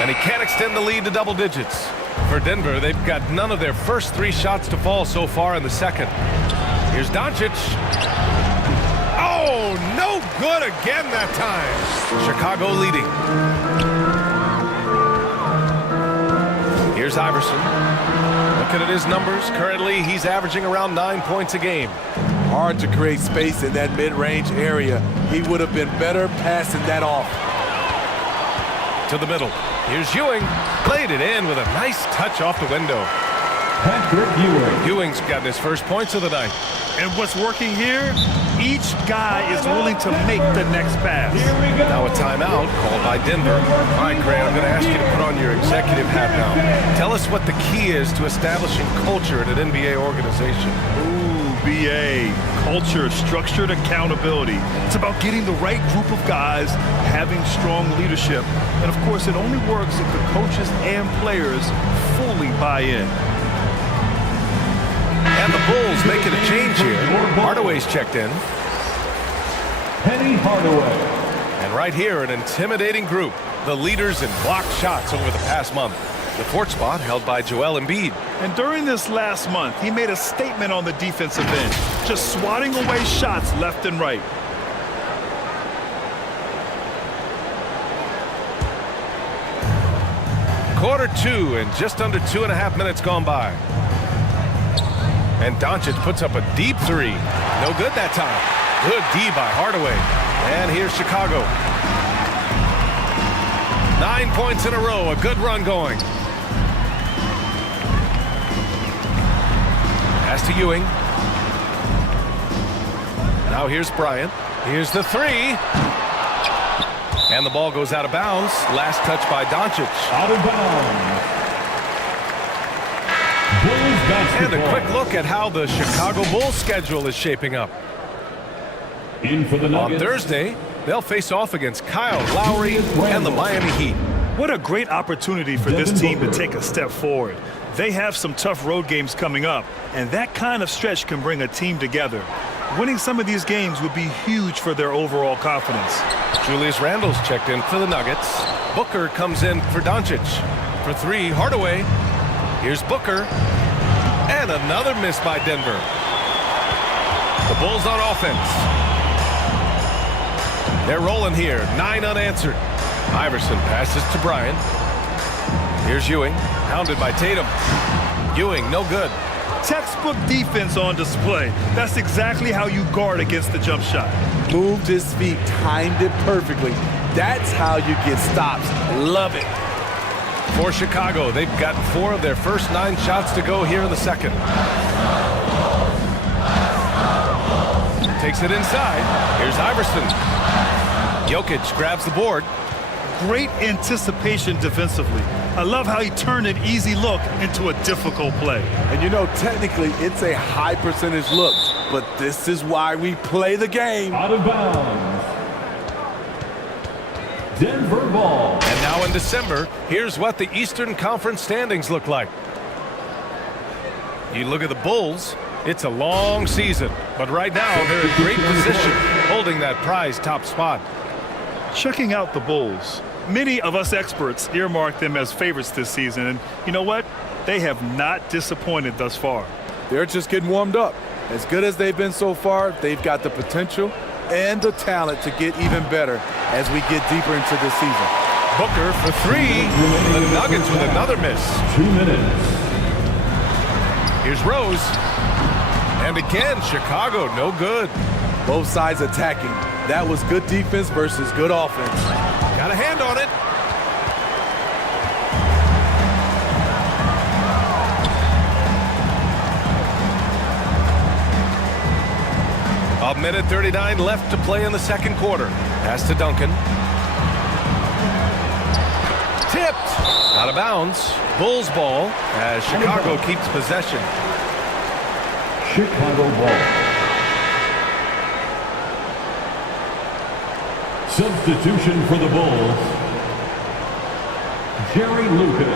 And he can't extend the lead to double digits. For Denver, they've got none of their first 3 shots to fall so far in the second. Here's Doncic. Oh, no good again that time. Chicago leading. Here's Iverson. Looking at his numbers, currently he's averaging around 9 points a game. Hard to create space in that mid-range area. He would have been better passing that off. To the middle. Here's Ewing. Played it in with a nice touch off the window. Patrick Ewing. Ewing's gotten his first points of the night. And what's working here? Each guy is willing to make the next pass. Now a timeout called by Denver. All right, Grant, I'm going to ask you to put on your executive hat now. Tell us what the key is to establishing culture at an NBA organization. Ooh, BA. Culture, structured accountability. It's about getting the right group of guys, having strong leadership. And of course, it only works if the coaches and players fully buy in. And the Bulls making a change here. Hardaway's checked in. Penny Hardaway. And right here, an intimidating group. The leaders in blocked shots over the past month. The 4th spot held by Joel Embiid. And during this last month, he made a statement on the defensive end, just swatting away shots left and right. Quarter 2 and just under 2.5 minutes gone by. And Doncic puts up a deep 3. No good that time. Good D by Hardaway. And here's Chicago. 9 points in a row. A good run going. Pass to Ewing. Now here's Bryant. Here's the 3. And the ball goes out of bounds. Last touch by Doncic. Out of bounds. And a quick look at how the Chicago Bulls schedule is shaping up. In for the Nuggets. On Thursday, they'll face off against Kyle Lowry and the Miami Heat. What a great opportunity for this team to take a step forward. They have some tough road games coming up, and that kind of stretch can bring a team together. Winning some of these games would be huge for their overall confidence. Julius Randle's checked in for the Nuggets. Booker comes in for Doncic. For 3, Hardaway. Here's Booker. And another miss by Denver. The Bulls on offense. They're rolling here. 9 unanswered. Iverson passes to Bryant. Here's Ewing. Hounded by Tatum. Ewing, no good. Textbook defense on display. That's exactly how you guard against the jump shot. Moved his feet, timed it perfectly. That's how you get stops. Love it. For Chicago, they've got 4 of their first 9 shots to go here in the second. Takes it inside. Here's Iverson. Jokic grabs the board. Great anticipation defensively. I love how he turned an easy look into a difficult play. And you know, technically, it's a high percentage look, but this is why we play the game. Out of bounds. Denver ball. And now in December, here's what the Eastern Conference standings look like. You look at the Bulls, it's a long season, but right now they're in great position, holding that prized top spot. Checking out the Bulls. Many of us experts earmark them as favorites this season, and you know what? They have not disappointed thus far. They're just getting warmed up. As good as they've been so far, they've got the potential and the talent to get even better as we get deeper into this season. Booker for 3. The Nuggets with another miss. 2 minutes. Here's Rose. And again, Chicago, no good. Both sides attacking. That was good defense versus good offense. Got a hand on it. A minute 39 left to play in the second quarter. Pass to Duncan. Tipped. Out of bounds. Bulls ball as Chicago keeps possession. Chicago ball. Substitution for the Bulls. Jerry Lucas.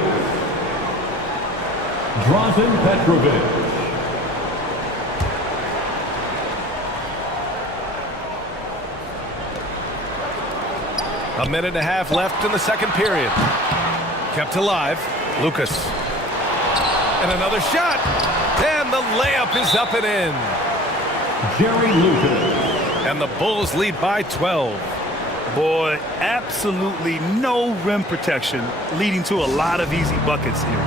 Drazen Petrovic. A minute and a half left in the second period. Kept alive. Lucas. And another shot. And the layup is up and in. Jerry Lucas. And the Bulls lead by 12. Boy, absolutely no rim protection, leading to a lot of easy buckets here.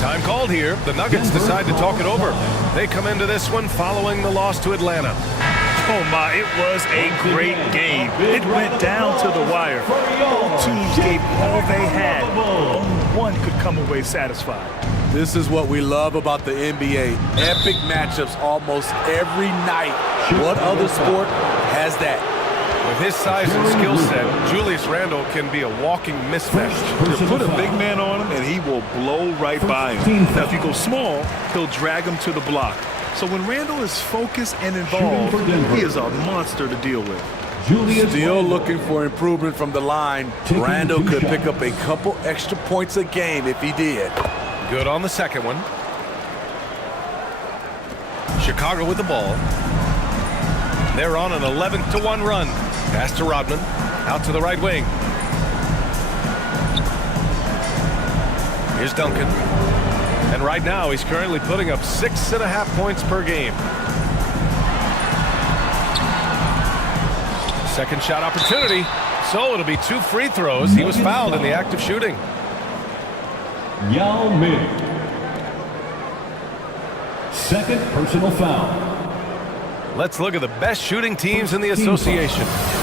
Time called here. The Nuggets decide to talk it over. They come into this one following the loss to Atlanta. Oh my, it was a great game. It went down to the wire. Both teams gave all they had. Only one could come away satisfied. This is what we love about the NBA. Epic matchups almost every night. What other sport has that? With his size and skill set, Julius Randle can be a walking mismatch. You put a big man on him and he will blow right by him. Now if you go small, he'll drag him to the block. So when Randle is focused and involved, he is a monster to deal with. Still looking for improvement from the line. Randle could pick up a couple extra points a game if he did. Good on the second one. Chicago with the ball. They're on an 11-1 run. Pass to Rodman. Out to the right wing. Here's Duncan. And right now he's currently putting up 6.5 points per game. Second shot opportunity. So it'll be 2 free throws. He was fouled in the act of shooting. Yao Ming. Second personal foul. Let's look at the best shooting teams in the association.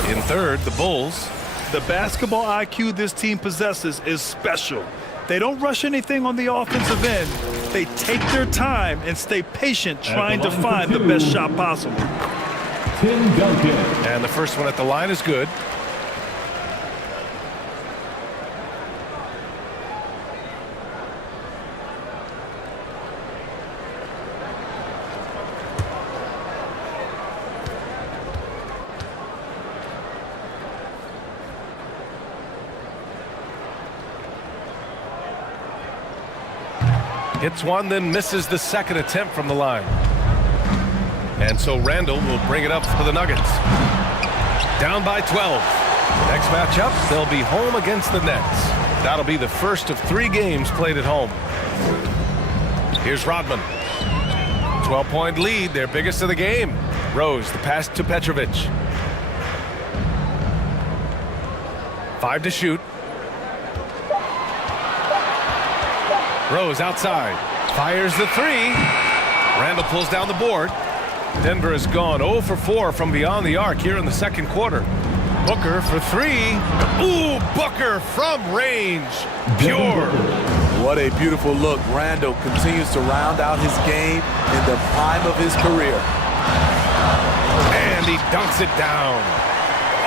In third, the Bulls. The basketball IQ this team possesses is special. They don't rush anything on the offensive end. They take their time and stay patient trying to find the best shot possible. Tim Duncan. And the first one at the line is good. Hits one, then misses the second attempt from the line. And so Randle will bring it up for the Nuggets. Down by 12. Next matchup, they'll be home against the Nets. That'll be the first of 3 games played at home. Here's Rodman. 12-point lead, their biggest of the game. Rose, the pass to Petrovic. 5 to shoot. Rose outside. Fires the 3. Randle pulls down the board. Denver has gone 0 for 4 from beyond the arc here in the second quarter. Booker for 3. Ooh, Booker from range. Pure. What a beautiful look. Randle continues to round out his game in the prime of his career. And he dunks it down.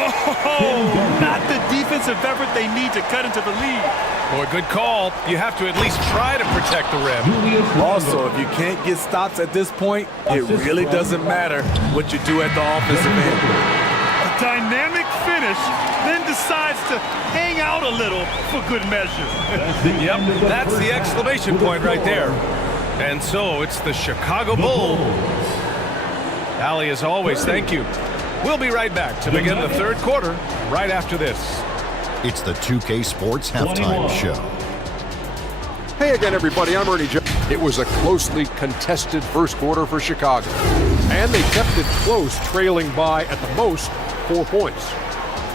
Oh, not the defensive effort they need to cut into the lead. Boy, good call. You have to at least try to protect the rim. Also, if you can't get stops at this point, it really doesn't matter what you do at the offensive end. A dynamic finish, then decides to hang out a little for good measure. Yep, that's the exclamation point right there. And so it's the Chicago Bulls. Allie, as always, thank you. We'll be right back to begin the third quarter right after this. It's the 2K Sports Halftime Show. Hey again, everybody. I'm Ernie Johnson. It was a closely contested first quarter for Chicago. And they kept it close, trailing by, at the most, 4 points.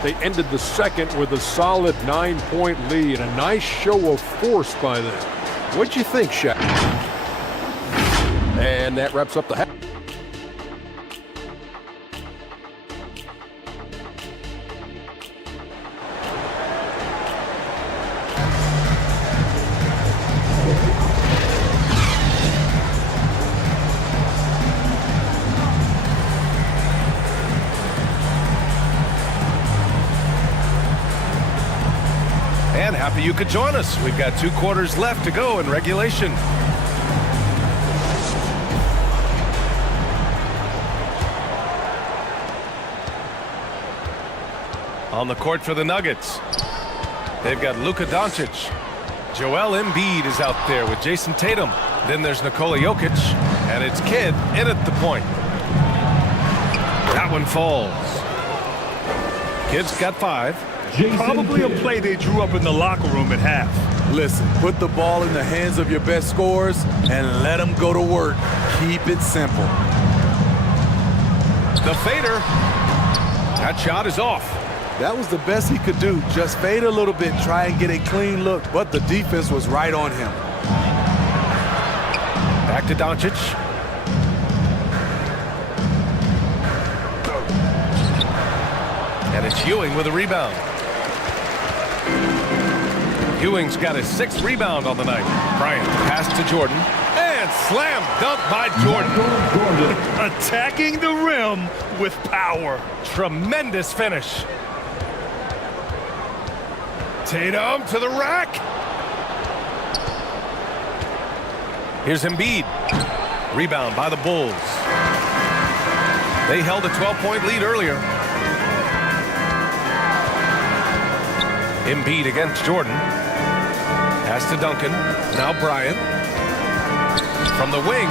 They ended the second with a solid 9-point lead. A nice show of force by them. What'd you think, Shaq? And that wraps up the half. and happy you could join us. We've got 2 quarters left to go in regulation. On the court for the Nuggets, they've got Luka Doncic. Joel Embiid is out there with Jason Tatum. Then there's Nikola Jokic, and it's Kidd in at the point. That one falls. Kidd's got 5. Probably a play they drew up in the locker room at half. Listen, put the ball in the hands of your best scorers and let them go to work. Keep it simple. The fader. That shot is off. That was the best he could do. Just fade a little bit, try and get a clean look, but the defense was right on him. Back to Doncic. And it's Ewing with a rebound. Ewing's got his 6th rebound on the night. Bryant pass to Jordan. And slam dunk by Jordan. Attacking the rim with power. Tremendous finish. Tatum to the rack. Here's Embiid. Rebound by the Bulls. They held a 12-point lead earlier. Embiid against Jordan. Pass to Duncan. Now Bryant. From the wing.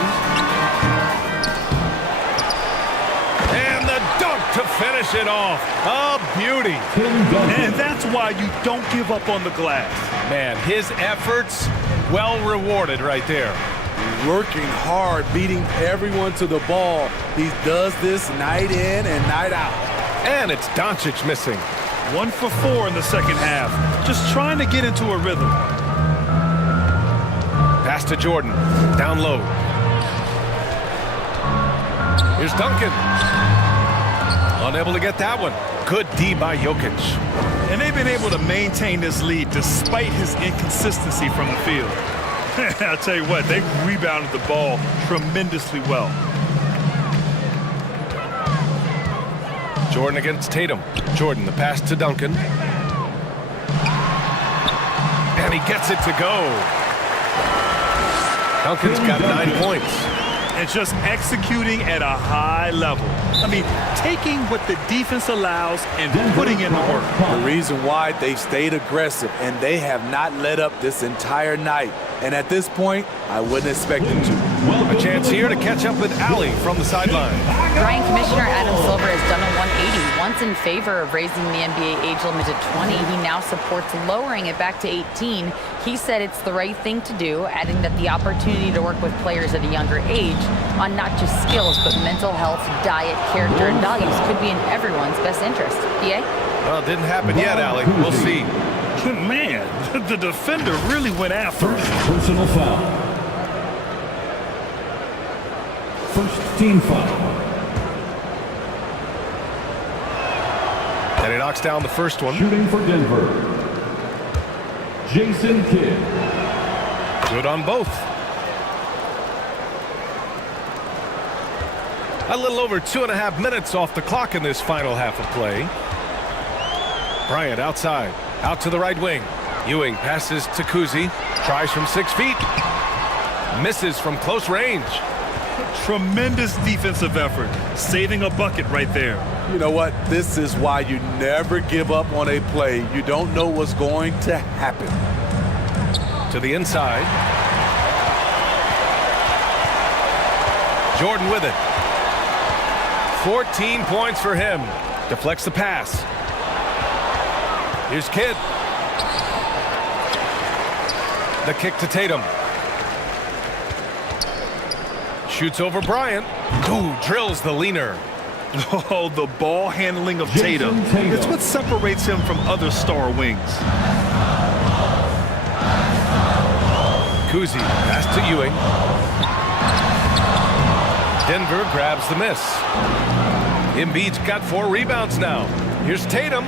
And the dunk to finish it off. A beauty. And that's why you don't give up on the glass. Man, his efforts well rewarded right there. Working hard, beating everyone to the ball. He does this night in and night out. And it's Doncic missing. 1 for 4 in the second half. Just trying to get into a rhythm. Pass to Jordan. Down low. Here's Duncan. Unable to get that one. Good D by Jokic. And they've been able to maintain this lead despite his inconsistency from the field. I'll tell you what, they rebounded the ball tremendously well. Jordan against Tatum. Jordan, the pass to Duncan. And he gets it to go. Duncan's got 9 points. And just executing at a high level. I mean, taking what the defense allows and putting in the work. The reason why they stayed aggressive, and they have not let up this entire night. And at this point, I wouldn't expect them to. A chance here to catch up with Allie from the sideline. Ryan Commissioner Adam Silver has done a 180. Once in favor of raising the NBA age limit to 20, he now supports lowering it back to 18. He said it's the right thing to do, adding that the opportunity to work with players at a younger age on not just skills, but mental health, diet, character, and values could be in everyone's best interest. DA? Well, it didn't happen yet, Allie. We'll see. Man, the defender really went after him. Personal foul. First team foul. And he knocks down the first one. Shooting for Denver, Jason Kidd. Good on both. A little over 2.5 minutes off the clock in this final half of play. Bryant outside. Out to the right wing. Ewing passes to Kuzi. Tries from 6 feet. Misses from close range. Tremendous defensive effort. Saving a bucket right there. You know what? This is why you never give up on a play. You don't know what's going to happen. To the inside. Jordan with it. 14 points for him. Deflects the pass. Here's Kidd. The kick to Tatum. Shoots over Bryant. Ooh, drills the leaner. Oh, the ball handling of Tatum. It's what separates him from other star wings. Kuzi, pass to Ewing. Denver grabs the miss. Embiid's got 4 rebounds now. Here's Tatum.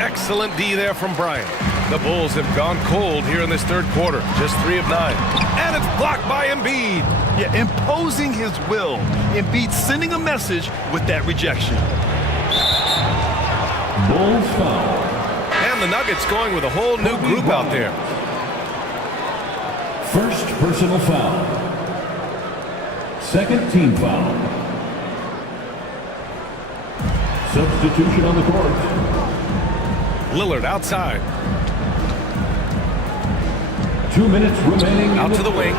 Excellent D there from Bryant. The Bulls have gone cold here in this third quarter. Just 3 of 9. And it's blocked by Embiid. Yeah, imposing his will. Embiid sending a message with that rejection. Bulls foul. And And the Nuggets going with a whole new group out there. First personal foul. Second team foul. Substitution on the court. Lillard outside. 2 minutes remaining. Out to the wing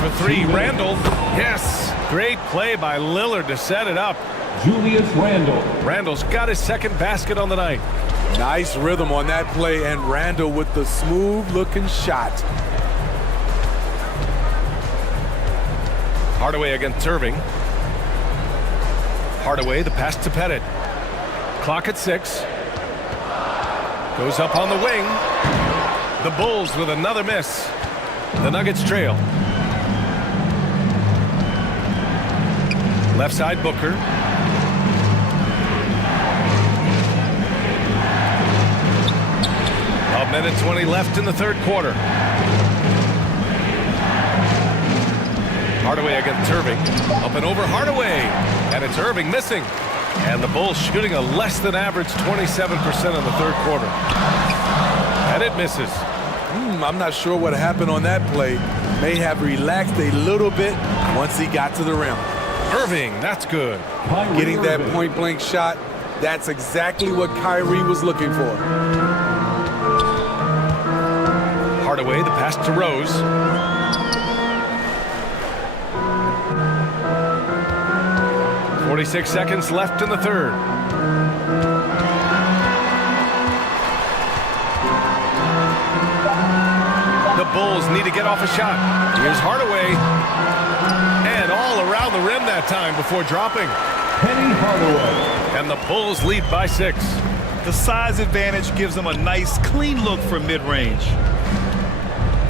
for three. Randall. Yes. Great play by Lillard to set it up. Julius Randle. Randall's got his second basket on the night. Nice rhythm on that play, and Randall with the smooth-looking shot. Hardaway against Irving. Hardaway, the pass to Pettit. Clock at 6. Goes up on the wing. The Bulls with another miss. The Nuggets trail. Left side, Booker. A minute 20 left in the third quarter. Hardaway against Irving. Up and over Hardaway. And it's Irving missing. And the Bulls shooting a less than average 27% in the third quarter. And it misses. I'm not sure what happened on that play. May have relaxed a little bit once he got to the rim. Irving, that's good. Getting that point-blank shot, that's exactly what Kyrie was looking for. Hardaway, the pass to Rose. .46 seconds left in the third. The Bulls need to get off a shot. Here's Hardaway. And all around the rim that time before dropping. Penny Hardaway. And the Bulls lead by 6. The size advantage gives them a nice, clean look from mid-range.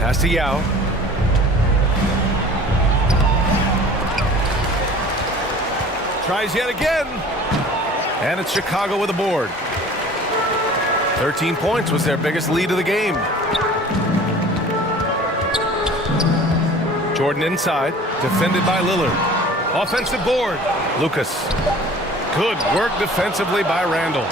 Pass to Yao. Tries yet again. And it's Chicago with a board. 13 points was their biggest lead of the game. Jordan inside, defended by Lillard. Offensive board. Lucas. Good work defensively by Randall.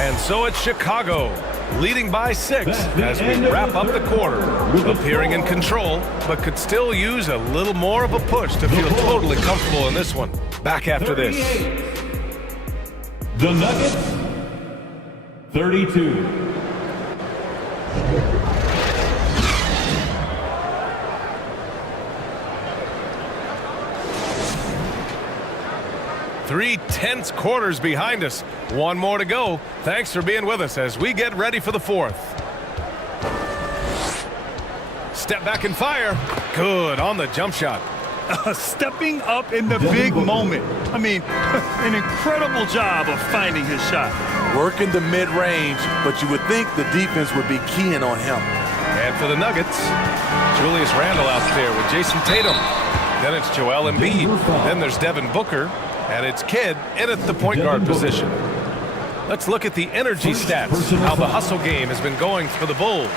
And so it's Chicago, leading by 6 as we wrap up the quarter. Appearing in control, but could still use a little more of a push to feel totally comfortable in this one. Back after this. The Nuggets, 32. Three tense quarters behind us. One more to go. Thanks for being with us as we get ready for the fourth. Step back and fire. Good on the jump shot. Stepping up in the big moment. I mean, an incredible job of finding his shot. Working the mid-range, but you would think the defense would be keying on him. And for the Nuggets, Julius Randle out there with Jason Tatum. Then it's Joel Embiid. Then there's Devin Booker. And it's Kidd in at the point guard position. Let's look at the energy stats, how the hustle game has been going for the Bulls.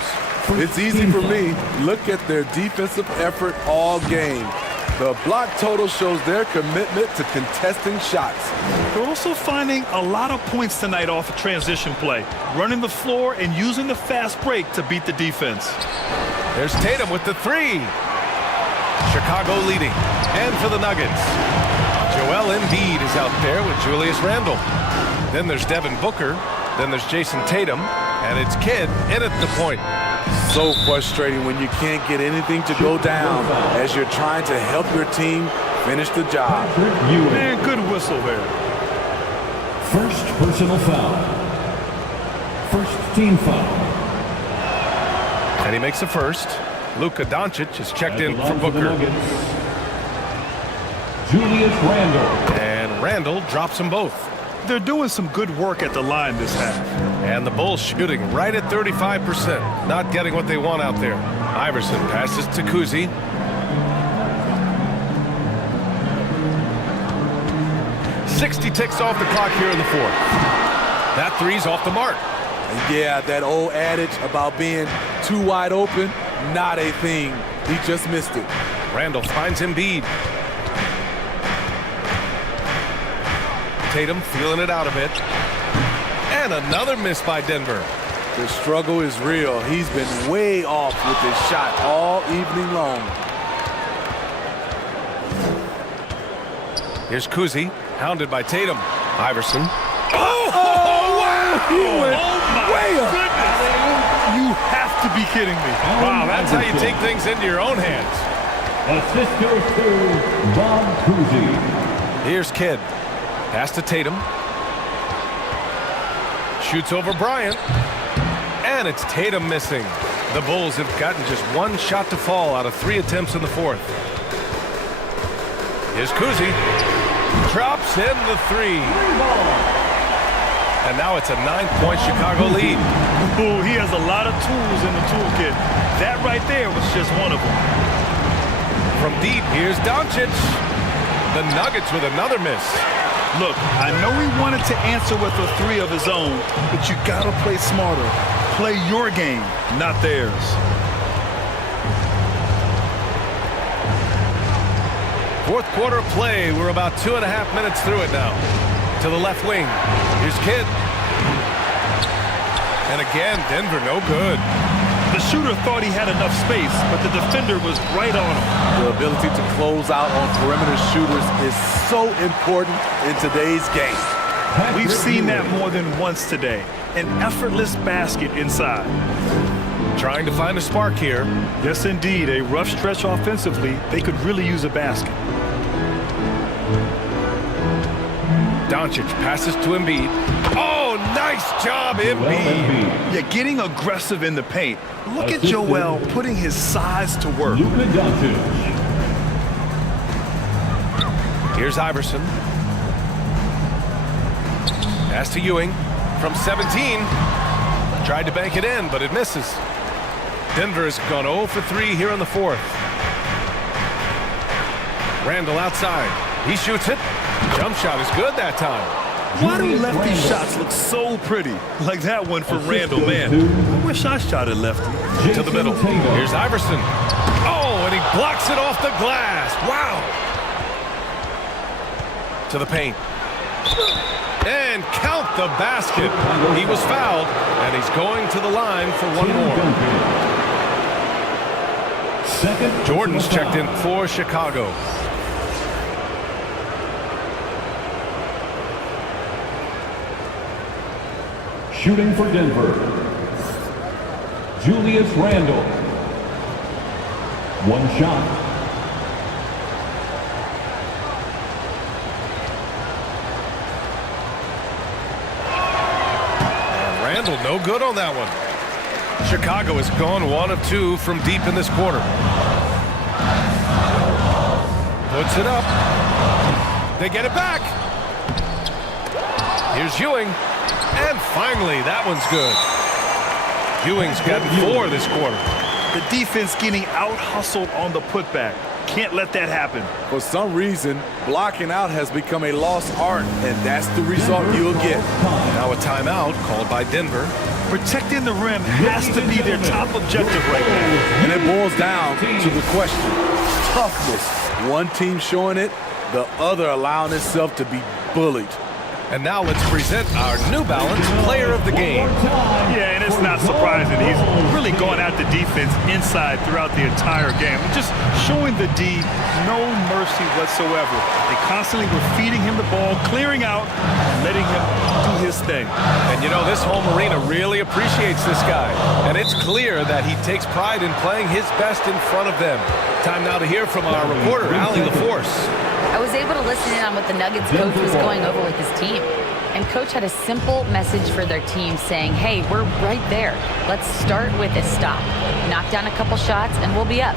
It's easy for me. Look at their defensive effort all game. The block total shows their commitment to contesting shots. They're also finding a lot of points tonight off a transition play, running the floor and using the fast break to beat the defense. There's Tatum with the 3. Chicago leading. And for the Nuggets, Joel Embiid is out there with Julius Randle. Then there's Devin Booker. Then there's Jason Tatum. And it's Kidd in at the point. So frustrating when you can't get anything to go down as you're trying to help your team finish the job. Man, good whistle there. First personal foul. First team foul. And he makes the first. Luka Doncic is checked in for Booker. Julius Randle. And Randle drops them both. They're doing some good work at the line this half. And the Bulls shooting right at 35%. Not getting what they want out there. Iverson passes to Kuzi. .60 ticks off the clock here in the fourth. That three's off the mark. Yeah, that old adage about being too wide open, not a thing. He just missed it. Randle finds Embiid. Tatum feeling it out a bit. And another miss by Denver. The struggle is real. He's been way off with his shot all evening long. Here's Kuzi, hounded by Tatum. Iverson. Oh, wow! He went way up. Goodness. You have to be kidding me. Wow, that's how you take things into your own hands. Assist goes to Bob Cousy. Here's Kidd. Pass to Tatum. Shoots over Bryant. And it's Tatum missing. The Bulls have gotten just one shot to fall out of 3 attempts in the fourth. Here's Kuzi. Drops in the 3. And now it's a 9-point Chicago lead. Ooh, he has a lot of tools in the toolkit. That right there was just one of them. From deep, here's Doncic. The Nuggets with another miss. Look, I know he wanted to answer with a 3 of his own, but you gotta play smarter. Play your game, not theirs. Fourth quarter play. We're about 2.5 minutes through it now. To the left wing. Here's Kidd. And again, Denver no good. The shooter thought he had enough space, but the defender was right on him. The ability to close out on perimeter shooters is so important in today's game. We've seen that more than once today. An effortless basket inside. Trying to find a spark here. Yes, indeed. A rough stretch offensively. They could really use a basket. Doncic passes to Embiid. Oh, nice job, Embiid. Yeah, getting aggressive in the paint. Look at Joel putting his size to work. Here's Iverson. Pass to Ewing from 17. Tried to bank it in, but it misses. Denver has gone 0 for 3 here in the fourth. Randall outside. He shoots it. Jump shot is good that time. Why do lefty shots look so pretty? Like that one for Randall, man. I wish I shot it lefty. To the middle. Here's Iverson. Oh, and he blocks it off the glass. Wow. To the paint. And count the basket. He was fouled, and he's going to the line for one more. Jordan's checked in for Chicago. Shooting for Denver, Julius Randle. One shot. And Randle no good on that one. Chicago has gone 1 of 2 from deep in this quarter. Puts it up. They get it back. Here's Ewing. And finally, that one's good. Ewing's gotten 4 this quarter. The defense getting out-hustled on the putback. Can't let that happen. For some reason, blocking out has become a lost art, and that's the result you'll get. Now a timeout called by Denver. Protecting the rim has to be their top objective right now. And it boils down to the question. Toughness. One team showing it, the other allowing itself to be bullied. And now let's present our New Balance Player of the Game. Yeah, and it's not surprising. He's really gone at the defense inside throughout the entire game. Just showing the D no mercy whatsoever. They constantly were feeding him the ball, clearing out, and letting him do his thing. And you know, this home arena really appreciates this guy. And it's clear that he takes pride in playing his best in front of them. Time now to hear from our reporter, Allie LaForce. I was able to listen in on what the Nuggets coach was going over with his team. And coach had a simple message for their team saying, hey, we're right there. Let's start with a stop. Knock down a couple shots and we'll be up.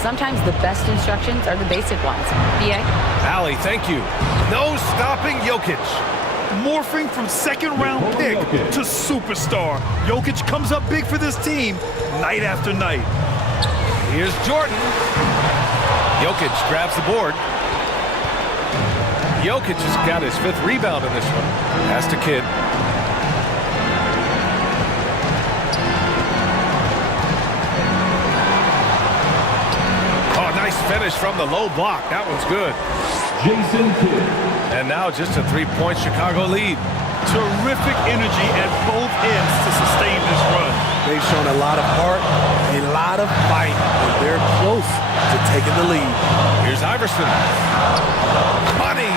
Sometimes the best instructions are the basic ones. B.A.? Allie, thank you. No stopping Jokic. Morphing from second-round pick to superstar. Jokic comes up big for this team night after night. Here's Jordan. Jokic grabs the board. Jokic has got his 5th rebound in this one. Pass to Kidd. Oh, nice finish from the low block. That one's good. Jason Kidd. And now just a 3-point Chicago lead. terrific energy at both ends to sustain this run. They've shown a lot of heart, a lot of fight, and they're close to taking the lead. Here's Iverson. Money!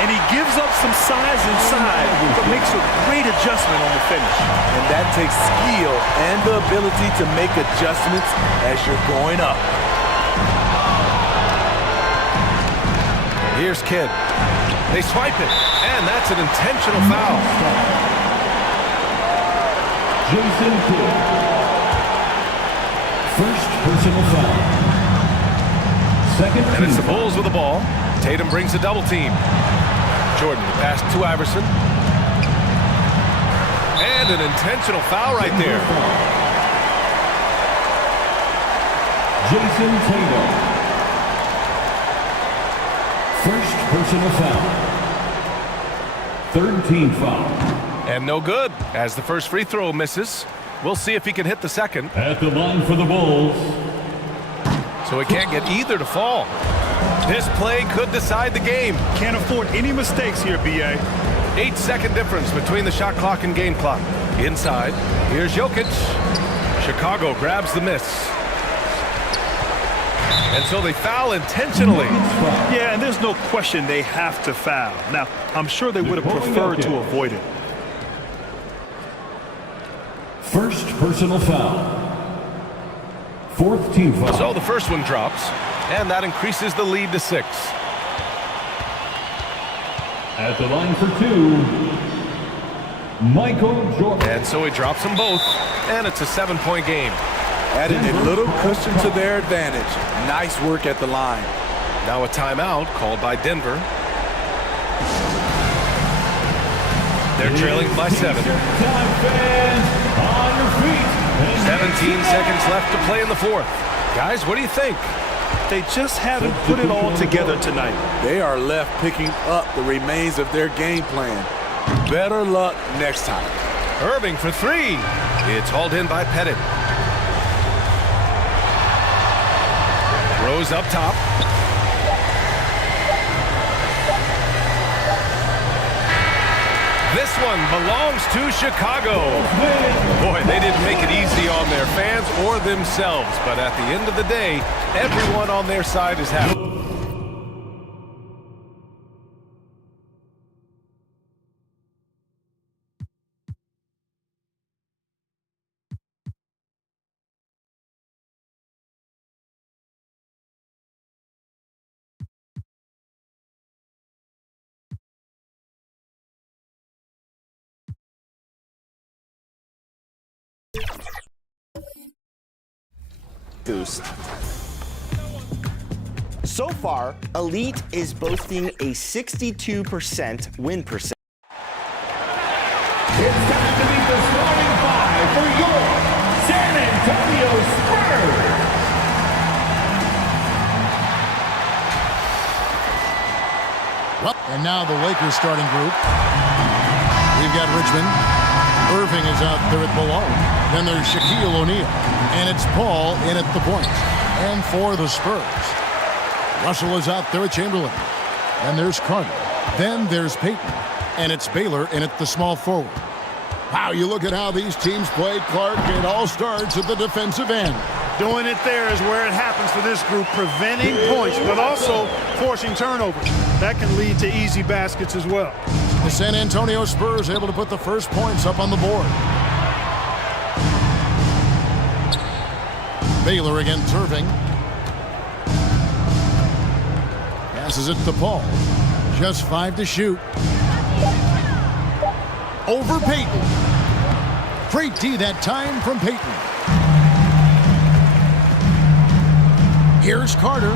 And he gives up some size inside, but makes a great adjustment on the finish. And that takes skill and the ability to make adjustments as you're going up. Here's Kidd. They swipe it, and that's an intentional foul. Jason Kidd. First personal foul. Second And it's the team Bulls with the ball. Tatum brings a double team. Jordan, the pass to Iverson. And an intentional foul right there. Jason Tatum. First personal foul. Third team foul. And no good, as the first free throw misses. We'll see if he can hit the second. At the line for the Bulls. So he can't get either to fall. This play could decide the game. Can't afford any mistakes here, B.A. 8-second difference between the shot clock and game clock. Inside, here's Jokic. Chicago grabs the miss. And so they foul intentionally. Yeah, and there's no question they have to foul. Now, I'm sure they would have preferred to avoid it. First personal foul. Fourth team foul. So the first one drops, and that increases the lead to 6. At the line for 2, Michael Jordan. And so he drops them both, and it's a 7-point game. Adding a little cushion to their advantage. Nice work at the line. Now a timeout called by Denver. They're trailing by 7. Time, fans, on your feet. 17 seconds left to play in the fourth. Guys, what do you think? They just haven't put it all together tonight. They are left picking up the remains of their game plan. Better luck next time. Irving for 3. It's hauled in by Pettit. Rose up top. This one belongs to Chicago. Boy, they didn't make it easy on their fans or themselves, but at the end of the day, everyone on their side is happy. Boost. So far, Elite is boasting a 62% win percent. It's time to meet the starting 5 for your San Antonio Spurs. Well, and now the Lakers starting group. We've got Richmond. Irving is out there at Malone. Then there's Shaquille O'Neal. And it's Paul in at the point. And for the Spurs, Russell is out there at Chamberlain. Then there's Carter. Then there's Payton. And it's Baylor in at the small forward. Wow, you look at how these teams play, Clark. It all starts at the defensive end. Doing it there is where it happens for this group, preventing points, but also forcing turnovers. That can lead to easy baskets as well. The San Antonio Spurs able to put the first points up on the board. Baylor against Irving. Passes it to Paul. Just 5 to shoot. Over Payton. Great D that time from Payton. Here's Carter.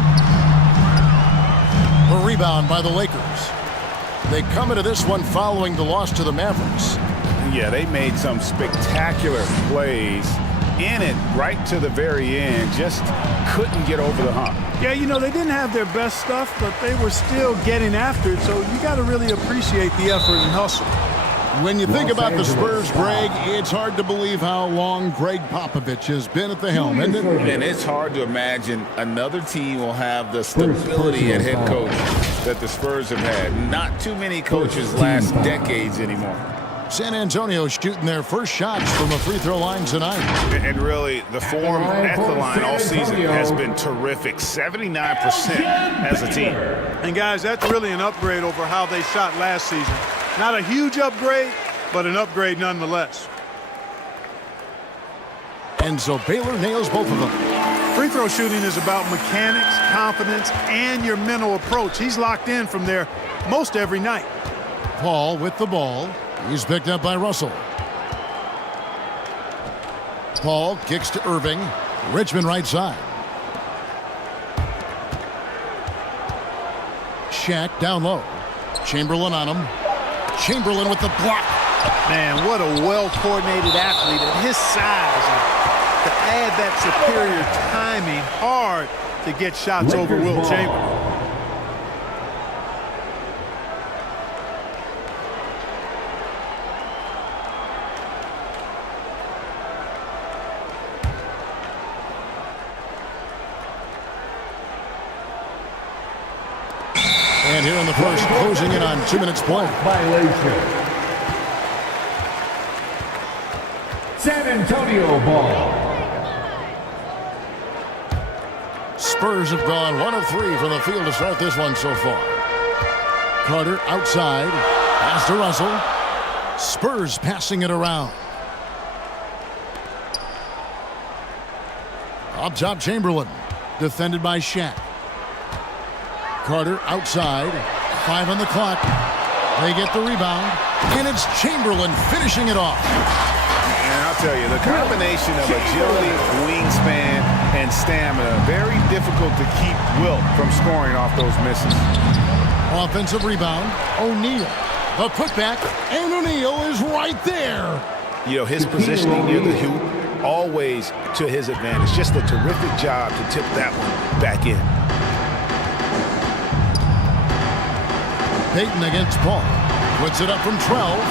A rebound by the Lakers. They come into this one following the loss to the Mavericks. Yeah, they made some spectacular plays in it right to the very end. Just couldn't get over the hump. Yeah, you know, they didn't have their best stuff, but they were still getting after it, so you got to really appreciate the effort and hustle. When you think about the Spurs, Greg, it's hard to believe how long Greg Popovich has been at the helm, isn't it? And it's hard to imagine another team will have the stability at head coach that the Spurs have had. Not too many coaches last decades anymore. San Antonio shooting their first shots from the free throw line tonight. And really, the form at the line all season has been terrific. 79% as a team. And guys, that's really an upgrade over how they shot last season. Not a huge upgrade, but an upgrade nonetheless. And so Baylor nails both of them. Free throw shooting is about mechanics, confidence, and your mental approach. He's locked in from there most every night. Paul with the ball. He's picked up by Russell. Paul kicks to Irving. Richmond right side. Shaq down low. Chamberlain on him. Chamberlain with the block. Man, what a well-coordinated athlete at his size. To add that superior timing, hard to get shots over Wilt Chamberlain. And here in the first, closing in on 2 minutes play. Violation. San Antonio ball. Spurs have gone 1 of 3 from the field to start this one so far. Carter outside. Pass to Russell. Spurs passing it around. Up top, Chamberlain. Defended by Shaq. Carter outside. 5 on the clock. They get the rebound. And it's Chamberlain finishing it off. And I'll tell you, the combination of agility, wingspan, and stamina, very difficult to keep Wilt from scoring off those misses. Offensive rebound. O'Neal. The putback. And O'Neal is right there. You know, his positioning near the hoop, always to his advantage. Just a terrific job to tip that one back in. Payton against Paul. Puts it up from 12.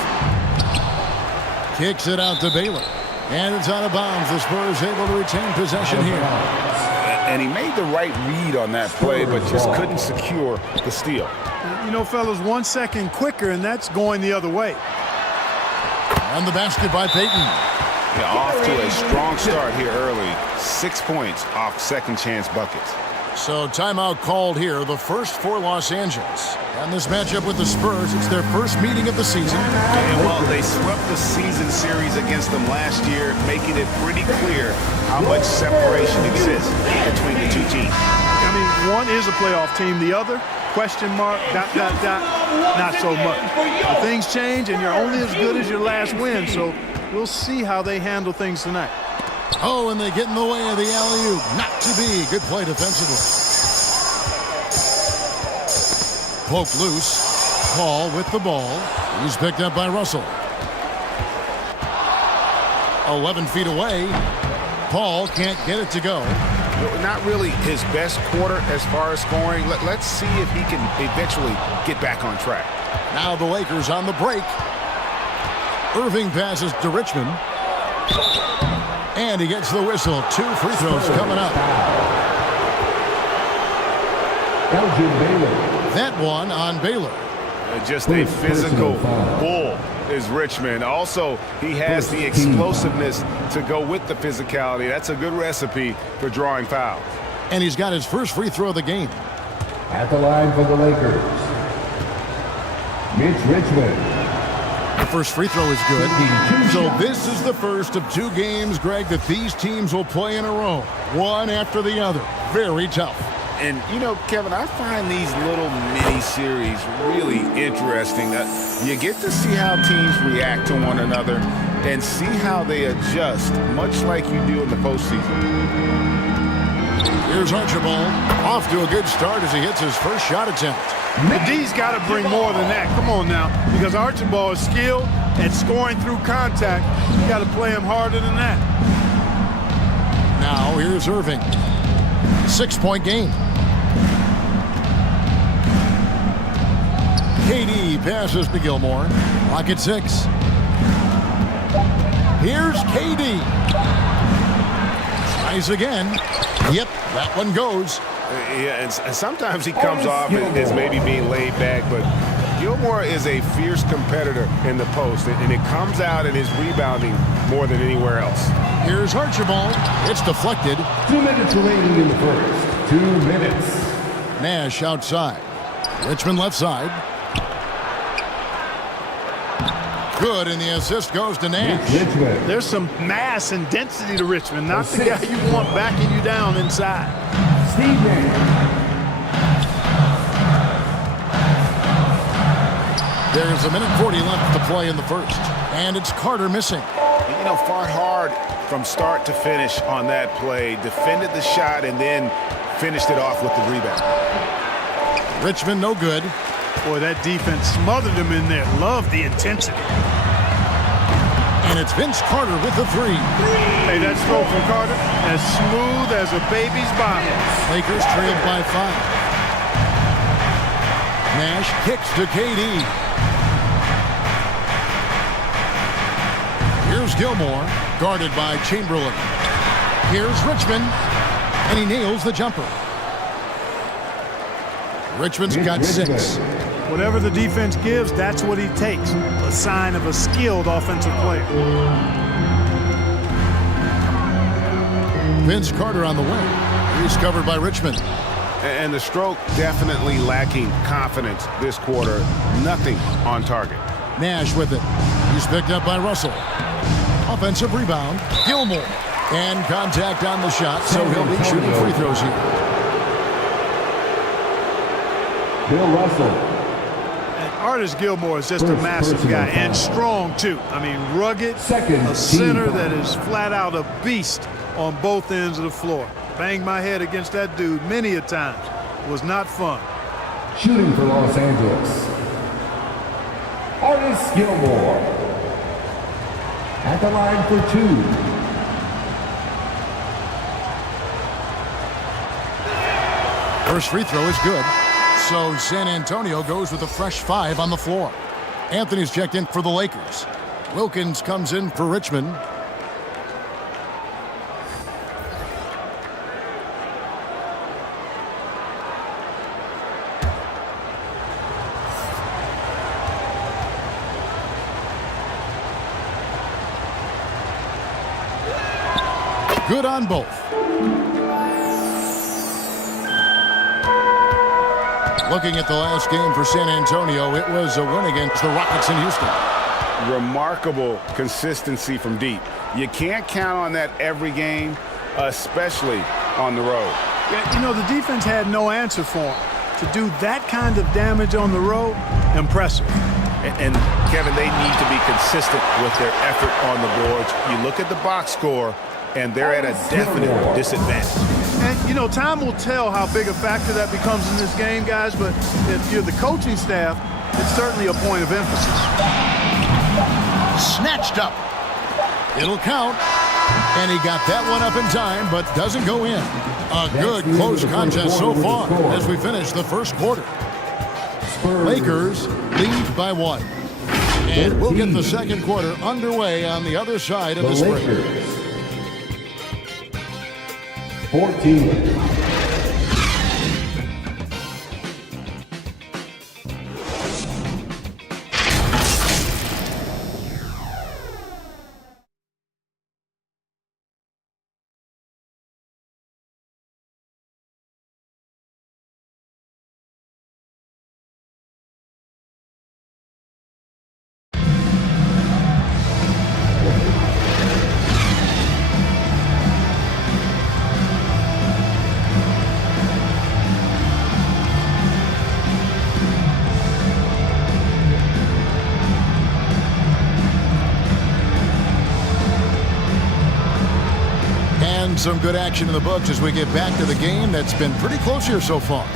Kicks it out to Baylor. And it's out of bounds. The Spurs able to retain possession here. And he made the right read on that play, but just couldn't secure the steal. You know, fellas, 1 second quicker, and that's going the other way. On the basket by Payton. Yeah, off to a strong start here early. 6 points off second chance buckets. So timeout called here, the first for Los Angeles. And this matchup with the Spurs, it's their first meeting of the season. And well, they swept the season series against them last year, making it pretty clear how much separation exists between the two teams. I mean, one is a playoff team, the other, question mark, ... not so much. But things change, and you're only as good as your last win, so we'll see how they handle things tonight. Oh, and they get in the way of the alley-oop. Not to be. Good play defensively. Poke loose. Paul with the ball. He's picked up by Russell. 11 feet away. Paul can't get it to go. Not really his best quarter as far as scoring. Let's see if he can eventually get back on track. Now the Lakers on the break. Irving passes to Richmond. And he gets the whistle. 2 free throws coming up. That one on Baylor. Just a physical bull is Richmond. Also, he has the explosiveness to go with the physicality. That's a good recipe for drawing fouls. And he's got his first free throw of the game. At the line for the Lakers, Mitch Richmond. The first free throw is good. So this is the first of 2 games, Greg, that these teams will play in a row. One after the other. Very tough. And, you know, Kevin, I find these little mini-series really interesting. You get to see how teams react to one another and see how they adjust, much like you do in the postseason. Here's Archibald. Off to a good start as he hits his first shot attempt. The D's got to bring more than that. Come on now. Because Archibald is skilled at scoring through contact. You got to play him harder than that. Now here's Irving. 6-point game. KD passes to Gilmore. Lock at 6. Here's KD. Tries again. Yep, that one goes. Yeah, and sometimes he comes off as maybe being laid back, but Gilmore is a fierce competitor in the post, and it comes out in his rebounding more than anywhere else. Here's Archibald. It's deflected. 2 minutes remaining in the first. 2 minutes. Nash outside. Richmond left side. Good, and the assist goes to Nash. There's some mass and density to Richmond, not the guy you want backing you down inside. Steve Nash. There's 1:40 left to play in the first, and it's Carter missing. You know, fought hard from start to finish on that play, defended the shot, and then finished it off with the rebound. Richmond no good. Boy, that defense smothered him in there. Love the intensity. And it's Vince Carter with the three. Hey, that stroke from Carter, as smooth as a baby's bottom. Lakers trailed by 5. Nash kicks to KD. Here's Gilmore, guarded by Chamberlain. Here's Richmond, and he nails the jumper. Richmond's got 6. Whatever the defense gives, that's what he takes. A sign of a skilled offensive player. Vince Carter on the wing. He's covered by Richmond. And the stroke definitely lacking confidence this quarter. Nothing on target. Nash with it. He's picked up by Russell. Offensive rebound. Gilmore. And contact on the shot, so he'll be shooting free throws here. Bill Russell. Artis Gilmore is just a massive guy and strong too. I mean, rugged, a center that is flat out a beast on both ends of the floor. Banged my head against that dude many a times. It was not fun. Shooting for Los Angeles. Artis Gilmore. At the line for 2. First free throw is good. So San Antonio goes with a fresh 5 on the floor. Anthony's checked in for the Lakers. Wilkins comes in for Richmond. Good on both. Looking at the last game for San Antonio, it was a win against the Rockets in Houston. Remarkable consistency from deep. You can't count on that every game, especially on the road. Yeah, you know, the defense had no answer for him. To do that kind of damage on the road, impressive. And Kevin, they need to be consistent with their effort on the boards. You look at the box score, and they're at a definite disadvantage. And, you know, time will tell how big a factor that becomes in this game, guys, but if you're the coaching staff, it's certainly a point of emphasis. Snatched up. It'll count. And he got that one up in time, but doesn't go in. A good close contest so far as we finish the first quarter. Lakers lead by 1. And we'll get the second quarter underway on the other side of this break. 14. Some good action in the books as we get back to the game that's been pretty close here so far.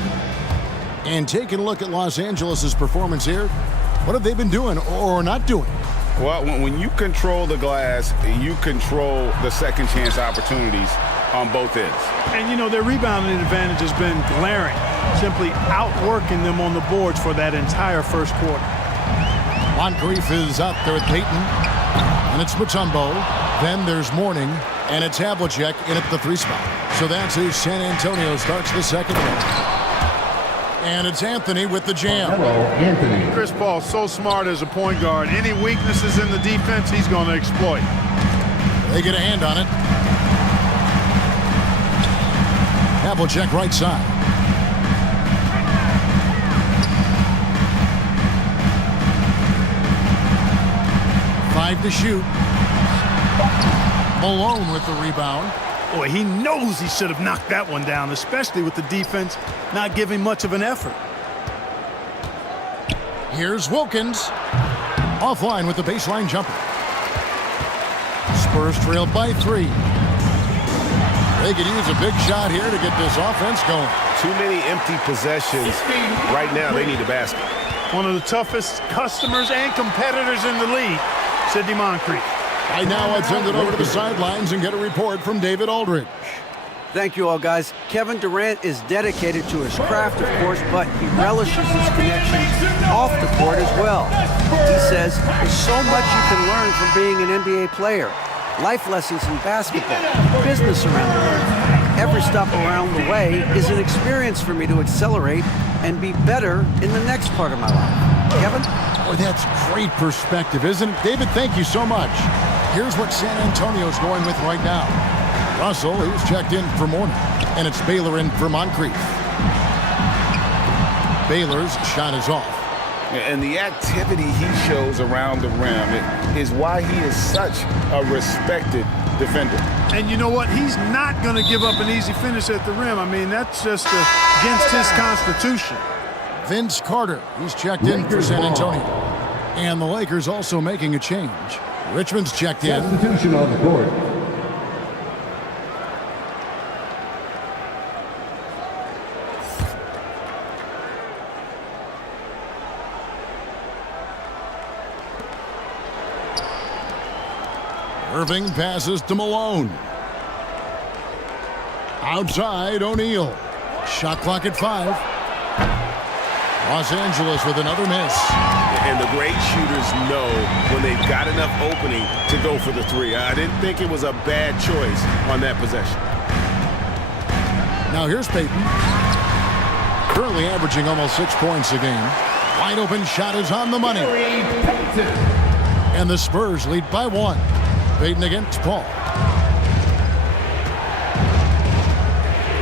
And taking a look at Los Angeles' performance here, what have they been doing or not doing? Well, when you control the glass, you control the second chance opportunities on both ends. And, you know, their rebounding advantage has been glaring, simply outworking them on the boards for that entire first quarter. Moncrief is out there with Peyton, and it's Mutombo. Then there's Mourning, and it's Havlicek in at the 3 spot. So that's who San Antonio starts the second one. And it's Anthony with the jam. Hello, Anthony. Chris Paul's so smart as a point guard. Any weaknesses in the defense, he's going to exploit. They get a hand on it. Havlicek right side. Five to shoot. Malone with the rebound. Boy, he knows he should have knocked that one down, especially with the defense not giving much of an effort. Here's Wilkins. Offline with the baseline jumper. Spurs trailed by 3. They could use a big shot here to get this offense going. Too many empty possessions. Right now, they need a basket. One of the toughest customers and competitors in the league, Sidney Moncrief. Right now, I'd send it over to the sidelines and get a report from David Aldridge. Thank you all, guys. Kevin Durant is dedicated to his craft, of course, but he relishes his connection off the court as well. He says there's so much you can learn from being an NBA player. Life lessons in basketball, business around the world. Every stop around the way is an experience for me to accelerate and be better in the next part of my life. Kevin? Boy, that's great perspective, isn't it? David, thank you so much. Here's what San Antonio's going with right now. Russell, he's checked in for Mourning, and it's Baylor in for Moncrief. Baylor's shot is off. And the activity he shows around the rim is why he is such a respected defender. And you know what? He's not going to give up an easy finish at the rim. I mean, that's just against his constitution. Vince Carter, he's checked in for San Antonio. And the Lakers also making a change. Richmond's checked in. Substitution on the court. Irving passes to Malone. Outside, O'Neal. Shot clock at 5. Los Angeles with another miss. And the great shooters know when they've got enough opening to go for the 3. I didn't think it was a bad choice on that possession. Now here's Payton. Currently averaging almost 6 points a game. Wide open shot is on the money. And the Spurs lead by 1. Payton against Paul.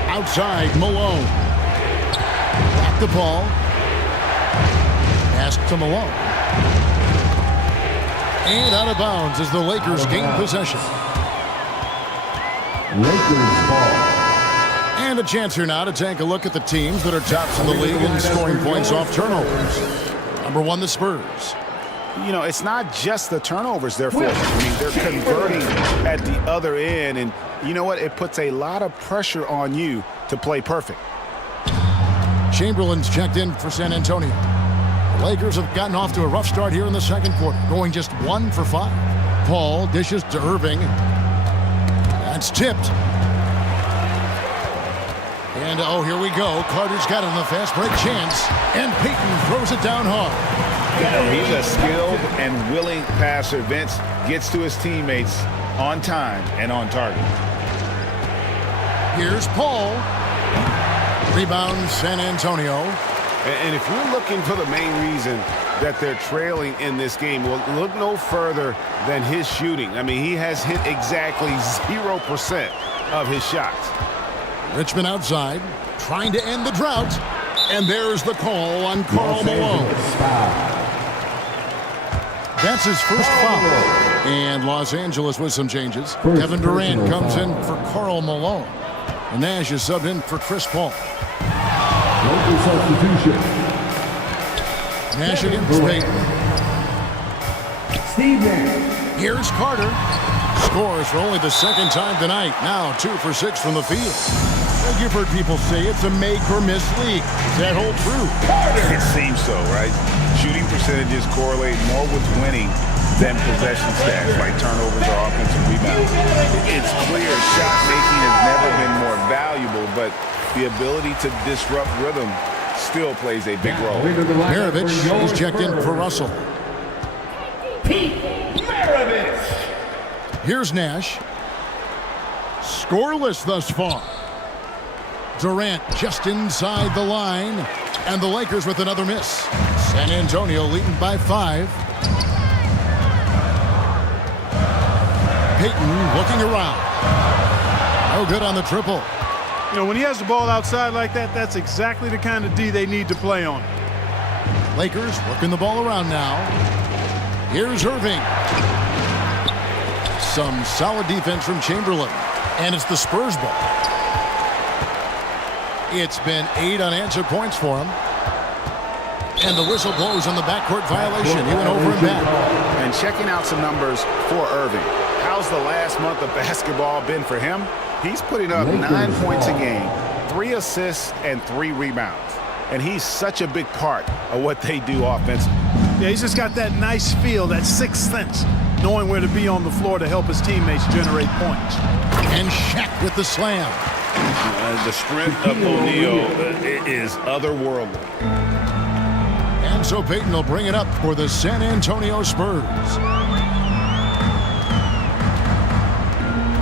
Outside, Malone. Back to Paul. Pass to Malone. And out of bounds as the Lakers gain possession. Lakers ball. And a chance here now to take a look at the teams that are tops in the league in scoring points off turnovers. Number 1, the Spurs. You know, it's not just the turnovers they're forcing. I mean, they're converting at the other end, and you know what? It puts a lot of pressure on you to play perfect. Chamberlain's checked in for San Antonio. The Lakers have gotten off to a rough start here in the second quarter, going just 1 for 5. Paul dishes to Irving. That's tipped. And, oh, here we go. Carter's got it on the fast break chance, and Payton throws it down hard. He's a skilled and willing passer. Vince gets to his teammates on time and on target. Here's Paul. Rebound, San Antonio. And if you're looking for the main reason that they're trailing in this game, well, look no further than his shooting. I mean, he has hit exactly 0% of his shots. Richmond outside, trying to end the drought. And there's the call on Karl Malone. That's his first foul. And Los Angeles with some changes. Kevin Durant comes in for Karl Malone. And Nash is subbed in for Chris Paul. Local substitution. Nash against Payton. Steve Nash. Here's Carter. Scores for only the second time tonight. Now 2 for 6 from the field. You've heard people say it's a make-or-miss league. Does that hold true? It seems so, right? Shooting percentages correlate more with winning than possession stats, like turnovers or offensive rebounds. It's clear shot making has never been more valuable, but the ability to disrupt rhythm still plays a big role. Maravich is checked in for Russell. Pete Maravich. Here's Nash. Scoreless thus far. Durant just inside the line. And the Lakers with another miss. San Antonio leading by 5. Payton looking around. No good on the triple. You know, when he has the ball outside like that, that's exactly the kind of D they need to play on. Lakers working the ball around now. Here's Irving. Some solid defense from Chamberlain. And it's the Spurs ball. It's been 8 unanswered points for him. And the whistle blows on the backcourt violation. He went over and back. And checking out some numbers for Irving. How's the last month of basketball been for him? He's putting up 9 points a game, 3 assists, and 3 rebounds. And he's such a big part of what they do offensively. Yeah, he's just got that nice feel, that sixth sense, knowing where to be on the floor to help his teammates generate points. And Shaq with the slam. The strength of O'Neal is otherworldly. And so Payton will bring it up for the San Antonio Spurs.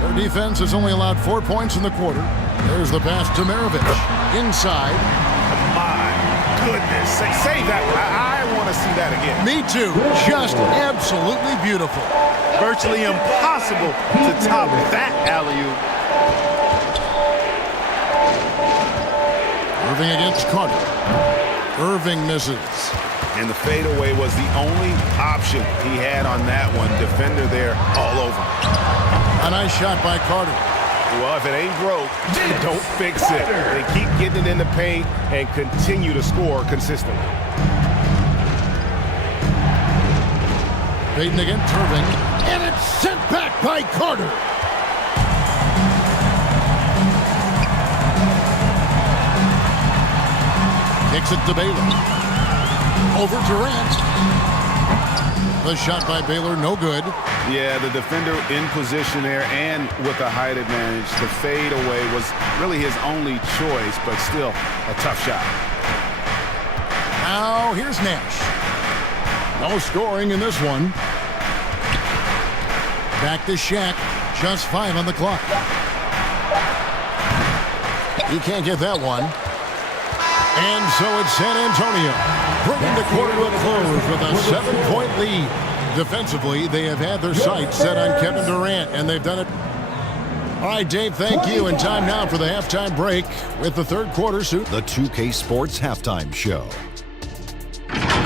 Their defense has only allowed 4 points in the quarter. There's the pass to Maravich. Inside. My goodness. Save that one. I want to see that again. Me too. Just absolutely beautiful. Virtually impossible to top that alley-oop. Irving against Carter. Irving misses. And the fadeaway was the only option he had on that one. Defender there all over. A nice shot by Carter. Well, if it ain't broke, don't fix it. They keep getting it in the paint and continue to score consistently. Payton against Irving. And it's sent back by Carter. Kicks it to Baylor. Over Durant. The shot by Baylor, no good. Yeah, the defender in position there and with a height advantage. The fade away was really his only choice, but still a tough shot. Now here's Nash. No scoring in this one. Back to Shaq. Just 5 on the clock. He can't get that one. And so it's San Antonio, bringing the quarter to a close with a 7-point lead. Defensively, they have had their sights set on Kevin Durant, and they've done it. All right, Dave, thank you. And time now for the halftime break with the third quarter. The 2K Sports Halftime Show.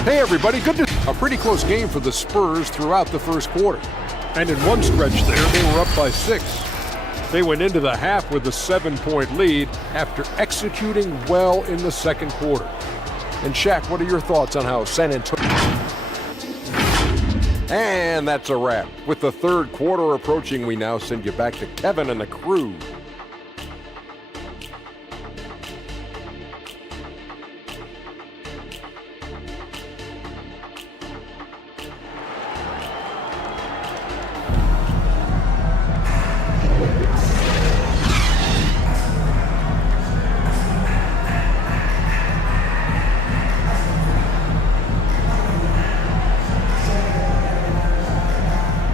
Hey, everybody. A pretty close game for the Spurs throughout the first quarter. And in one stretch there, they were up by 6. They went into the half with a 7-point lead after executing well in the second quarter. And Shaq, what are your thoughts on how San Antonio... And that's a wrap. With the third quarter approaching, we now send you back to Kevin and the crew.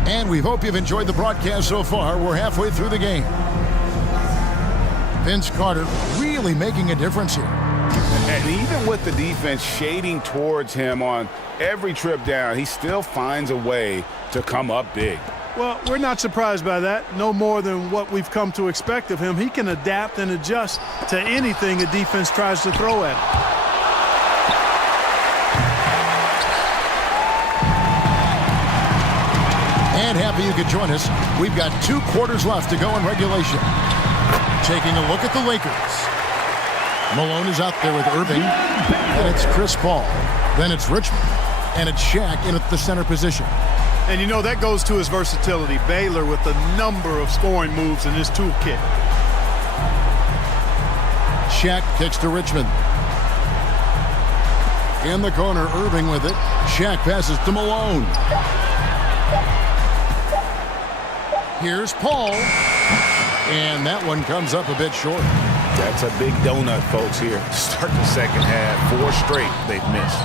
And we hope you've enjoyed the broadcast so far. We're halfway through the game. Vince Carter really making a difference here. And even with the defense shading towards him on every trip down, he still finds a way to come up big. Well, we're not surprised by that. No more than what we've come to expect of him. He can adapt and adjust to anything a defense tries to throw at him. And happy you could join us. We've got 2 quarters left to go in regulation. Taking a look at the Lakers. Malone is out there with Irving. And it's Chris Paul. Then it's Richmond. And it's Shaq in at the center position. And you know, that goes to his versatility. Baylor with a number of scoring moves in his toolkit. Shaq kicks to Richmond. In the corner, Irving with it. Shaq passes to Malone. Here's Paul. And that one comes up a bit short. That's a big donut, folks, here. Start the second half. 4 straight they've missed.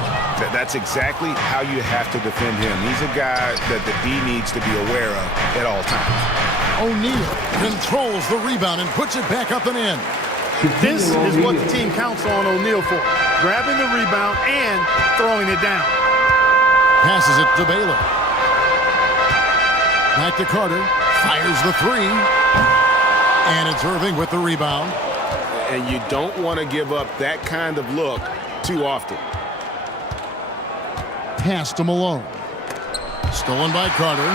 That's exactly how you have to defend him. He's a guy that the D needs to be aware of at all times. O'Neal controls the rebound and puts it back up and in. This is what the team counts on O'Neal for. grabbing the rebound and throwing it down. Passes it to Baylor. Back to Carter. Fires the three. And it's Irving with the rebound. And you don't want to give up that kind of look too often. Pass to Malone. Stolen by Carter.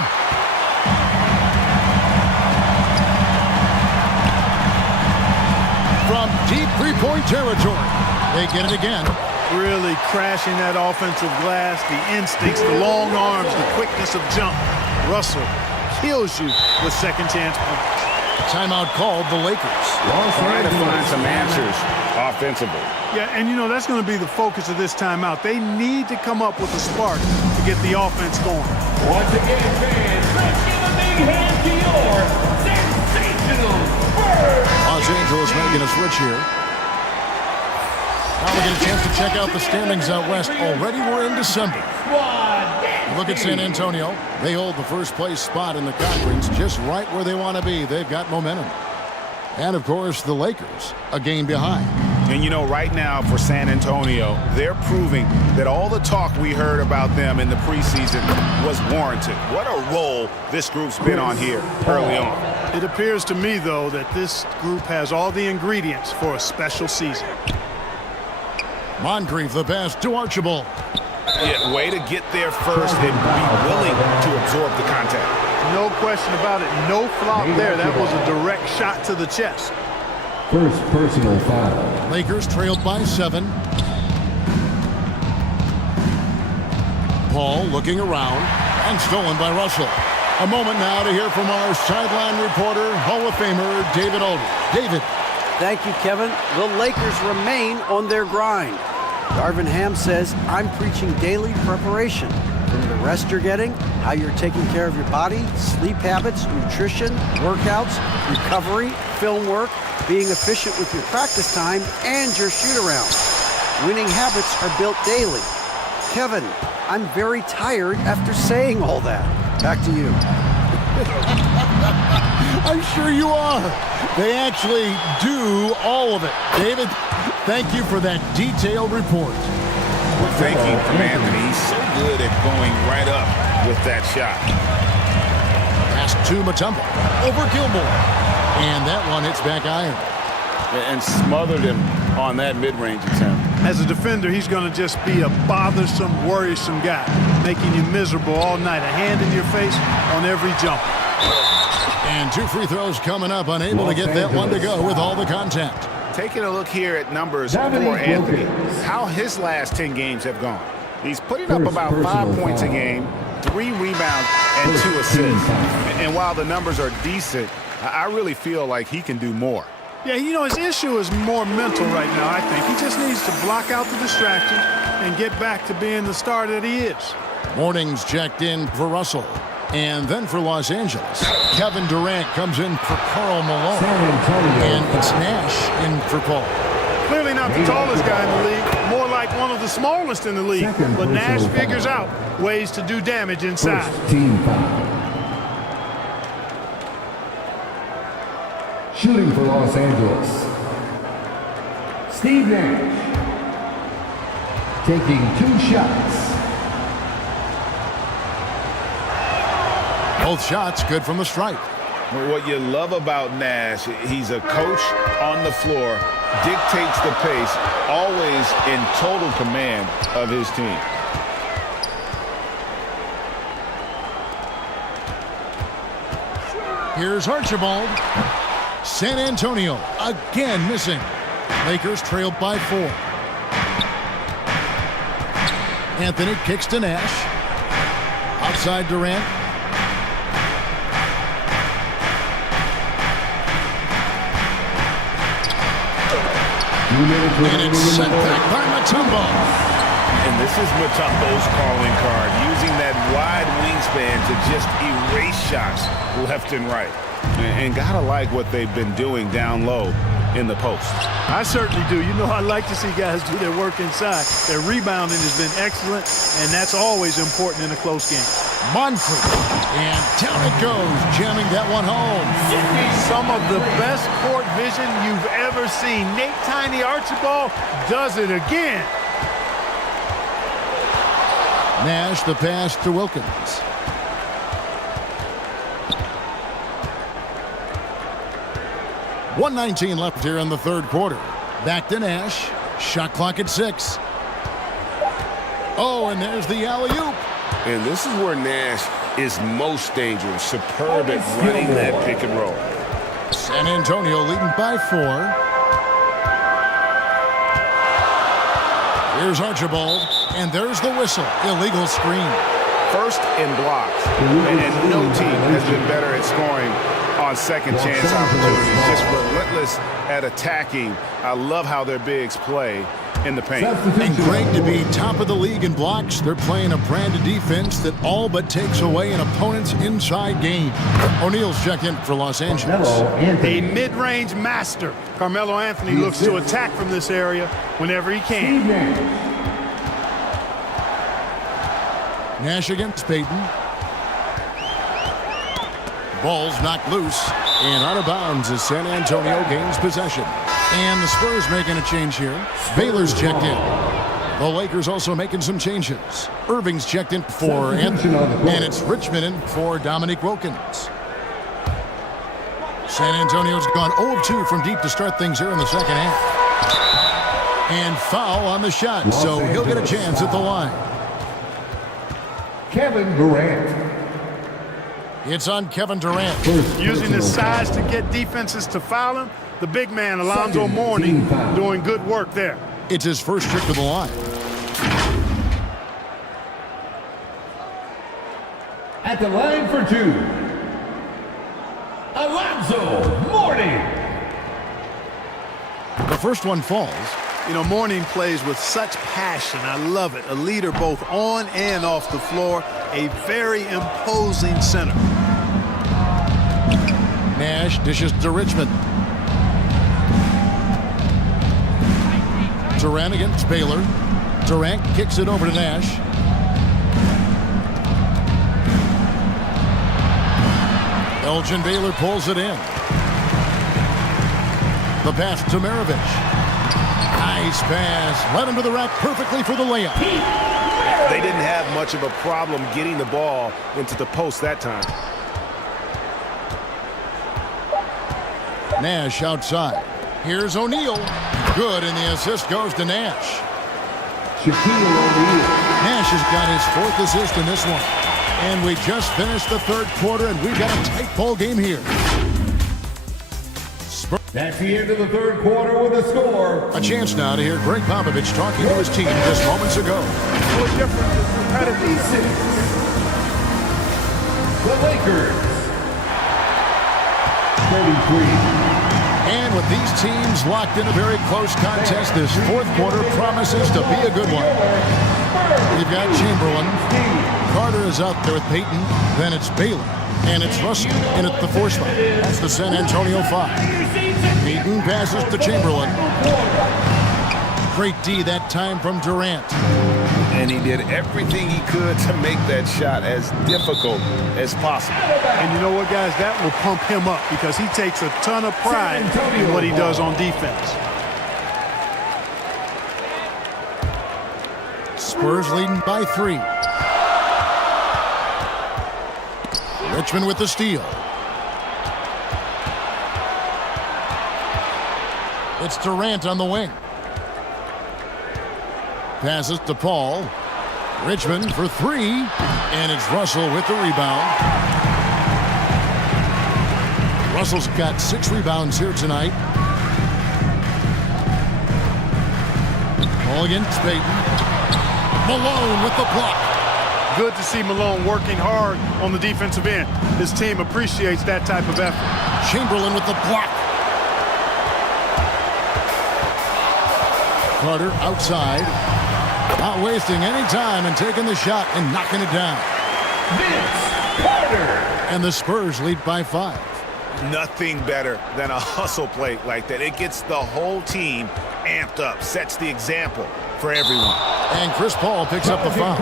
From deep three-point territory. They get it again. Really crashing that offensive glass, the instincts, the long arms, the quickness of jump. Russell kills you with second chance points. Timeout called the Lakers. Trying to find some answers offensively. Yeah, and you know, that's going to be the focus of this timeout. They need to come up with a spark to get the offense going. Once again, fans, let's give a big hand to your sensational Spurs. Los Angeles making a switch here. Now we get a chance to check out the standings out west. Already we're in December. Look at San Antonio. They hold the first place spot in the conference just right where they want to be. They've got momentum. And, of course, the Lakers, a game behind. And, you know, right now for San Antonio, they're proving that all the talk we heard about them in the preseason was warranted. What a role this group's been on here early on. It appears to me, though, that this group has all the ingredients for a special season. Moncrief the pass to Archibald. Yeah, way to get there first and be willing to absorb the contact. No question about it. No flop there. That was a direct shot to the chest. First personal foul. Lakers trailed by 7. Paul looking around and stolen by Russell. A moment now to hear from our sideline reporter, Hall of Famer David Aldridge. David. Thank you, Kevin. The Lakers remain on their grind. Darvin Ham says, I'm preaching daily preparation. From the rest you're getting, how you're taking care of your body, sleep habits, nutrition, workouts, recovery, film work, being efficient with your practice time, and your shoot-around. Winning habits are built daily. Kevin, I'm very tired after saying all that. Back to you. I'm sure you are. They actually do all of it. David, thank you for that detailed report. Well, thank you from Anthony. He's so good at going right up with that shot. Pass to Mutombo. Over Gilmore. And that one hits back iron. And smothered him on that mid-range attempt. As a defender, he's going to just be a bothersome, worrisome guy, making you miserable all night. A hand in your face on every jump. And 2 free throws coming up, unable to get that one to go with all the contact. Taking a look here at numbers for Anthony, how his last 10 games have gone. He's putting up about 5 points a game, 3 rebounds, and 2 assists. And while the numbers are decent, I really feel like he can do more. Yeah, you know, his issue is more mental right now, I think. He just needs to block out the distractions and get back to being the star that he is. Mornings checked in for Russell. And then for Los Angeles, Kevin Durant comes in for Karl Malone. And it's Nash in for Paul. Clearly not the tallest guy in the league, more like one of the smallest in the league. But Nash figures out ways to do damage inside. Team foul. Shooting for Los Angeles, Steve Nash, taking 2 shots. Both shots good from the stripe. What you love about Nash, he's a coach on the floor, dictates the pace, always in total command of his team. Here's Archibald. San Antonio again missing. Lakers trailed by 4. Anthony kicks to Nash. Outside Durant. And it's sent back by Mutombo. And this is Mutombo's calling card, using that wide wingspan to just erase shots left and right. And gotta like what they've been doing down low in the post. I certainly do. You know, I like to see guys do their work inside. Their rebounding has been excellent, and that's always important in a close game. Monfort. And down it goes, jamming that one home. Some of the best court vision you've ever seen. Nate Tiny Archibald does it again. Nash the pass to Wilkins. .119 left here in the third quarter. Back to Nash. Shot clock at 6. Oh, and there's the alley-oop. And this is where Nash is most dangerous. Superb at running that pick and roll. San Antonio leading by 4. Here's Archibald, and there's the whistle. Illegal screen. First in blocks. And no team has been better at scoring on second chance opportunities. Just relentless at attacking. I love how their bigs play in the paint. And great to be top of the league in blocks. They're playing a brand of defense that all but takes away an opponent's inside game. O'Neal's checked in for Los Angeles. A mid-range master. Carmelo Anthony looks to attack from this area whenever he can. Nash against Payton. Ball's knocked loose and out of bounds as San Antonio gains possession. And the Spurs making a change here. Baylor's checked in. The Lakers also making some changes. Irving's checked in for Anthony. And it's Richmond in for Dominique Wilkins. San Antonio's gone 0 of 2 from deep to start things here in the second half. And foul on the shot, so he'll get a chance at the line. Kevin Durant. It's on Kevin Durant. Using his size to get defenses to foul him. The big man, Alonzo Mourning, doing good work there. It's his first trip to the line. At the line for 2, Alonzo Mourning. The first one falls. You know, Mourning plays with such passion. I love it. A leader both on and off the floor. A very imposing center. Nash dishes to Richmond. Durant against Baylor. Durant kicks it over to Nash. Elgin Baylor pulls it in. The pass to Maravich. Nice pass. Led him to the rack perfectly for the layup. They didn't have much of a problem getting the ball into the post that time. Nash outside. Here's O'Neal. Good, and the assist goes to Nash. Shaquille O'Neal. Nash has got his 4th assist in this one. And we just finished the third quarter, and we've got a tight ball game here. That's the end of the third quarter with a score. A chance now to hear Greg Popovich talking to his team just moments ago. No different than competitive. The Lakers. 33. And with these teams locked in a very close contest, this fourth quarter promises to be a good one. We've got Chamberlain. Carter is out there with Payton. Then it's Baylor. And it's Russell in at the 4 spot. That's the San Antonio 5. Payton passes to Chamberlain. Great D that time from Durant. And he did everything he could to make that shot as difficult as possible. And you know what, guys? That will pump him up because he takes a ton of pride in what he does on defense. Spurs leading by 3. Richmond with the steal. It's Durant on the wing. Passes to Paul. Richmond for 3. And it's Russell with the rebound. Russell's got 6 rebounds here tonight. Ball against Payton. Malone with the block. Good to see Malone working hard on the defensive end. His team appreciates that type of effort. Chamberlain with the block. Carter outside. Not wasting any time and taking the shot and knocking it down. Vince Carter. And the Spurs lead by 5. Nothing better than a hustle play like that. It gets the whole team amped up, sets the example for everyone. And Chris Paul picks up the foul.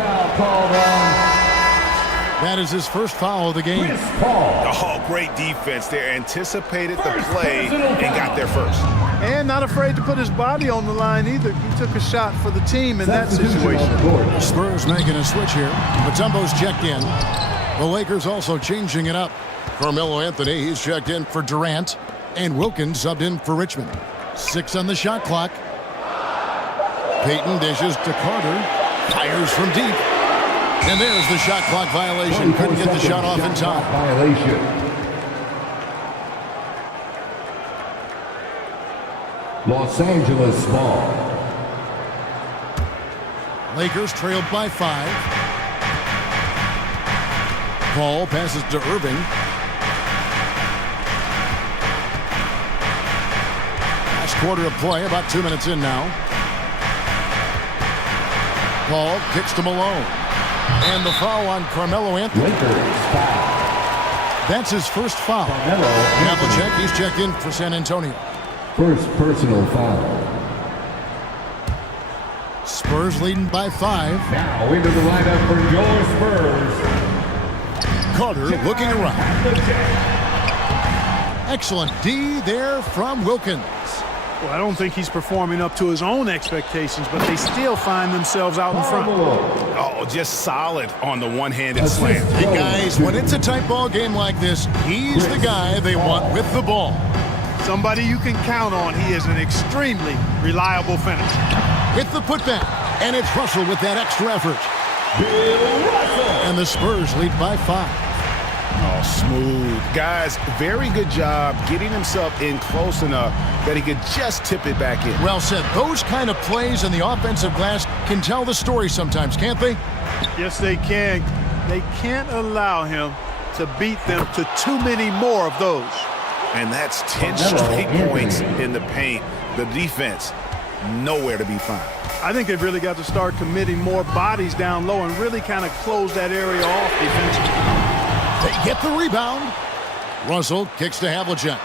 That is his first foul of the game. Oh, great defense there. Anticipated the play and got there first. And not afraid to put his body on the line either. He took a shot for the team in that situation. Spurs making a switch here. Mutombo's checked in. The Lakers also changing it up. Carmelo Anthony, he's checked in for Durant. And Wilkins subbed in for Richmond. 6 on the shot clock. Payton dishes to Carter. Fires from deep. And there's the shot clock violation. Couldn't get the shot off in time. Los Angeles ball. Lakers trailed by 5. Paul passes to Irving. Last quarter of play, about 2 minutes in now. Paul kicks to Malone. And the foul on Carmelo Anthony. That's his first foul. Havlicek, he's checked in for San Antonio. First personal foul. Spurs leading by 5. Now into the lineup for your Spurs. Carter looking around. Excellent D there from Wilkins. Well, I don't think he's performing up to his own expectations, but they still find themselves out in front. Oh, just solid on the one-handed slam. Hey, guys, when it's a tight ball game like this, he's the guy they want with the ball. Somebody you can count on. He is an extremely reliable finisher. With the putback, and it's Russell with that extra effort. And the Spurs lead by 5. Oh, smooth. Guys, very good job getting himself in close enough that he could just tip it back in. Well said. Those kind of plays in the offensive glass can tell the story sometimes, can't they? Yes, they can. They can't allow him to beat them to too many more of those. And that's 10 straight points in the paint. The defense, nowhere to be found. I think they've really got to start committing more bodies down low and really kind of close that area off defensively. They get the rebound. Russell kicks to Havlicek.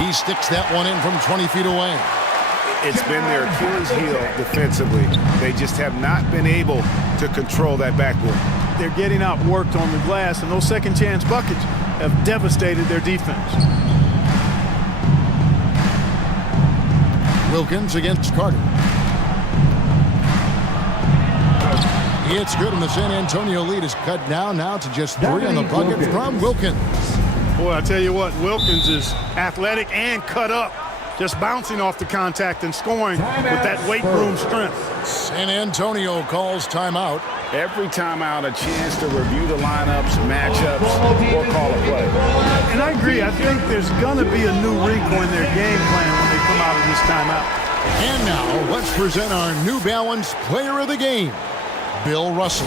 He sticks that one in from 20 feet away. It's been their Achilles heel defensively. They just have not been able to control that backboard. They're getting outworked on the glass, and those second chance buckets have devastated their defense. Wilkins against Carter. It's good, and the San Antonio lead is cut down now to just 3 on the bucket from Wilkins. Boy, I tell you what, Wilkins is athletic and cut up, just bouncing off the contact and scoring with that weight room strength. San Antonio calls timeout. Every timeout, a chance to review the lineups, matchups, or call a play. And I agree. I think there's going to be a new wrinkle in their game plan when they come out of this timeout. And now, let's present our New Balance Player of the Game, Bill Russell.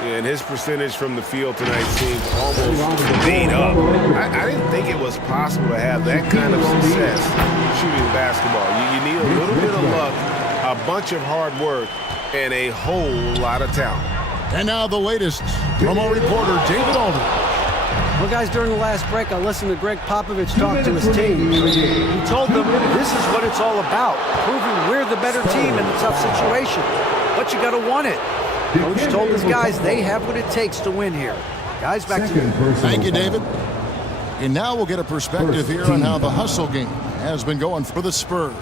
And his percentage from the field tonight seems almost made up. I didn't think it was possible to have that kind of success shooting the basketball. You need a little bit of luck, a bunch of hard work, and a whole lot of talent. And now the latest from our reporter, David Alden. Well, guys, during the last break, I listened to Greg Popovich talk to his team. He told them this is what it's all about, proving we're the better team in a tough situation. But you got to want it. Coach told his guys they have what it takes to win here. Guys, back to you. Thank you, David. And now we'll get a perspective here on how the hustle game has been going for the Spurs.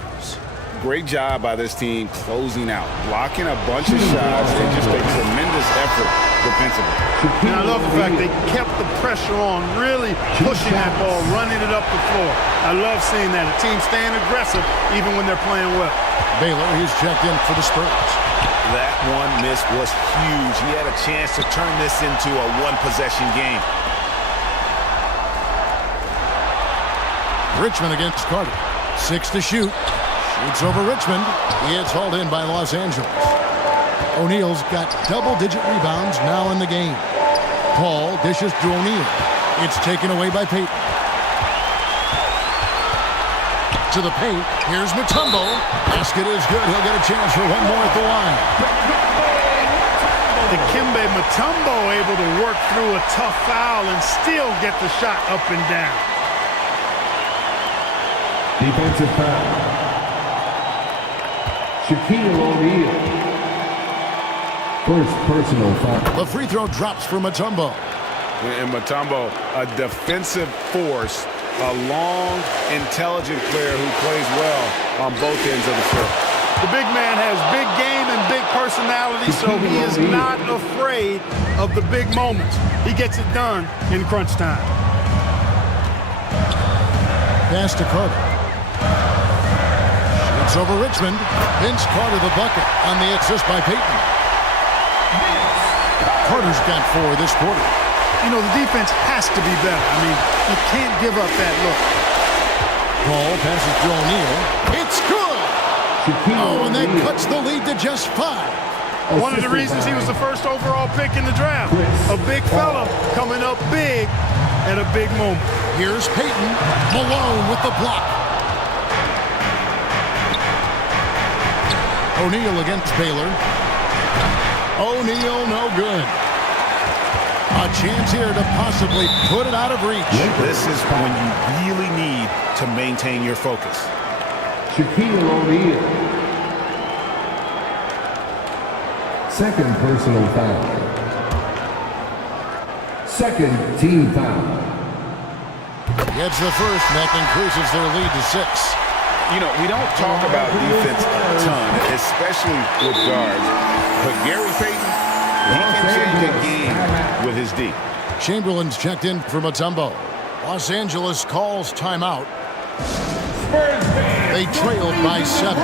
Great job by this team closing out, blocking a bunch of shots, and just a tremendous effort defensively. And I love the fact they kept the pressure on, really pushing that ball, running it up the floor. I love seeing that. A team staying aggressive even when they're playing well. Baylor, he's checked in for the Spurs. That one miss was huge. He had a chance to turn this into a one-possession game. Richmond against Carter. 6 to shoot. Shoots over Richmond. It's hauled in by Los Angeles. O'Neal's got double-digit rebounds now in the game. Paul dishes to O'Neal. It's taken away by Payton. To the paint. Here's Mutombo. Basket is good. He'll get a chance for one more at the line. Dikembe Mutombo able to work through a tough foul and still get the shot up and down. Defensive foul. Shaquille O'Neal. First personal foul. The free throw drops for Mutombo. And Mutombo, a defensive force, a long, intelligent player who plays well on both ends of the floor. The big man has big game and big personality, so he is not afraid of the big moments. He gets it done in crunch time. Pass to Carter. Shoots over Richmond. Vince Carter the bucket on the assist by Payton. Carter's got 4 this quarter. You know, the defense has to be better. I mean, you can't give up that look. Ball passes to O'Neal. It's good! Oh, and that cuts the lead to just 5. One of the reasons he was the first overall pick in the draft. A big fella coming up big at a big moment. Here's Payton. Malone with the block. O'Neal against Baylor. O'Neal no good. A chance here to possibly put it out of reach. This is when you really need to maintain your focus. Shaquille O'Neal. Second personal foul. Second team foul. Gets the first, and that increases their lead to 6. You know, we don't talk about defense a ton, especially with guards. But Gary Payton, he can change a game with his D. Chamberlain's checked in for Mutombo. Los Angeles calls timeout. They trailed by 7.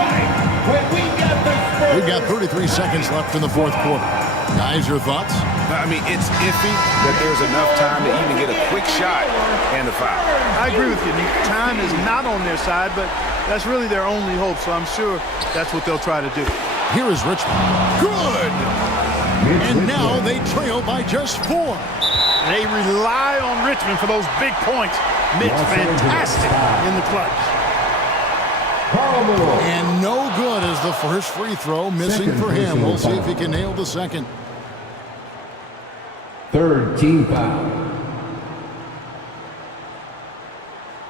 We've got 33 seconds left in the fourth quarter. Guys, your thoughts? I mean, it's iffy that there's enough time to even get a quick shot and a foul. I agree with you. Time is not on their side, but that's really their only hope, so I'm sure that's what they'll try to do. Here is Richmond. Good! And now they trail by just 4. They rely on Richmond for those big points. Mitch, fantastic in the clutch. And no good as the first free throw missing for him. We'll see if he can nail the second. Third team foul.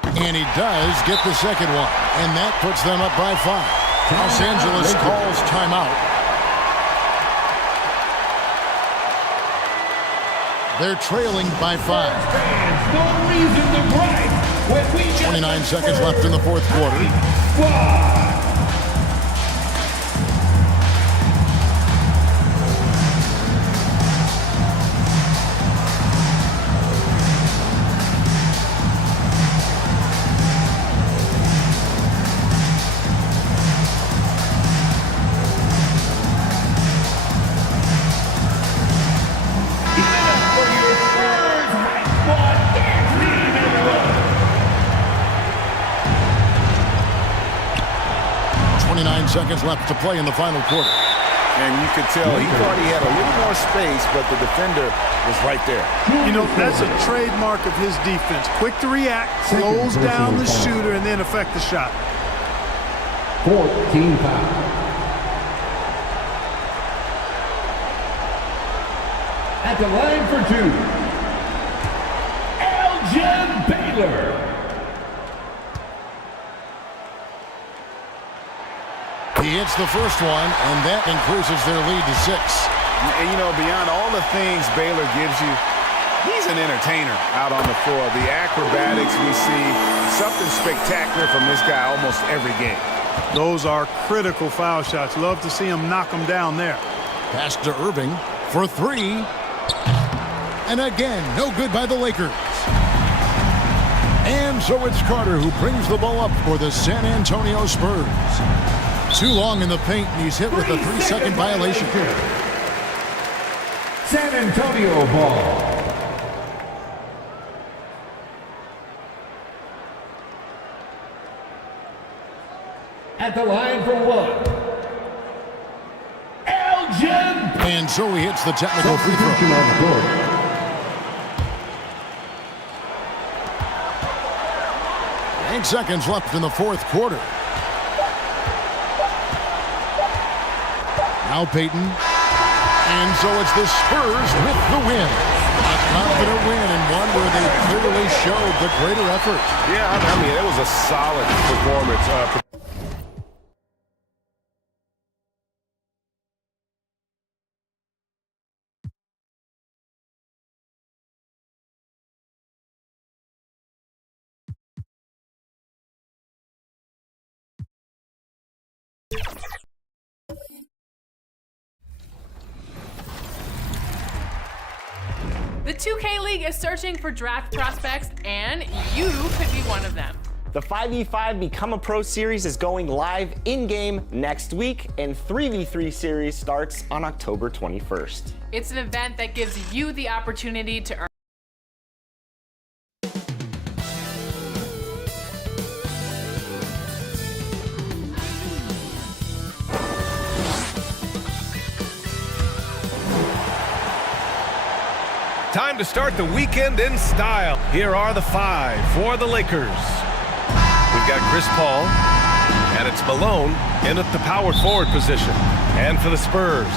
And he does get the second one. And that puts them up by 5. Los Angeles calls timeout. They're trailing by 5. 29 seconds left in the fourth quarter. Seconds left to play in the final quarter. And you could tell he thought he had a little more space, but the defender was right there. You know, that's a trademark of his defense. Quick to react, slows down the shooter, and then affect the shot. Fourth team foul. At the line for 2, Elgin Baylor. He hits the first one, and that increases their lead to 6. And, you know, beyond all the things Baylor gives you, he's an entertainer out on the floor. The acrobatics we see, something spectacular from this guy almost every game. Those are critical foul shots. Love to see him knock them down there. Pass to Irving for 3. And again, no good by the Lakers. And so it's Carter who brings the ball up for the San Antonio Spurs. Too long in the paint, and he's hit with a 3-second violation. San Antonio ball. At the line for 1, Elgin. And so he hits the technical free throw. 8 seconds left in the fourth quarter. Now Payton. And so it's the Spurs with the win. A confident win and one where they clearly showed the greater effort. Yeah, I mean, it was a solid performance. The 2K League is searching for draft prospects, and you could be one of them. The 5v5 Become a Pro series is going live in-game next week, and 3v3 series starts on October 21st. It's an event that gives you the opportunity to earn Time to start the weekend in style. Here are the 5 for the Lakers. We've got Chris Paul, and it's Malone in at the power forward position. And for the Spurs.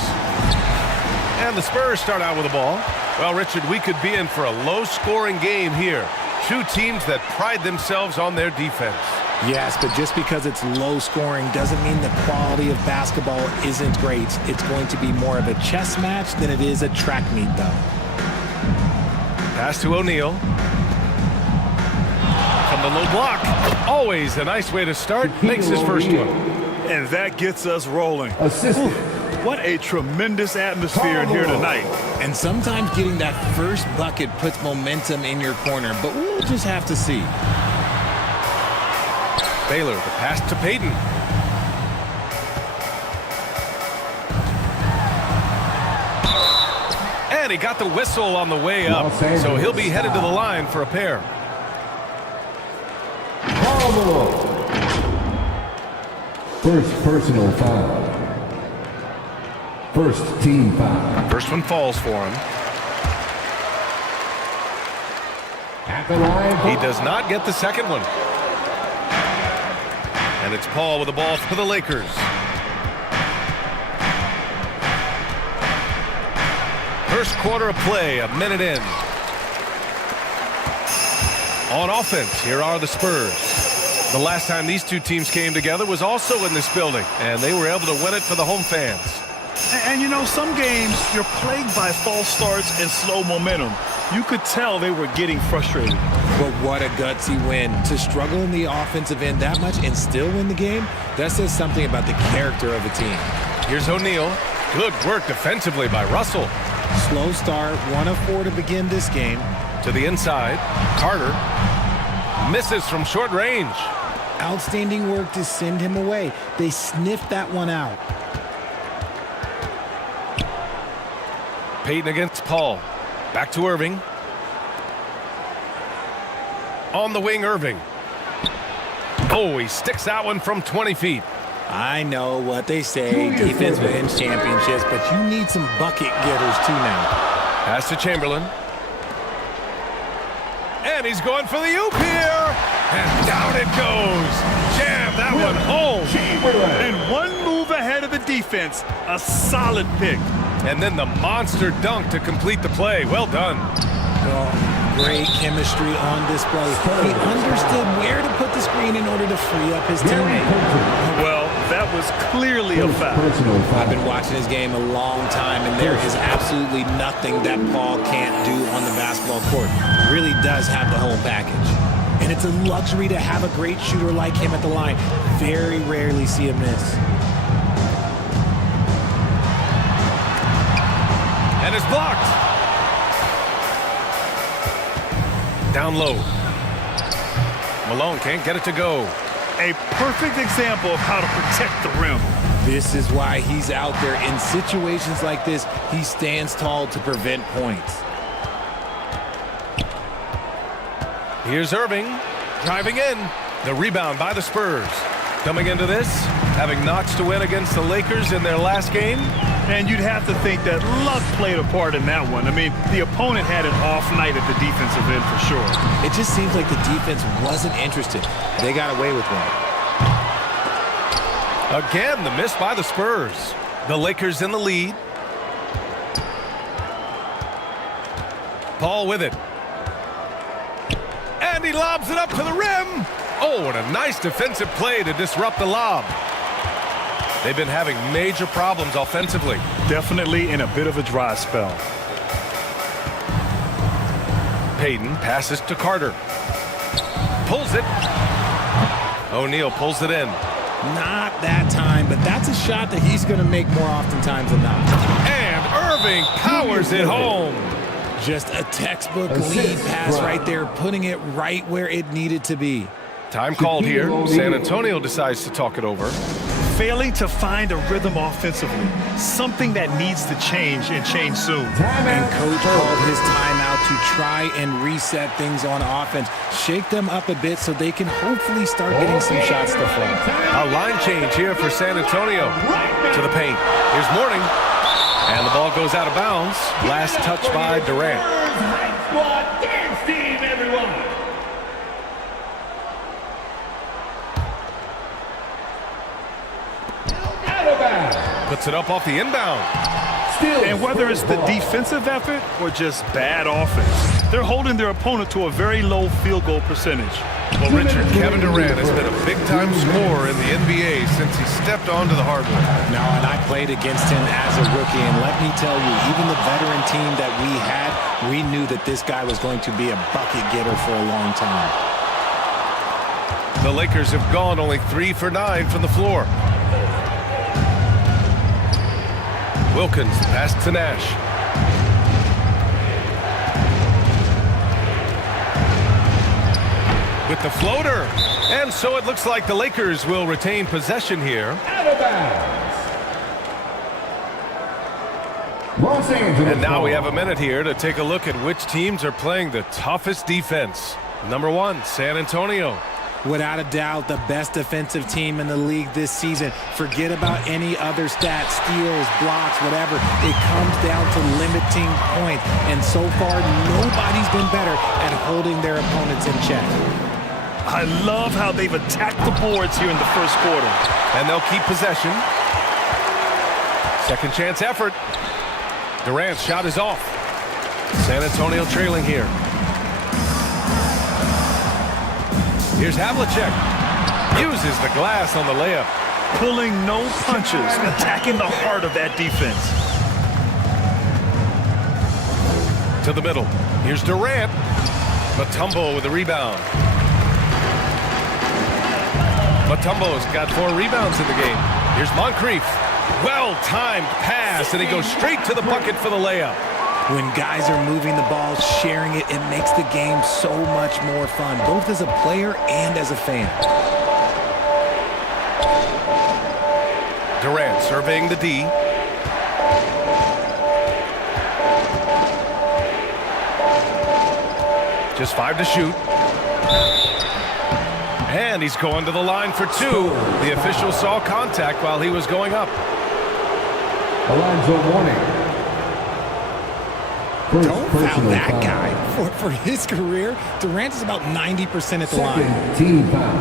And the Spurs start out with the ball. Well, Richard, we could be in for a low-scoring game here. Two teams that pride themselves on their defense. Yes, but just because it's low scoring doesn't mean the quality of basketball isn't great. It's going to be more of a chess match than it is a track meet, though. Pass to O'Neal. From the low block. Always a nice way to start. Makes his first one. And that gets us rolling. Assisted. What a tremendous atmosphere in here tonight. And sometimes getting that first bucket puts momentum in your corner, but we'll just have to see. Baylor, the pass to Payton. And he got the whistle on the way up, so he'll be headed to the line for a pair. First personal foul. First team foul. First one falls for him. At the line. He does not get the second one. And it's Paul with the ball for the Lakers. First quarter of play, a minute in. On offense, here are the Spurs. The last time these two teams came together was also in this building, and they were able to win it for the home fans. And you know, some games you're plagued by false starts and slow momentum. You could tell they were getting frustrated. But what a gutsy win. To struggle in the offensive end that much and still win the game, that says something about the character of a team. Here's O'Neal. Good work defensively by Russell. Slow start, 1 of 4 to begin this game. To the inside, Carter misses from short range. Outstanding work to send him away. They sniffed that one out. Payton against Paul. Back to Irving. On the wing, Irving. Oh, he sticks that one from 20 feet. I know what they say, defense wins championships, but you need some bucket getters too now. Pass to Chamberlain. And he's going for the oop here. And down it goes. Jam that one home. And one move ahead of the defense. A solid pick. And then the monster dunk to complete the play. Well done. Well, great chemistry on display. He understood where to put the screen in order to free up his teammate. Well, that was clearly a foul. I've been watching his game a long time, and there is absolutely nothing that Paul can't do on the basketball court. He really does have the whole package. And it's a luxury to have a great shooter like him at the line. Very rarely see him miss. And it's blocked. Down low. Malone can't get it to go. A perfect example of how to protect the rim. This is why he's out there. In situations like this, he stands tall to prevent points. Here's Irving driving in. The rebound by the Spurs. Coming into this, having notched to win against the Lakers in their last game. And you'd have to think that luck played a part in that one. I mean, the opponent had an off night at the defensive end for sure. It just seems like the defense wasn't interested. They got away with one. Again, the miss by the Spurs. The Lakers in the lead. Paul with it. And he lobs it up to the rim. Oh, and a nice defensive play to disrupt the lob. They've been having major problems offensively. Definitely in a bit of a dry spell. Payton passes to Carter. Pulls it. O'Neal pulls it in. Not that time, but that's a shot that he's going to make more oftentimes than not. And Irving powers it home. Just a textbook lead pass right there, putting it right where it needed to be. Time called here. San Antonio decides to talk it over. Failing to find a rhythm offensively, something that needs to change and change soon. And coach called his timeout to try and reset things on offense, shake them up a bit so they can hopefully start getting some shots to fall. A line change here for San Antonio. To the paint. Here's Mourning. And the ball goes out of bounds. Last touch by Durant. Squad dance team, everyone. Puts it up off the inbound. And whether it's the defensive effort or just bad offense, they're holding their opponent to a very low field goal percentage. Well, Richard, Kevin Durant has been a big-time scorer in the NBA since he stepped onto the hardwood. No, and I played against him as a rookie, and let me tell you, even the veteran team that we had, we knew that this guy was going to be a bucket getter for a long time. The Lakers have gone only 3 for 9 from the floor. Wilkins pass to Nash. With the floater. And so it looks like the Lakers will retain possession here. Out of bounds. Los Angeles. And now we have a minute here to take a look at which teams are playing the toughest defense. Number 1, San Antonio. Without a doubt, the best defensive team in the league this season. Forget about any other stats, steals, blocks, whatever. It comes down to limiting points. And so far, nobody's been better at holding their opponents in check. I love how they've attacked the boards here in the first quarter. And they'll keep possession. Second chance effort. Durant's shot is off. San Antonio trailing here. Here's Havlicek. Uses the glass on the layup. Pulling no punches, attacking the heart of that defense. To the middle. Here's Durant. Mutombo with the rebound. Mutombo's got 4 rebounds in the game. Here's Moncrief. Well-timed pass, and he goes straight to the bucket for the layup. When guys are moving the ball, sharing it, it makes the game so much more fun, both as a player and as a fan. Durant surveying the D. Just 5 to shoot. And he's going to the line for 2. The official saw contact while he was going up. Alonzo Mourning. Don't foul that guy. For his career, Durant is about 90% at the line. Team foul.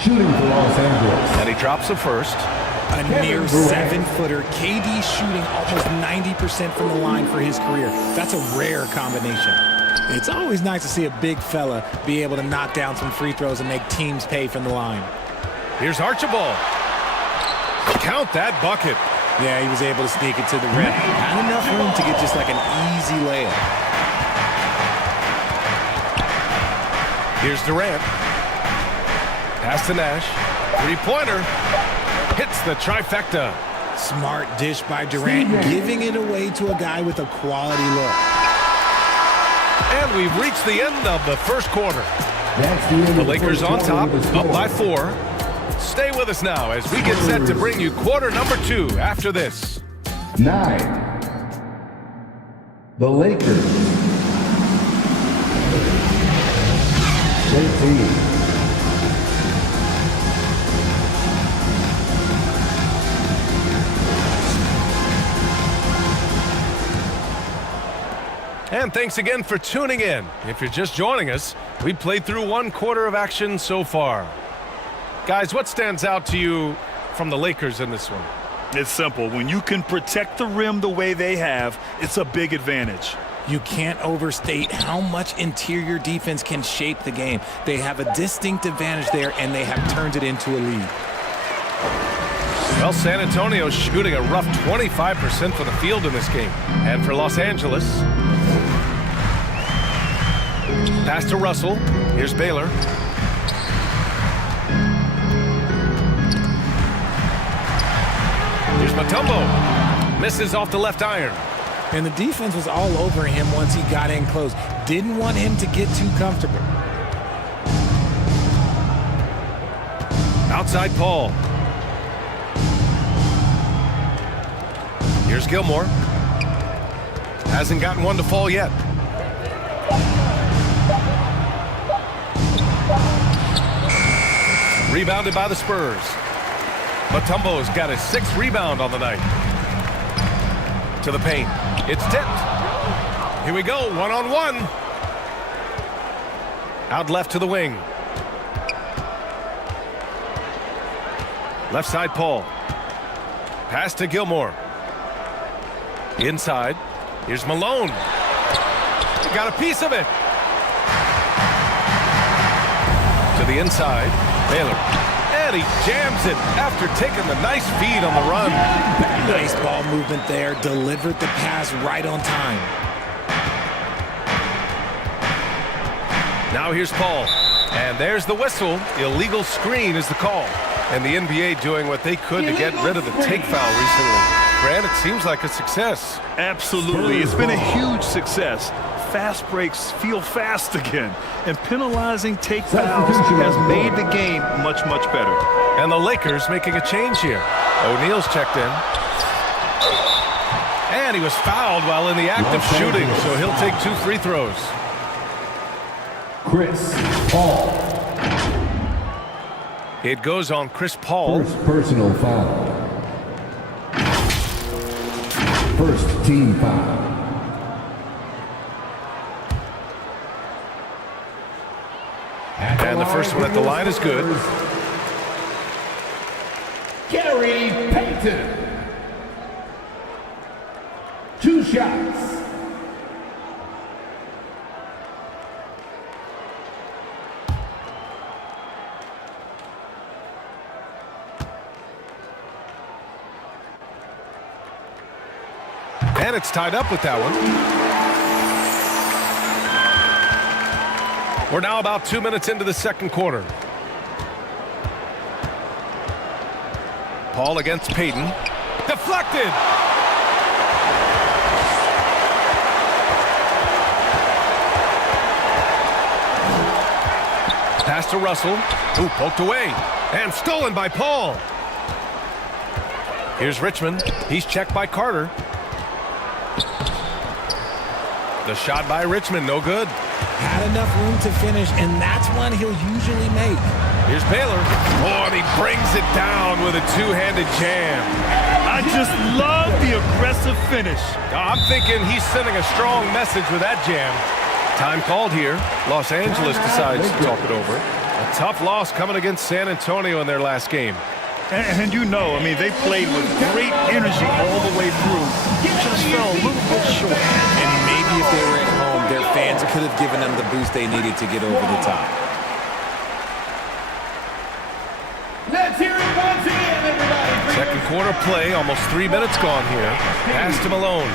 Shooting for Los Angeles. And he drops the first. A near 7-footer. KD shooting almost 90% from the line for his career. That's a rare combination. It's always nice to see a big fella be able to knock down some free throws and make teams pay from the line. Here's Archibald. Count that bucket. Yeah, he was able to sneak it to the rim. Not enough room to get just like an easy layup. Here's Durant. Pass to Nash. 3-pointer. Hits the trifecta. Smart dish by Durant, giving it away to a guy with a quality look. And we've reached the end of the first quarter. That's the end The of Lakers first on top, quarter. up by 4. Stay with us now as we get set to bring you quarter number 2 after this. 9. The Lakers. 13. And thanks again for tuning in. If you're just joining us, we played through 1 quarter of action so far. Guys, what stands out to you from the Lakers in this one? It's simple. When you can protect the rim the way they have, it's a big advantage. You can't overstate how much interior defense can shape the game. They have a distinct advantage there, and they have turned it into a lead. Well, San Antonio shooting a rough 25% from the field in this game. And for Los Angeles, pass to Russell. Here's Baylor. Here's Mutombo. Misses off the left iron. And the defense was all over him once he got in close. Didn't want him to get too comfortable. Outside Paul. Here's Gilmore. Hasn't gotten one to fall yet. Rebounded by the Spurs. Mutombo's got his 6th rebound on the night. To the paint. It's tipped. Here we go, one-on-one. Out left to the wing. Left side, Paul. Pass to Gilmore. Inside. Here's Malone. Got a piece of it. To the inside. Baylor. And he jams it after taking the nice feed on the run. Nice ball movement there. Delivered the pass right on time. Now here's Paul. And there's the whistle. Illegal screen is the call. And the NBA doing what they could to get rid of the take foul recently. Grant, it seems like a success. Absolutely. It's been a huge success. Fast breaks feel fast again. And penalizing take fouls has made the game much, much better. And the Lakers making a change here. O'Neal's checked in. And he was fouled while in the act of shooting, so he'll take 2 free throws. Chris Paul. It goes on Chris Paul. First personal foul. First team foul. And the first one at the line is good. Gary Payton. 2 shots. And it's tied up with that one. We're now about 2 minutes into the second quarter. Paul against Payton. Deflected! Pass to Russell, who poked away. And stolen by Paul. Here's Richmond. He's checked by Carter. The shot by Richmond, no good. Had enough room to finish, and that's one he'll usually make. Here's Baylor. Oh, and he brings it down with a 2-handed jam. I just love the aggressive finish. I'm thinking he's sending a strong message with that jam. Time called here. Los Angeles decides to talk it over. A tough loss coming against San Antonio in their last game. And you know, I mean, they played with great energy all the way through. Just fell a little bit short. And maybe if they were at home, their fans could have given them the boost they needed to get over the top. Let's hear it once again, everybody. Second quarter play, almost 3 minutes gone here. Pass to Malone.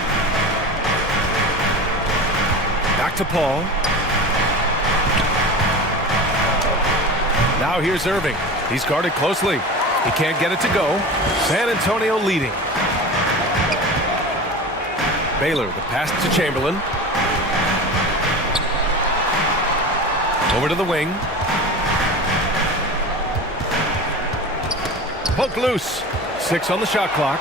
Back to Paul. Now here's Irving. He's guarded closely. He can't get it to go. San Antonio leading. Baylor, the pass to Chamberlain. Over to the wing. Poke loose. 6 on the shot clock.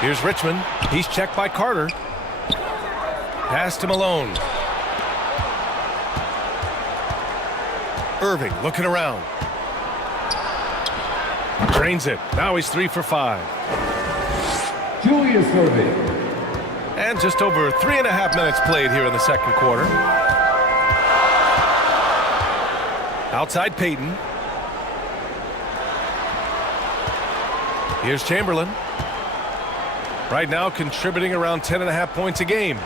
Here's Richmond. He's checked by Carter. Pass to Malone. Irving looking around. Drains it. Now he's 3 for 5. Julius Irving. And just over 3.5 minutes played here in the second quarter. Outside Payton. Here's Chamberlain. Right now contributing around 10.5 points a game.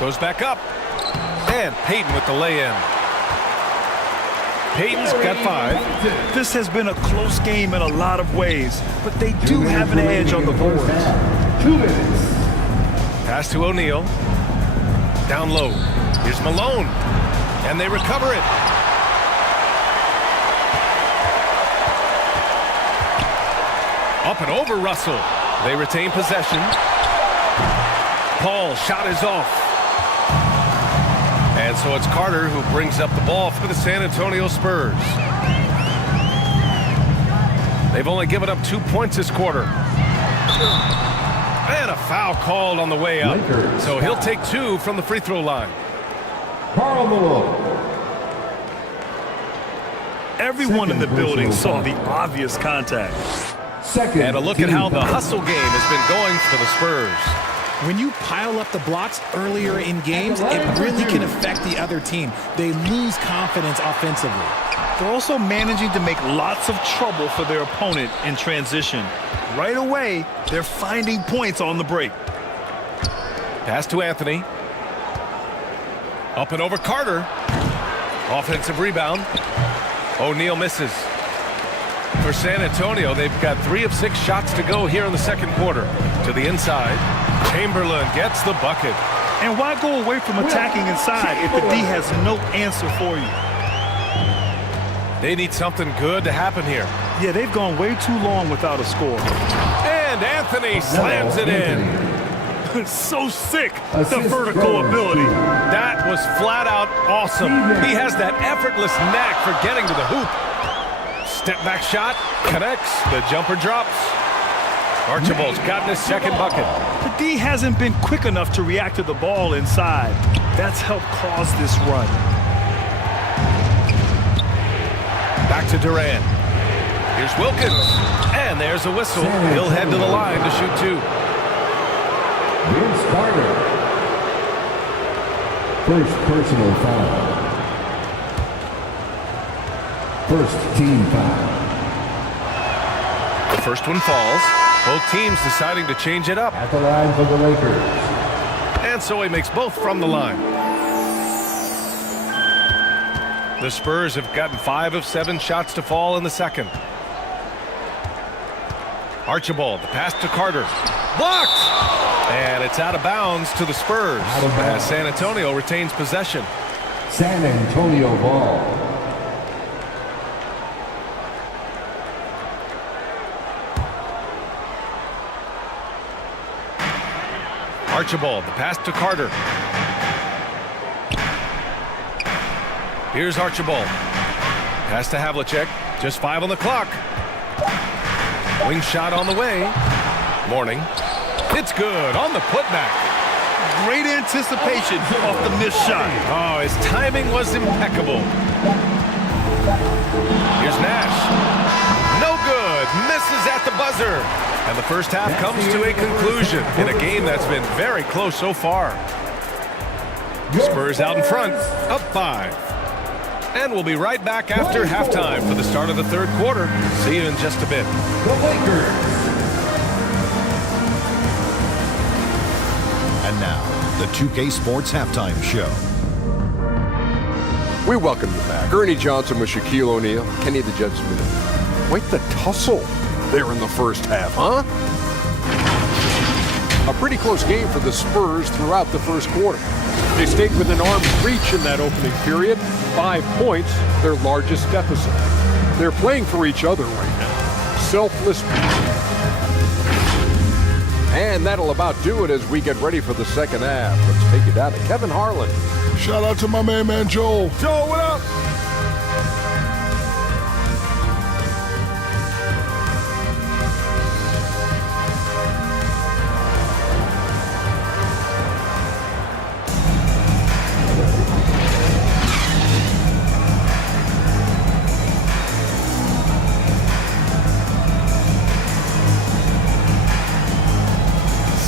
Goes back up. And Payton with the lay-in. Payton's got 5. This has been a close game in a lot of ways, but they do have an edge on the boards. 2 minutes. Pass to O'Neal. Down low. Here's Malone. And they recover it. Up and over Russell. They retain possession. Paul's shot is off. And so it's Carter who brings up the ball for the San Antonio Spurs. They've only given up 2 points this quarter. And a foul called on the way up. So he'll take 2 from the free throw line. Karl Malone. Everyone in the building saw the obvious contact. And a look at how the hustle game has been going for the Spurs. When you pile up the blocks earlier in games, it really can affect the other team. They lose confidence offensively. They're also managing to make lots of trouble for their opponent in transition. Right away, they're finding points on the break. Pass to Anthony. Up and over Carter. Offensive rebound. O'Neal misses. For San Antonio, they've got 3 of 6 shots to go here in the second quarter. To the inside. Chamberlain gets the bucket. And why go away from attacking inside if the D has no answer for you? They need something good to happen here. Yeah, they've gone way too long without a score. And Anthony slams it in. So sick, the vertical ability. That was flat out awesome. He has that effortless knack for getting to the hoop. Step back shot, connects, the jumper drops. Archibald's gotten his second bucket. The D hasn't been quick enough to react to the ball inside. That's helped cause this run. Back to Durant. Here's Wilkins. And there's a whistle. He'll head to the line to shoot 2. Vince Carter. First personal foul. First team foul. The first one falls. Both teams deciding to change it up. At the line for the Lakers. And so he makes both from the line. The Spurs have gotten 5 of 7 shots to fall in the second. Archibald, the pass to Carter. Blocked! And it's out of bounds to the Spurs as San Antonio retains possession. San Antonio ball. Archibald, the pass to Carter. Here's Archibald. Pass to Havlicek. Just 5 on the clock. Wing shot on the way. Mourning. It's good on the putback. Great anticipation off the missed shot. Oh, his timing was impeccable. Here's Nash. No good. Misses at the buzzer. And the first half comes to a conclusion in a game that's been very close so far. Spurs out in front, up 5. And we'll be right back after halftime for the start of the third quarter. See you in just a bit. The Lakers. And now, the 2K Sports Halftime Show. We welcome you back. Ernie Johnson with Shaquille O'Neal, Kenny the Jet Smith. Quite the tussle there in the first half, huh? A pretty close game for the Spurs throughout the first quarter. They stayed within arm's reach in that opening period. 5 points, their largest deficit. They're playing for each other right now. Selfless. And that'll about do it as we get ready for the second half. Let's take it down to Kevin Harlan. Shout out to my man Joel. Joel, what up?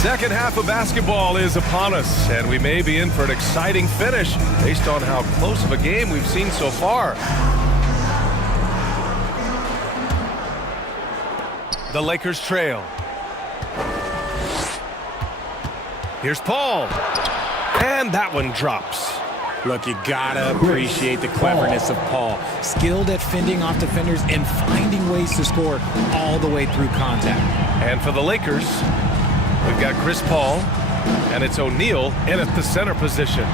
Second half of basketball is upon us, and we may be in for an exciting finish based on how close of a game we've seen so far. The Lakers trail. Here's Paul. And that one drops. Look, you gotta appreciate the cleverness of Paul. Skilled at fending off defenders and finding ways to score all the way through contact. And for the Lakers, we've got Chris Paul. And it's O'Neal in at the center position.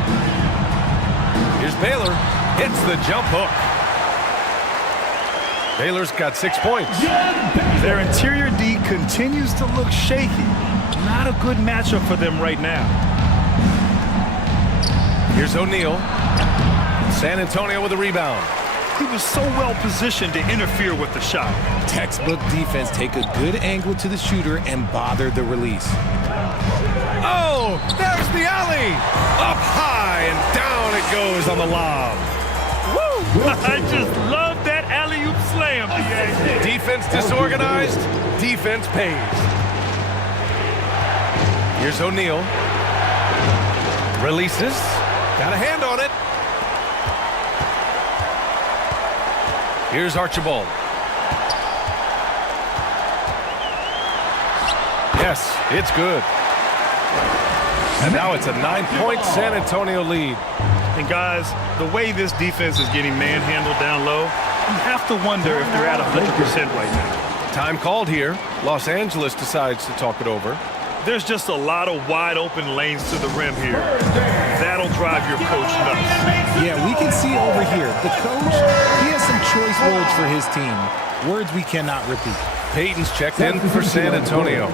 Here's Baylor. Hits the jump hook. Baylor's got 6 points. Their interior D continues to look shaky. Not a good matchup for them right now. Here's O'Neal. San Antonio with a rebound. He was so well positioned to interfere with the shot. Textbook defense. Take a good angle to the shooter and bother the release. Oh, there's the alley. Up high and down it goes on the lob. Woo! I just love that alley-oop slam, DA. Defense disorganized. Defense pays. Here's O'Neal. Releases. Got a hand on it. Here's Archibald. Yes, it's good. And now it's a 9-point San Antonio lead. And guys, the way this defense is getting manhandled down low, you have to wonder if they're at 100% right now. Time called here. Los Angeles decides to talk it over. There's just a lot of wide open lanes to the rim here. That'll drive your coach nuts. Yeah, we can see over here. The coach, he has some choice words for his team. Words we cannot repeat. Payton's checked in for San Antonio.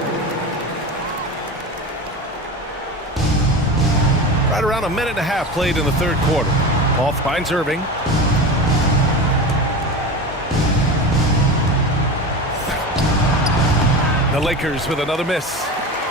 Right around a minute and a half played in the third quarter. Paul finds Irving. The Lakers with another miss.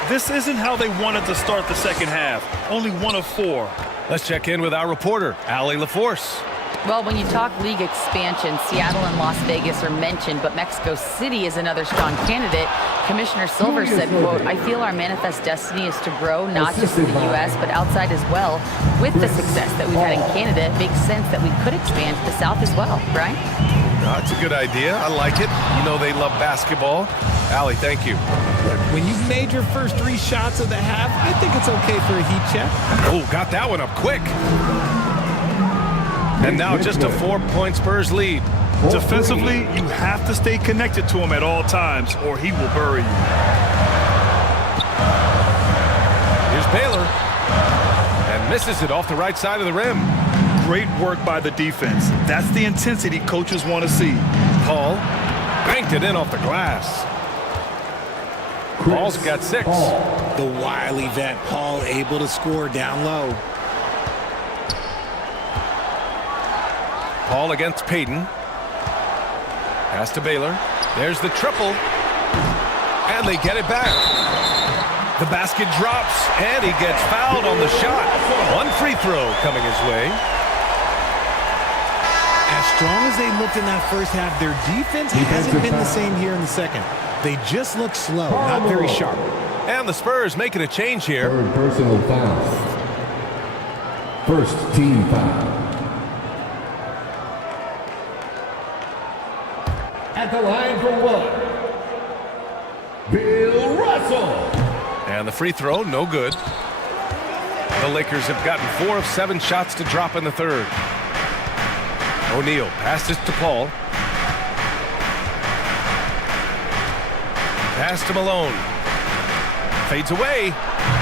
This isn't how they wanted to start the second half. Only 1 of 4. Let's check in with our reporter, Allie LaForce. Well, when you talk league expansion, Seattle and Las Vegas are mentioned, but Mexico City is another strong candidate. Commissioner Silver said, quote, "I feel our manifest destiny is to grow not just in the U.S., but outside as well. With the success that we've had in Canada, it makes sense that we could expand to the South as well." Brian? That's a good idea. I like it. You know they love basketball. Allie, thank you. When you've made your first 3 shots of the half, I think it's okay for a heat check. Oh, got that one up quick. And now just a 4-point Spurs lead. Defensively, you have to stay connected to him at all times, or he will bury you. Here's Baylor. And misses it off the right side of the rim. Great work by the defense. That's the intensity coaches want to see. Paul banked it in off the glass. Paul's got 6. The wily vet Paul able to score down low. Paul against Payton. Pass to Baylor. There's the triple. And they get it back. The basket drops, and he gets fouled on the shot. 1 free throw coming his way. As strong as they looked in that first half, their defense hasn't been the same here in the second. They just look slow, not very sharp. And the Spurs making a change here. Third personal foul. First team foul. At the line for 1, Bill Russell. And the free throw, no good. The Lakers have gotten 4 of 7 shots to drop in the third. O'Neal passes to Paul. Pass to Malone. Fades away.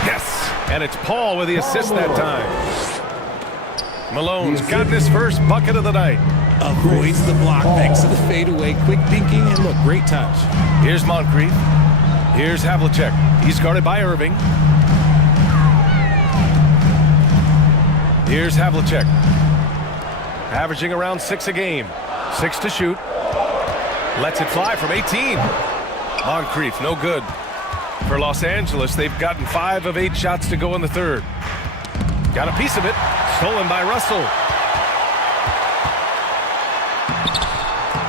Yes. And it's Paul with the assist that time. Malone's gotten his first bucket of the night. Avoids the block thanks to the fadeaway. Quick thinking, and look, great touch. Here's Moncrief. Here's Havlicek. He's guarded by Irving. Here's Havlicek. Averaging around 6 a game. 6 to shoot. Lets it fly from 18. Moncrief, no good. For Los Angeles, they've gotten 5 of 8 shots to go in the third. Got a piece of it. Stolen by Russell.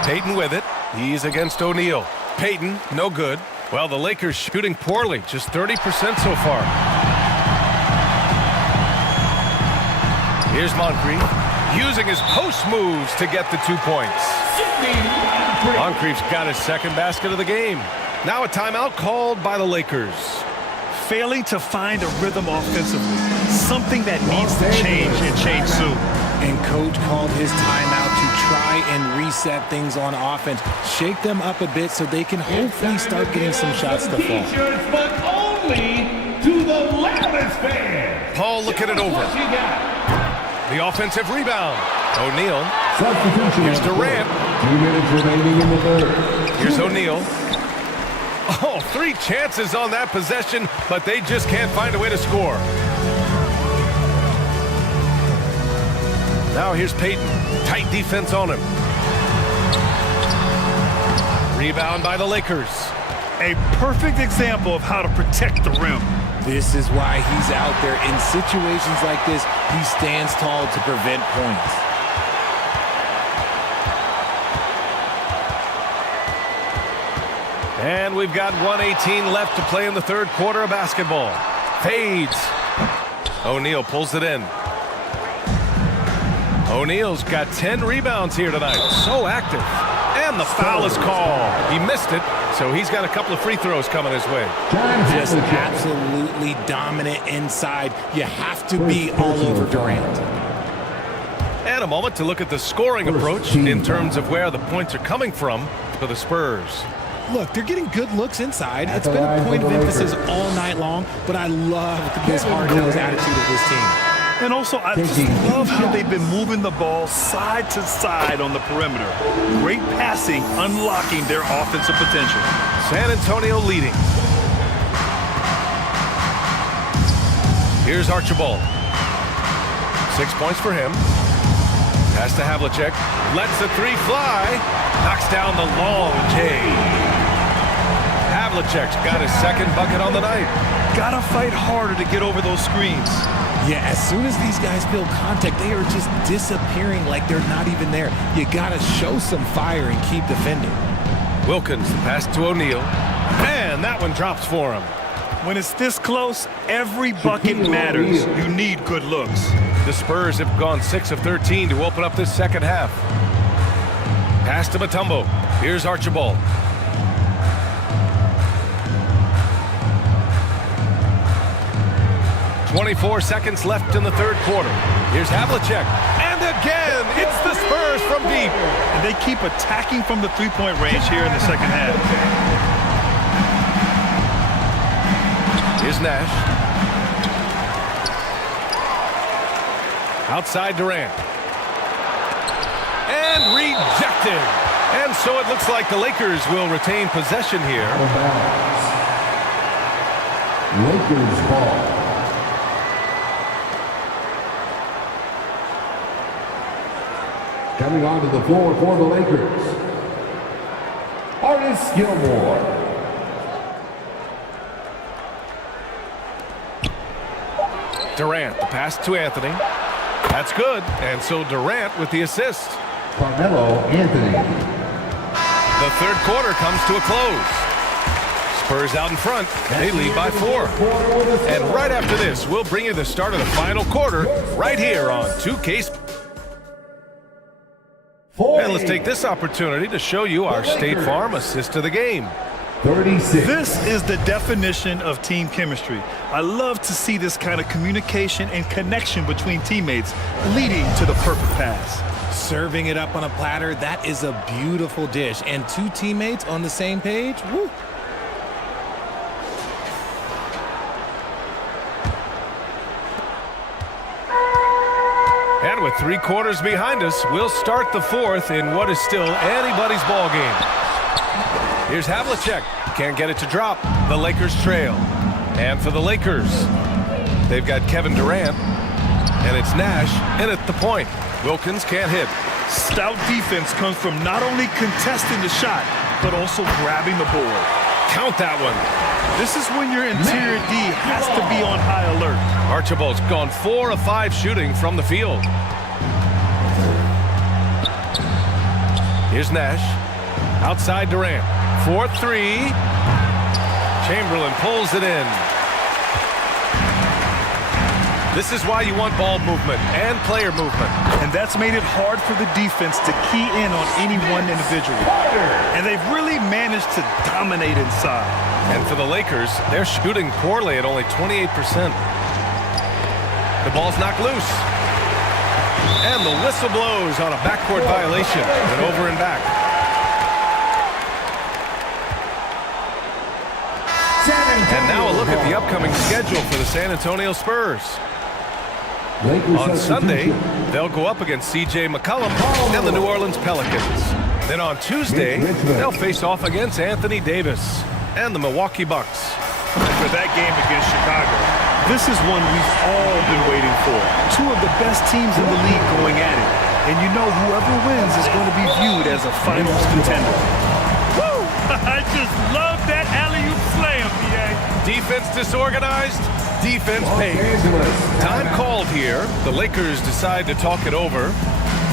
Payton with it. He's against O'Neal. Payton, no good. Well, the Lakers shooting poorly. Just 30% so far. Here's Moncrief. Using his post moves to get the 2 points. Moncrief's got his second basket of the game. Now a timeout called by the Lakers. Failing to find a rhythm offensively. Something that needs to change and change soon. And coach called his timeout to try and reset things on offense. Shake them up a bit so they can hopefully start getting some shots to fall. But only to the the loudest fans. Paul looking it over. What you got? The offensive rebound. O'Neal. Substitution. Here's Durant. 2 minutes remaining in the third. Here's O'Neal. Oh, 3 chances on that possession, but they just can't find a way to score. Now here's Payton. Tight defense on him. Rebound by the Lakers. A perfect example of how to protect the rim. This is why he's out there. In situations like this, he stands tall to prevent points. And we've got 1:18 left to play in the third quarter of basketball. Fades. O'Neal pulls it in. O'Neal's got 10 rebounds here tonight. So active. And the foul is called. He missed it, so he's got a couple of free throws coming his way. Just absolutely dominant inside. You have to be all over Durant. And a moment to look at the scoring approach in terms of where the points are coming from for the Spurs. Look, they're getting good looks inside. It's been a point of emphasis all night long, but I love this hard-nosed attitude of this team. And also, I just love how they've been moving the ball side to side on the perimeter. Great passing, unlocking their offensive potential. San Antonio leading. Here's Archibald. 6 points for him. Pass to Havlicek. Lets the 3 fly. Knocks down the long J. Havlicek's got his second bucket on the night. Gotta fight harder to get over those screens. Yeah, as soon as these guys feel contact, they are just disappearing like they're not even there. You gotta show some fire and keep defending. Wilkins, the pass to O'Neal. And that one drops for him. When it's this close, every bucket matters. You need good looks. The Spurs have gone 6 of 13 to open up this second half. Pass to Mutombo. Here's Archibald. .24 seconds left in the third quarter. Here's Havlicek. And again, it's the Spurs from deep. And they keep attacking from the three-point range here in the second half. Here's Nash. Outside Durant. And rejected. And so it looks like the Lakers will retain possession here. Lakers ball. Coming onto the floor for the Lakers, Artis Gilmore. Durant, the pass to Anthony. That's good. And so Durant with the assist. Carmelo Anthony. The third quarter comes to a close. Spurs out in front. They lead by 4. And right after this, we'll bring you the start of the final quarter right here on 2K Sports. And let's take this opportunity to show you our State Farm assist of the game. 36. This is the definition of team chemistry. I love to see this kind of communication and connection between teammates leading to the perfect pass. Serving it up on a platter, that is a beautiful dish. And 2 teammates on the same page, woo. And with 3 quarters behind us, we'll start the fourth in what is still anybody's ball game. Here's Havlicek. Can't get it to drop. The Lakers trail. And for the Lakers, they've got Kevin Durant. And it's Nash in at the point. Wilkins can't hit. Stout defense comes from not only contesting the shot, but also grabbing the board. Count that one. This is when your interior D has to be on high alert. Archibald's gone 4 of 5 shooting from the field. Here's Nash. Outside Durant. 4-3. Chamberlain pulls it in. This is why you want ball movement and player movement. And that's made it hard for the defense to key in on any one individual. And they've really managed to dominate inside. And for the Lakers, they're shooting poorly at only 28%. The ball's knocked loose. And the whistle blows on a backcourt violation. And over and back. And now a look at the upcoming schedule for the San Antonio Spurs. On Sunday, they'll go up against C.J. McCollum and the New Orleans Pelicans. Then on Tuesday, they'll face off against Anthony Davis and the Milwaukee Bucks. And for that game against Chicago, this is one we've all been waiting for. Two of the best teams in the league going at it. And you know whoever wins is going to be viewed as a finals contender. Woo! I just love that alley-oop slam, PA. Defense disorganized, defense paid. Time called here. The Lakers decide to talk it over.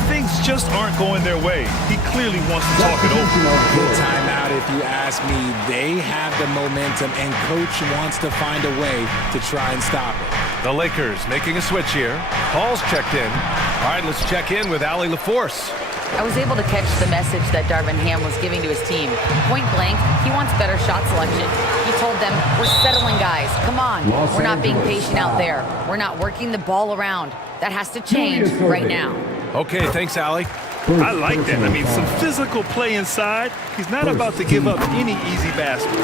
Things just aren't going their way. He clearly wants to talk it over. Good timeout if you ask me. They have the momentum, and Coach wants to find a way to try and stop it. The Lakers making a switch here. Paul's checked in. All right, let's check in with Allie LaForce. I was able to catch the message that Darvin Ham was giving to his team. Point blank, he wants better shot selection. He told them, we're settling, guys. Come on. We're not being patient out there. We're not working the ball around. That has to change right now. Okay, thanks, Allie. I like that. I mean, some physical play inside. He's not about to give up any easy baskets.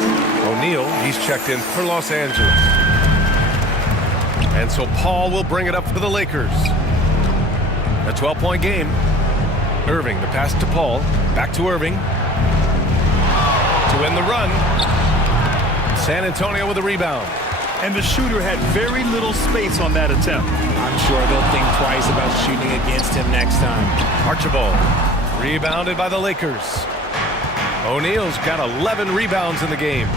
O'Neal, he's checked in for Los Angeles. And so Paul will bring it up for the Lakers. A 12-point game. Irving, the pass to Paul. Back to Irving. To end the run. San Antonio with a rebound. And the shooter had very little space on that attempt. I'm sure they'll think twice about shooting against him next time. Archibald, rebounded by the Lakers. O'Neal's got 11 rebounds in the game.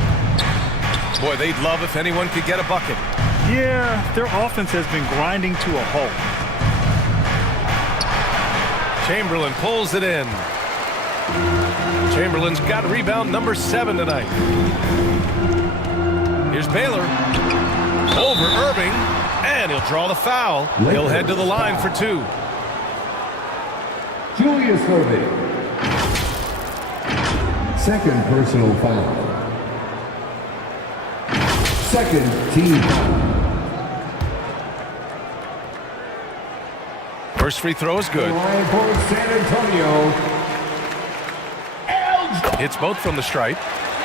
Boy, they'd love if anyone could get a bucket. Yeah, their offense has been grinding to a halt. Chamberlain pulls it in. Chamberlain's got rebound number 7 tonight. Here's Baylor. Over Irving. And he'll draw the foul. He'll head to the line for 2. Julius Irving. Second personal foul. Second team foul. First free throw is good. Line for San Antonio. It's both from the stripe.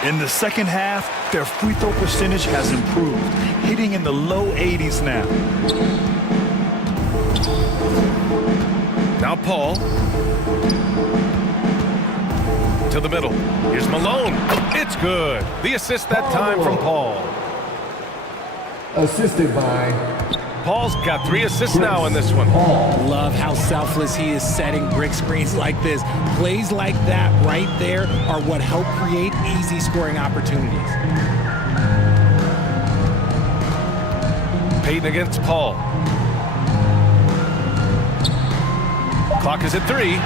In the second half, their free throw percentage has improved, hitting in the low 80s now. Now Paul. To the middle. Here's Malone. It's good. The assist that time from Paul. Assisted by Paul's got 3 assists now in this one. Love how selfless he is setting brick screens like this. Plays like that right there are what help create easy scoring opportunities. Payton against Paul. Clock is at 3.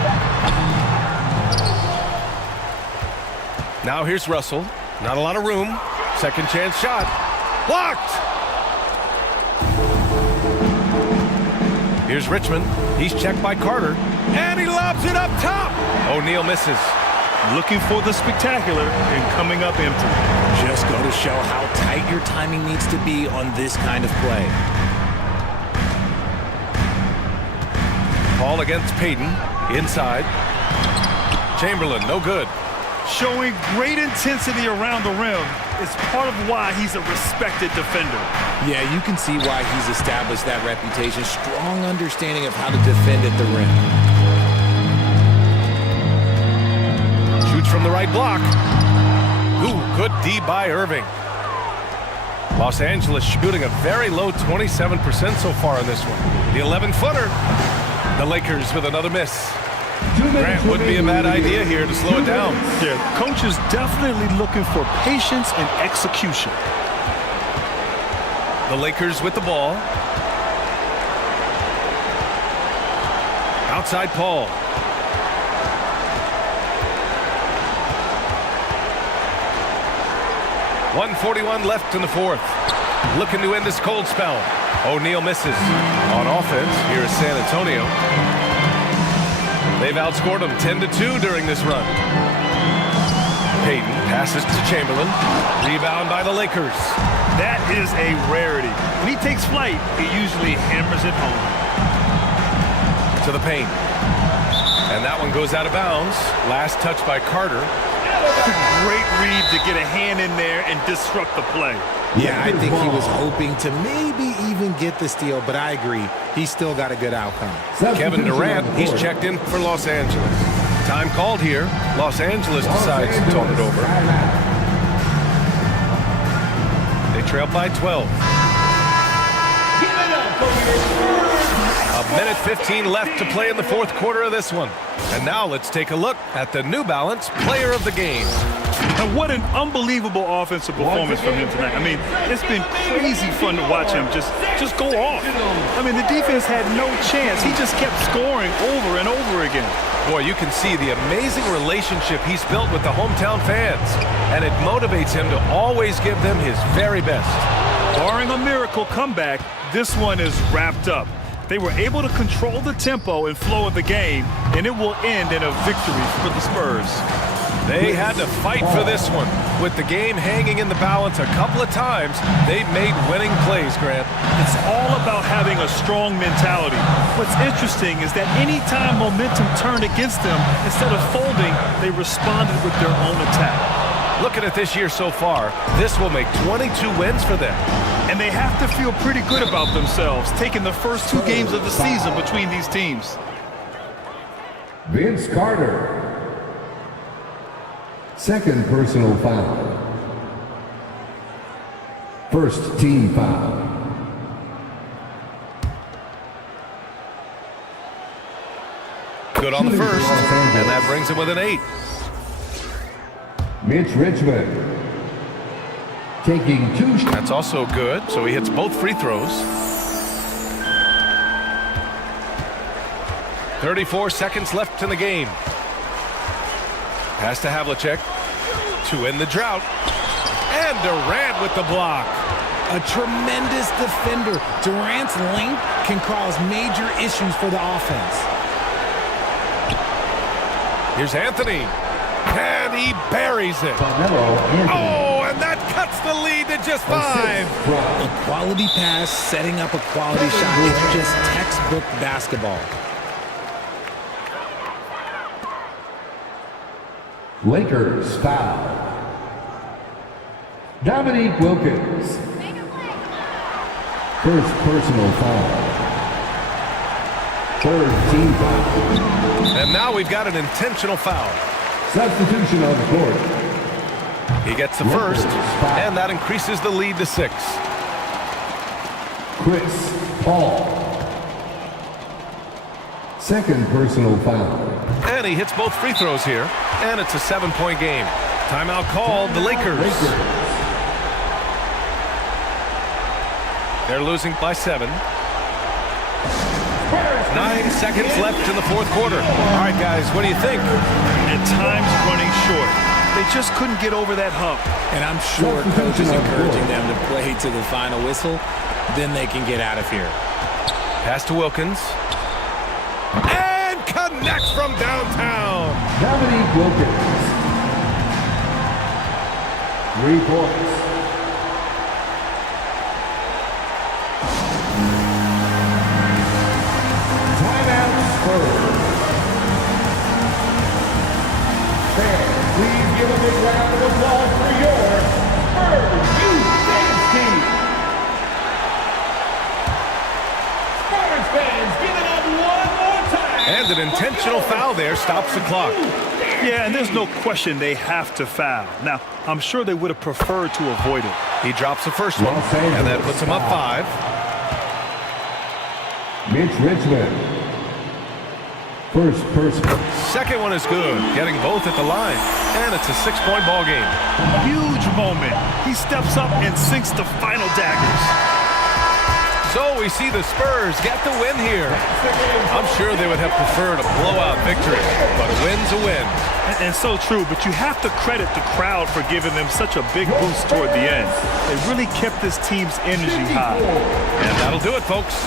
Now here's Russell. Not a lot of room. Second chance shot. Blocked! Here's Richmond. He's checked by Carter. And he lobs it up top. O'Neal misses. Looking for the spectacular and coming up empty. Just go to show how tight your timing needs to be on this kind of play. Paul against Payton. Inside. Chamberlain, no good. Showing great intensity around the rim is part of why he's a respected defender. Yeah, you can see why he's established that reputation. Strong understanding of how to defend at the rim. Shoots from the right block. Ooh, good D by Irving. Los Angeles shooting a very low 27% so far in this one. The 11-footer. The Lakers with another miss. Grant wouldn't be a bad idea here to slow it down. Yeah, coach is definitely looking for patience and execution. The Lakers with the ball. Outside Paul. .141 left in the 4th. Looking to end this cold spell. O'Neal misses. On offense, here is San Antonio. They've outscored them 10-2 during this run. Payton passes to Chamberlain. Rebound by the Lakers. That is a rarity. When he takes flight, he usually hammers it home. To the paint. And that one goes out of bounds. Last touch by Carter. Great read to get a hand in there and disrupt the play. Yeah, I think he was hoping to maybe even get the steal, but I agree. He still got a good outcome. Kevin Durant, he's checked in for Los Angeles. Time called here. Los Angeles decides to turn it over. They trail by 12. A minute 15 left to play in the fourth quarter of this one. And now let's take a look at the New Balance Player of the Game. And what an unbelievable offensive performance from him tonight. I mean, it's been crazy fun to watch him just go off. I mean, the defense had no chance. He just kept scoring over and over again. Boy, you can see the amazing relationship he's built with the hometown fans. And it motivates him to always give them his very best. Barring a miracle comeback, this one is wrapped up. They were able to control the tempo and flow of the game, and it will end in a victory for the Spurs. They had to fight for this one. With the game hanging in the balance a couple of times, they made winning plays, Grant. It's all about having a strong mentality. What's interesting is that anytime momentum turned against them, instead of folding, they responded with their own attack. Looking at this year so far, this will make 22 wins for them. And they have to feel pretty good about themselves, taking the first 2 games of the season between these teams. Vince Carter. Second personal foul. First team foul. Good on the first, and that brings him with an 8. Mitch Richmond. Taking 2 shots. That's also good, so he hits both free throws. 34 seconds left in the game. Pass to Havlicek to end the drought. And Durant with the block. A tremendous defender. Durant's length can cause major issues for the offense. Here's Anthony. And he buries it. Oh, and that cuts the lead to just 5. A quality pass, setting up a quality shot. It's just textbook basketball. Lakers foul. Dominique Wilkins. First personal foul. Third team foul. And now we've got an intentional foul. Substitution on the court. He gets the first, and that increases the lead to 6. Chris Paul. Second personal foul. And he hits both free throws here, and it's a 7-point game. Timeout called, the Lakers. They're losing by 7. 9 seconds left in the fourth quarter. All right, guys, what do you think? And time's running short. They just couldn't get over that hump. And I'm sure coach is encouraging them to play to the final whistle. Then they can get out of here. Pass to Wilkins. And connects from downtown. Dominique Wilkins. 3 points. Timeout Spurs. Fans, please give a big round of applause for your Spurs Youth Dance Team. Spurs fans, give it up one more time. And an intentional foul there stops the clock. Yeah, and there's no question they have to foul. Now, I'm sure they would have preferred to avoid it. He drops the first one, and that puts him up 5. Mitch Richmond. First person. Second one is good, getting both at the line. And it's a 6-point ball game. Huge moment. He steps up and sinks the final daggers. So we see the Spurs get the win here. I'm sure they would have preferred a blowout victory, but a win's a win. And so true, but you have to credit the crowd for giving them such a big boost toward the end. They really kept this team's energy high. And that'll do it, folks.